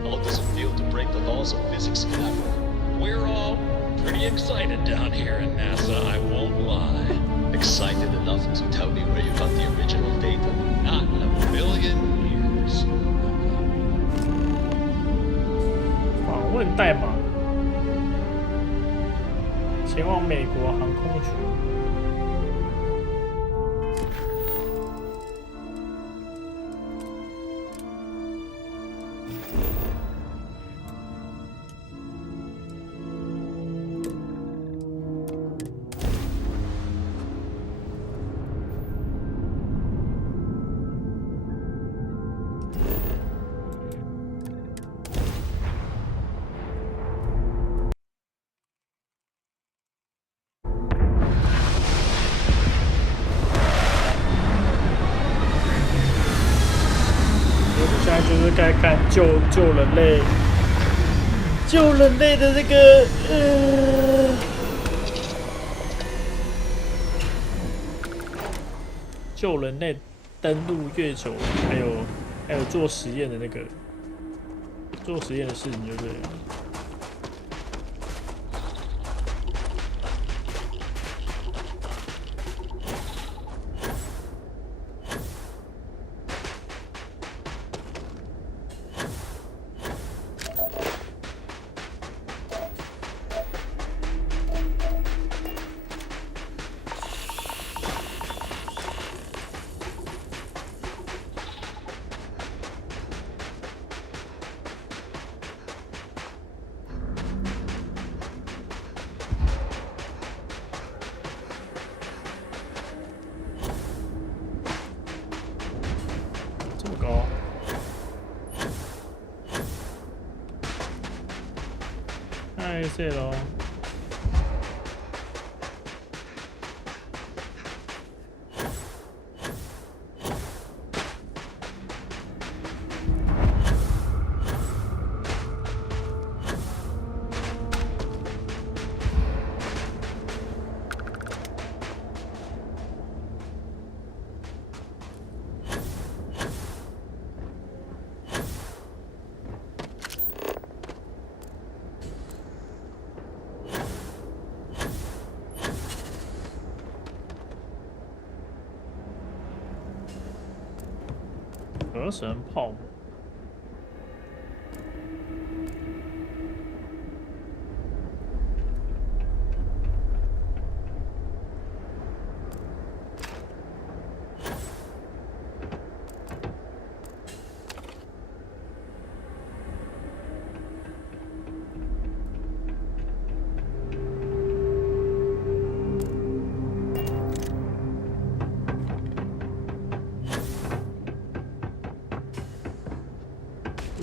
How does it feel to break the laws of physics, Canaveral? We're all pretty excited down here in NASA, I won't lie. Excited enough to tell me where you got the original data? Not in a million years. 访问代码，前往美国航空局。就是该看救人类的这个救人类登陆月球，还有做实验的那个做实验的事情就对了。太谢喽。河神泡沫。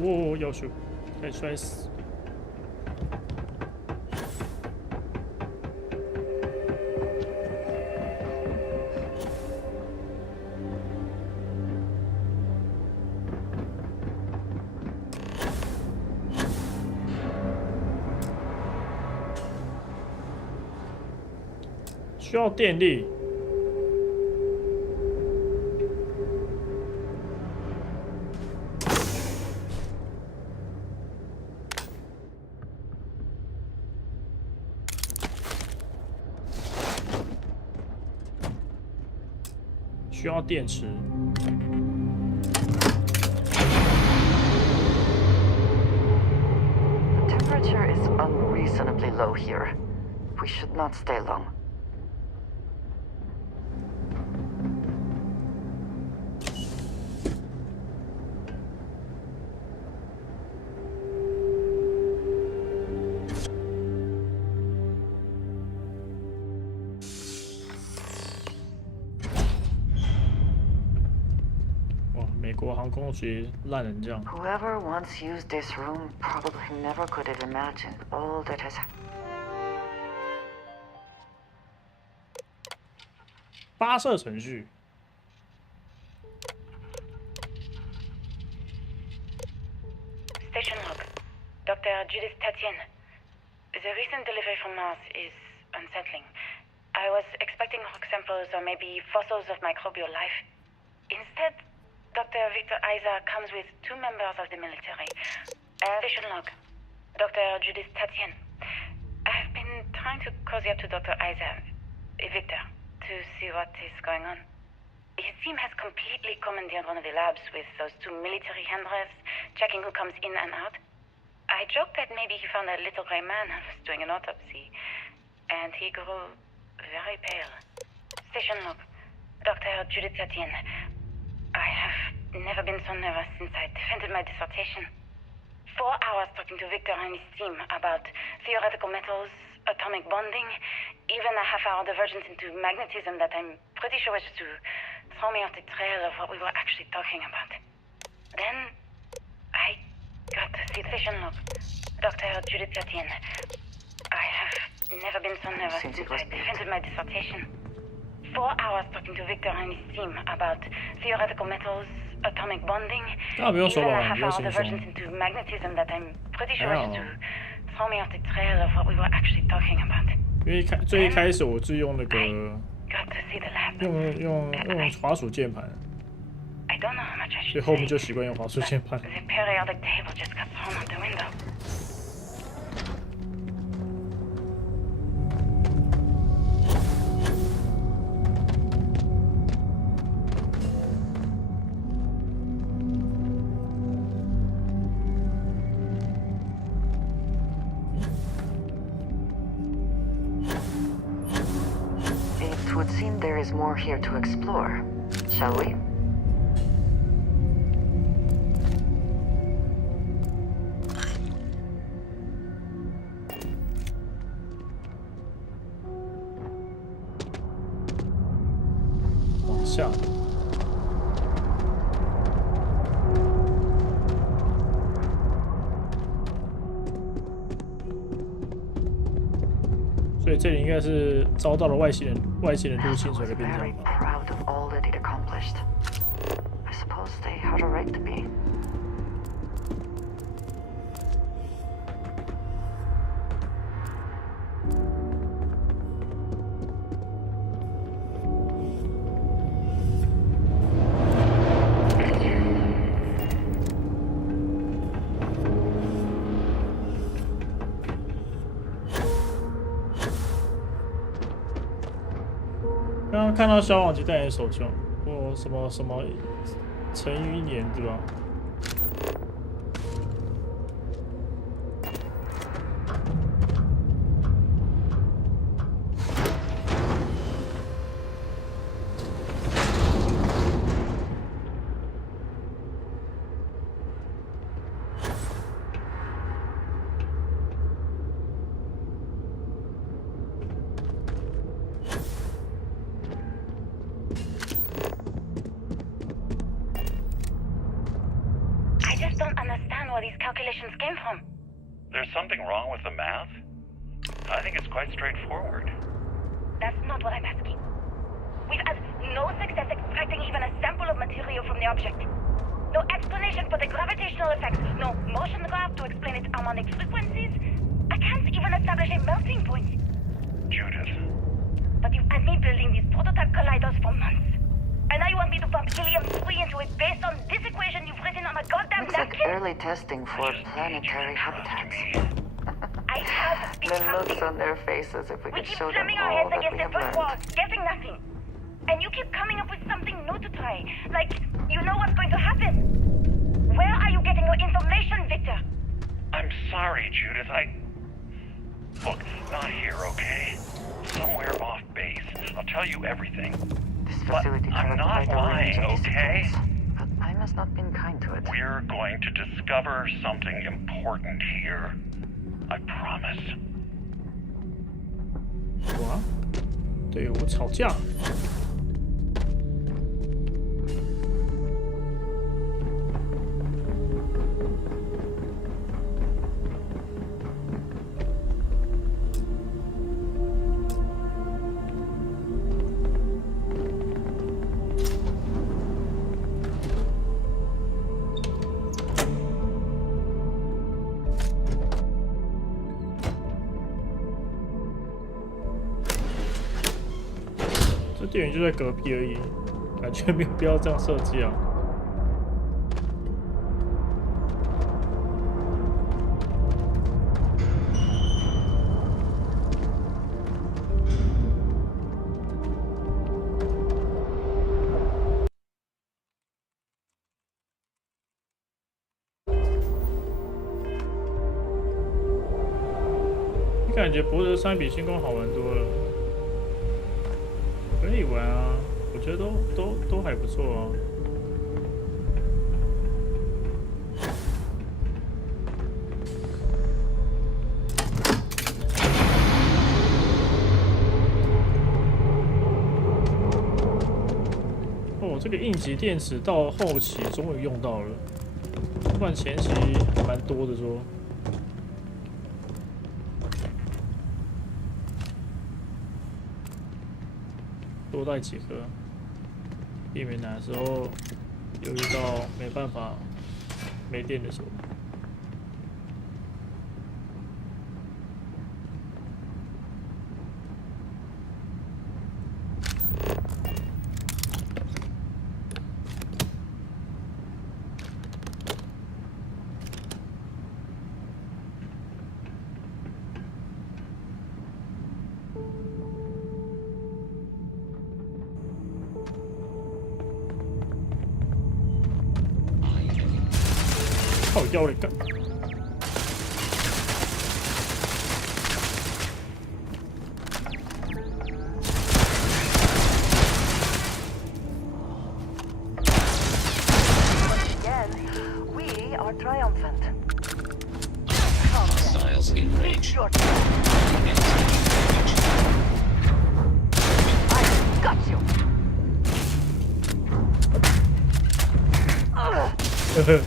哦，要求太摔死！需要电力。需要电池。The temperature is unreasonably low here. We should not stay long. Whoever once used this room probably never could have imagined all that has happened. 发射程序。Station log, Dr. Judith Tatian. The recent delivery from Mars is unsettling. I was expecting rock samples or maybe fossils of microbial life. Instead, Dr. Victor Isa comes with 2 members of the military. Station log, Dr. Judith Tatian. I've been trying to cozy up to Dr. Isa, Victor, to see what is going on. His team has completely commandeered one of the labs with those 2 military handlers, checking who comes in and out. I joked that maybe he found a little gray man and was doing an autopsy, and he grew very pale. Station log, Dr. Judith Tatian. I have never been so nervous since I defended my dissertation. 4 hours talking to Victor and his team about theoretical metals, atomic bonding, even a half-hour divergence into magnetism that I'm pretty sure was to throw me off the trail of what we were actually talking about. Then, I got to see the station log, Dr. Judith Tatian. I have never been so nervous since I defended my dissertation. 4 hours talking to Victor and his team about theoretical metals, atomic bonding, even a half-hour divergence into magnetism that I'm pretty sure was to throw me off the trail of what we were actually talking about. 因为最一开始我是用那个用滑鼠键盘，所以后面就习惯用滑鼠键盘。The periodic table just got thrown out the window. It would seem there is more here to explore. Shall we? 所以这里应该是遭到了外星人入侵所改变这样。 Proud of all that it accomplished. I suppose they had a right to be.刚刚看到消防局戴眼手枪，什么陈于年对吧？There's something wrong with the math? I think it's quite straightforward. That's not what I'm asking. We've had no success extracting even a sample of material from the object. No explanation for the gravitational effects, no motion graph to explain its harmonic frequencies. I can't even establish a melting point. Judith. But you've had me building these prototype colliders for months. And now you want me to pump helium-3 into it based on this equation you've written on a goddamn Looks like napkin? early testing for planetary habitats. I have been The looks counting. on their faces if we We could keep show them slamming our all heads that against we the have brick learned. walls, getting nothing. And you keep coming up with something new to try. Like, you know what's going to happen. Where are you getting your information, Victor? I'm sorry, Judith. Look, not here, okay? Somewhere off base. I'll tell you everything. This But facility I'm cannot not provide a range lying, of okay? disciplines. But I must not been kind to it. We're going to discover something important here. I promise. 哇，队伍吵架。这店员就在隔壁而已，感觉没有必要这样设计啊。你感觉博德山比星空好玩多了。可以玩啊，我觉得都还不错啊。哦，这个应急电池到后期终于用到了，不然前期还蛮多的说。多带几颗，避免哪时候有遇到没办法没电的时候。靠腰里干！ We are triumphant. Hostiles in range. I got you. 呵呵。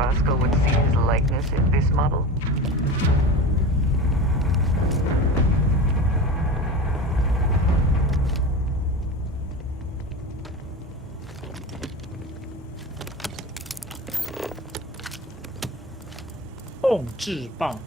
Vasco would see his likeness in this model? 控制棒。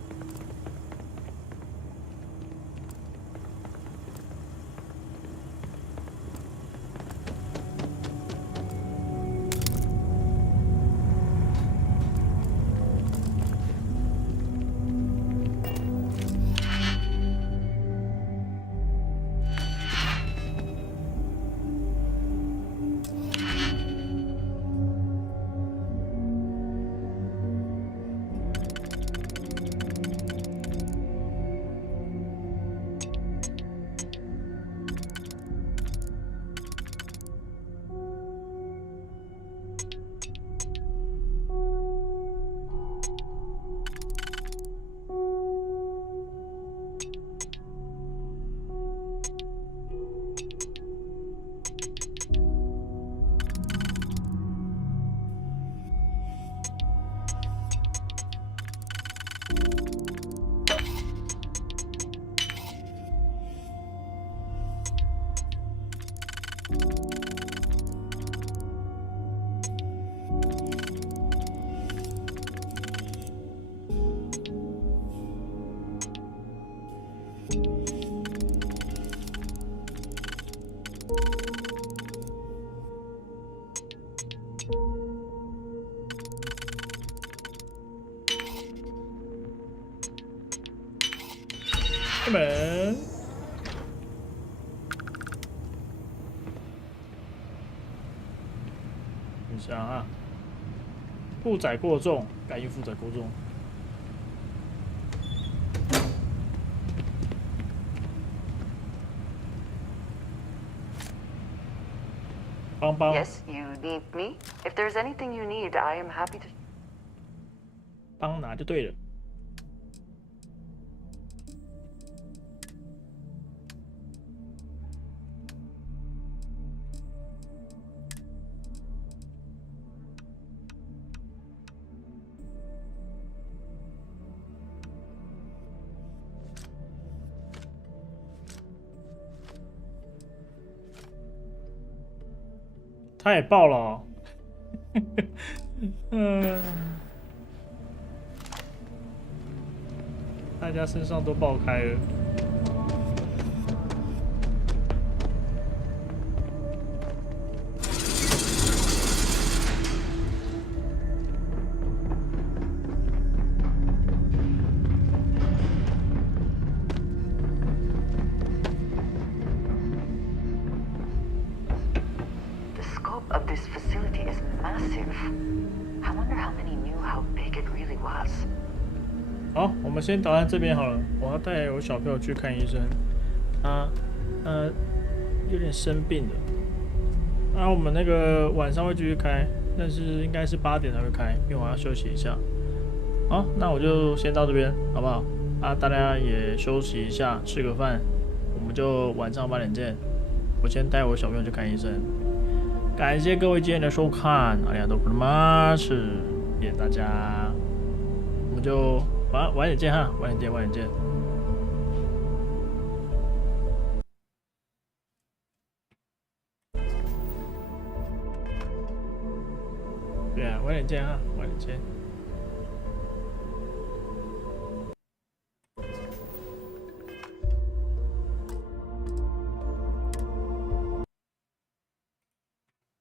开门。等一下啊，负载过重，感应负载过重。帮帮。 Yes, you need me. If there's anything you need, I am happy to. 帮拿就对了。 他也爆了、哦，大家身上都爆开了。Of this facility is massive. I wonder how many knew how big it really was. 好，我们先打在这边好了。我要带我小朋友去看医生，他有点生病了。那我们那个晚上会继续开，但是应该是8点才会开，因为我要休息一下。好，那我就先到这边，好不好？啊，大家也休息一下，吃个饭，我们就晚上8点见。我先带我小朋友去看医生。 感谢各位今天的收看，阿里亚多普马是，谢谢大家，我们就晚点见哈，晚点见，晚点见。对啊，晚点见哈，晚点见。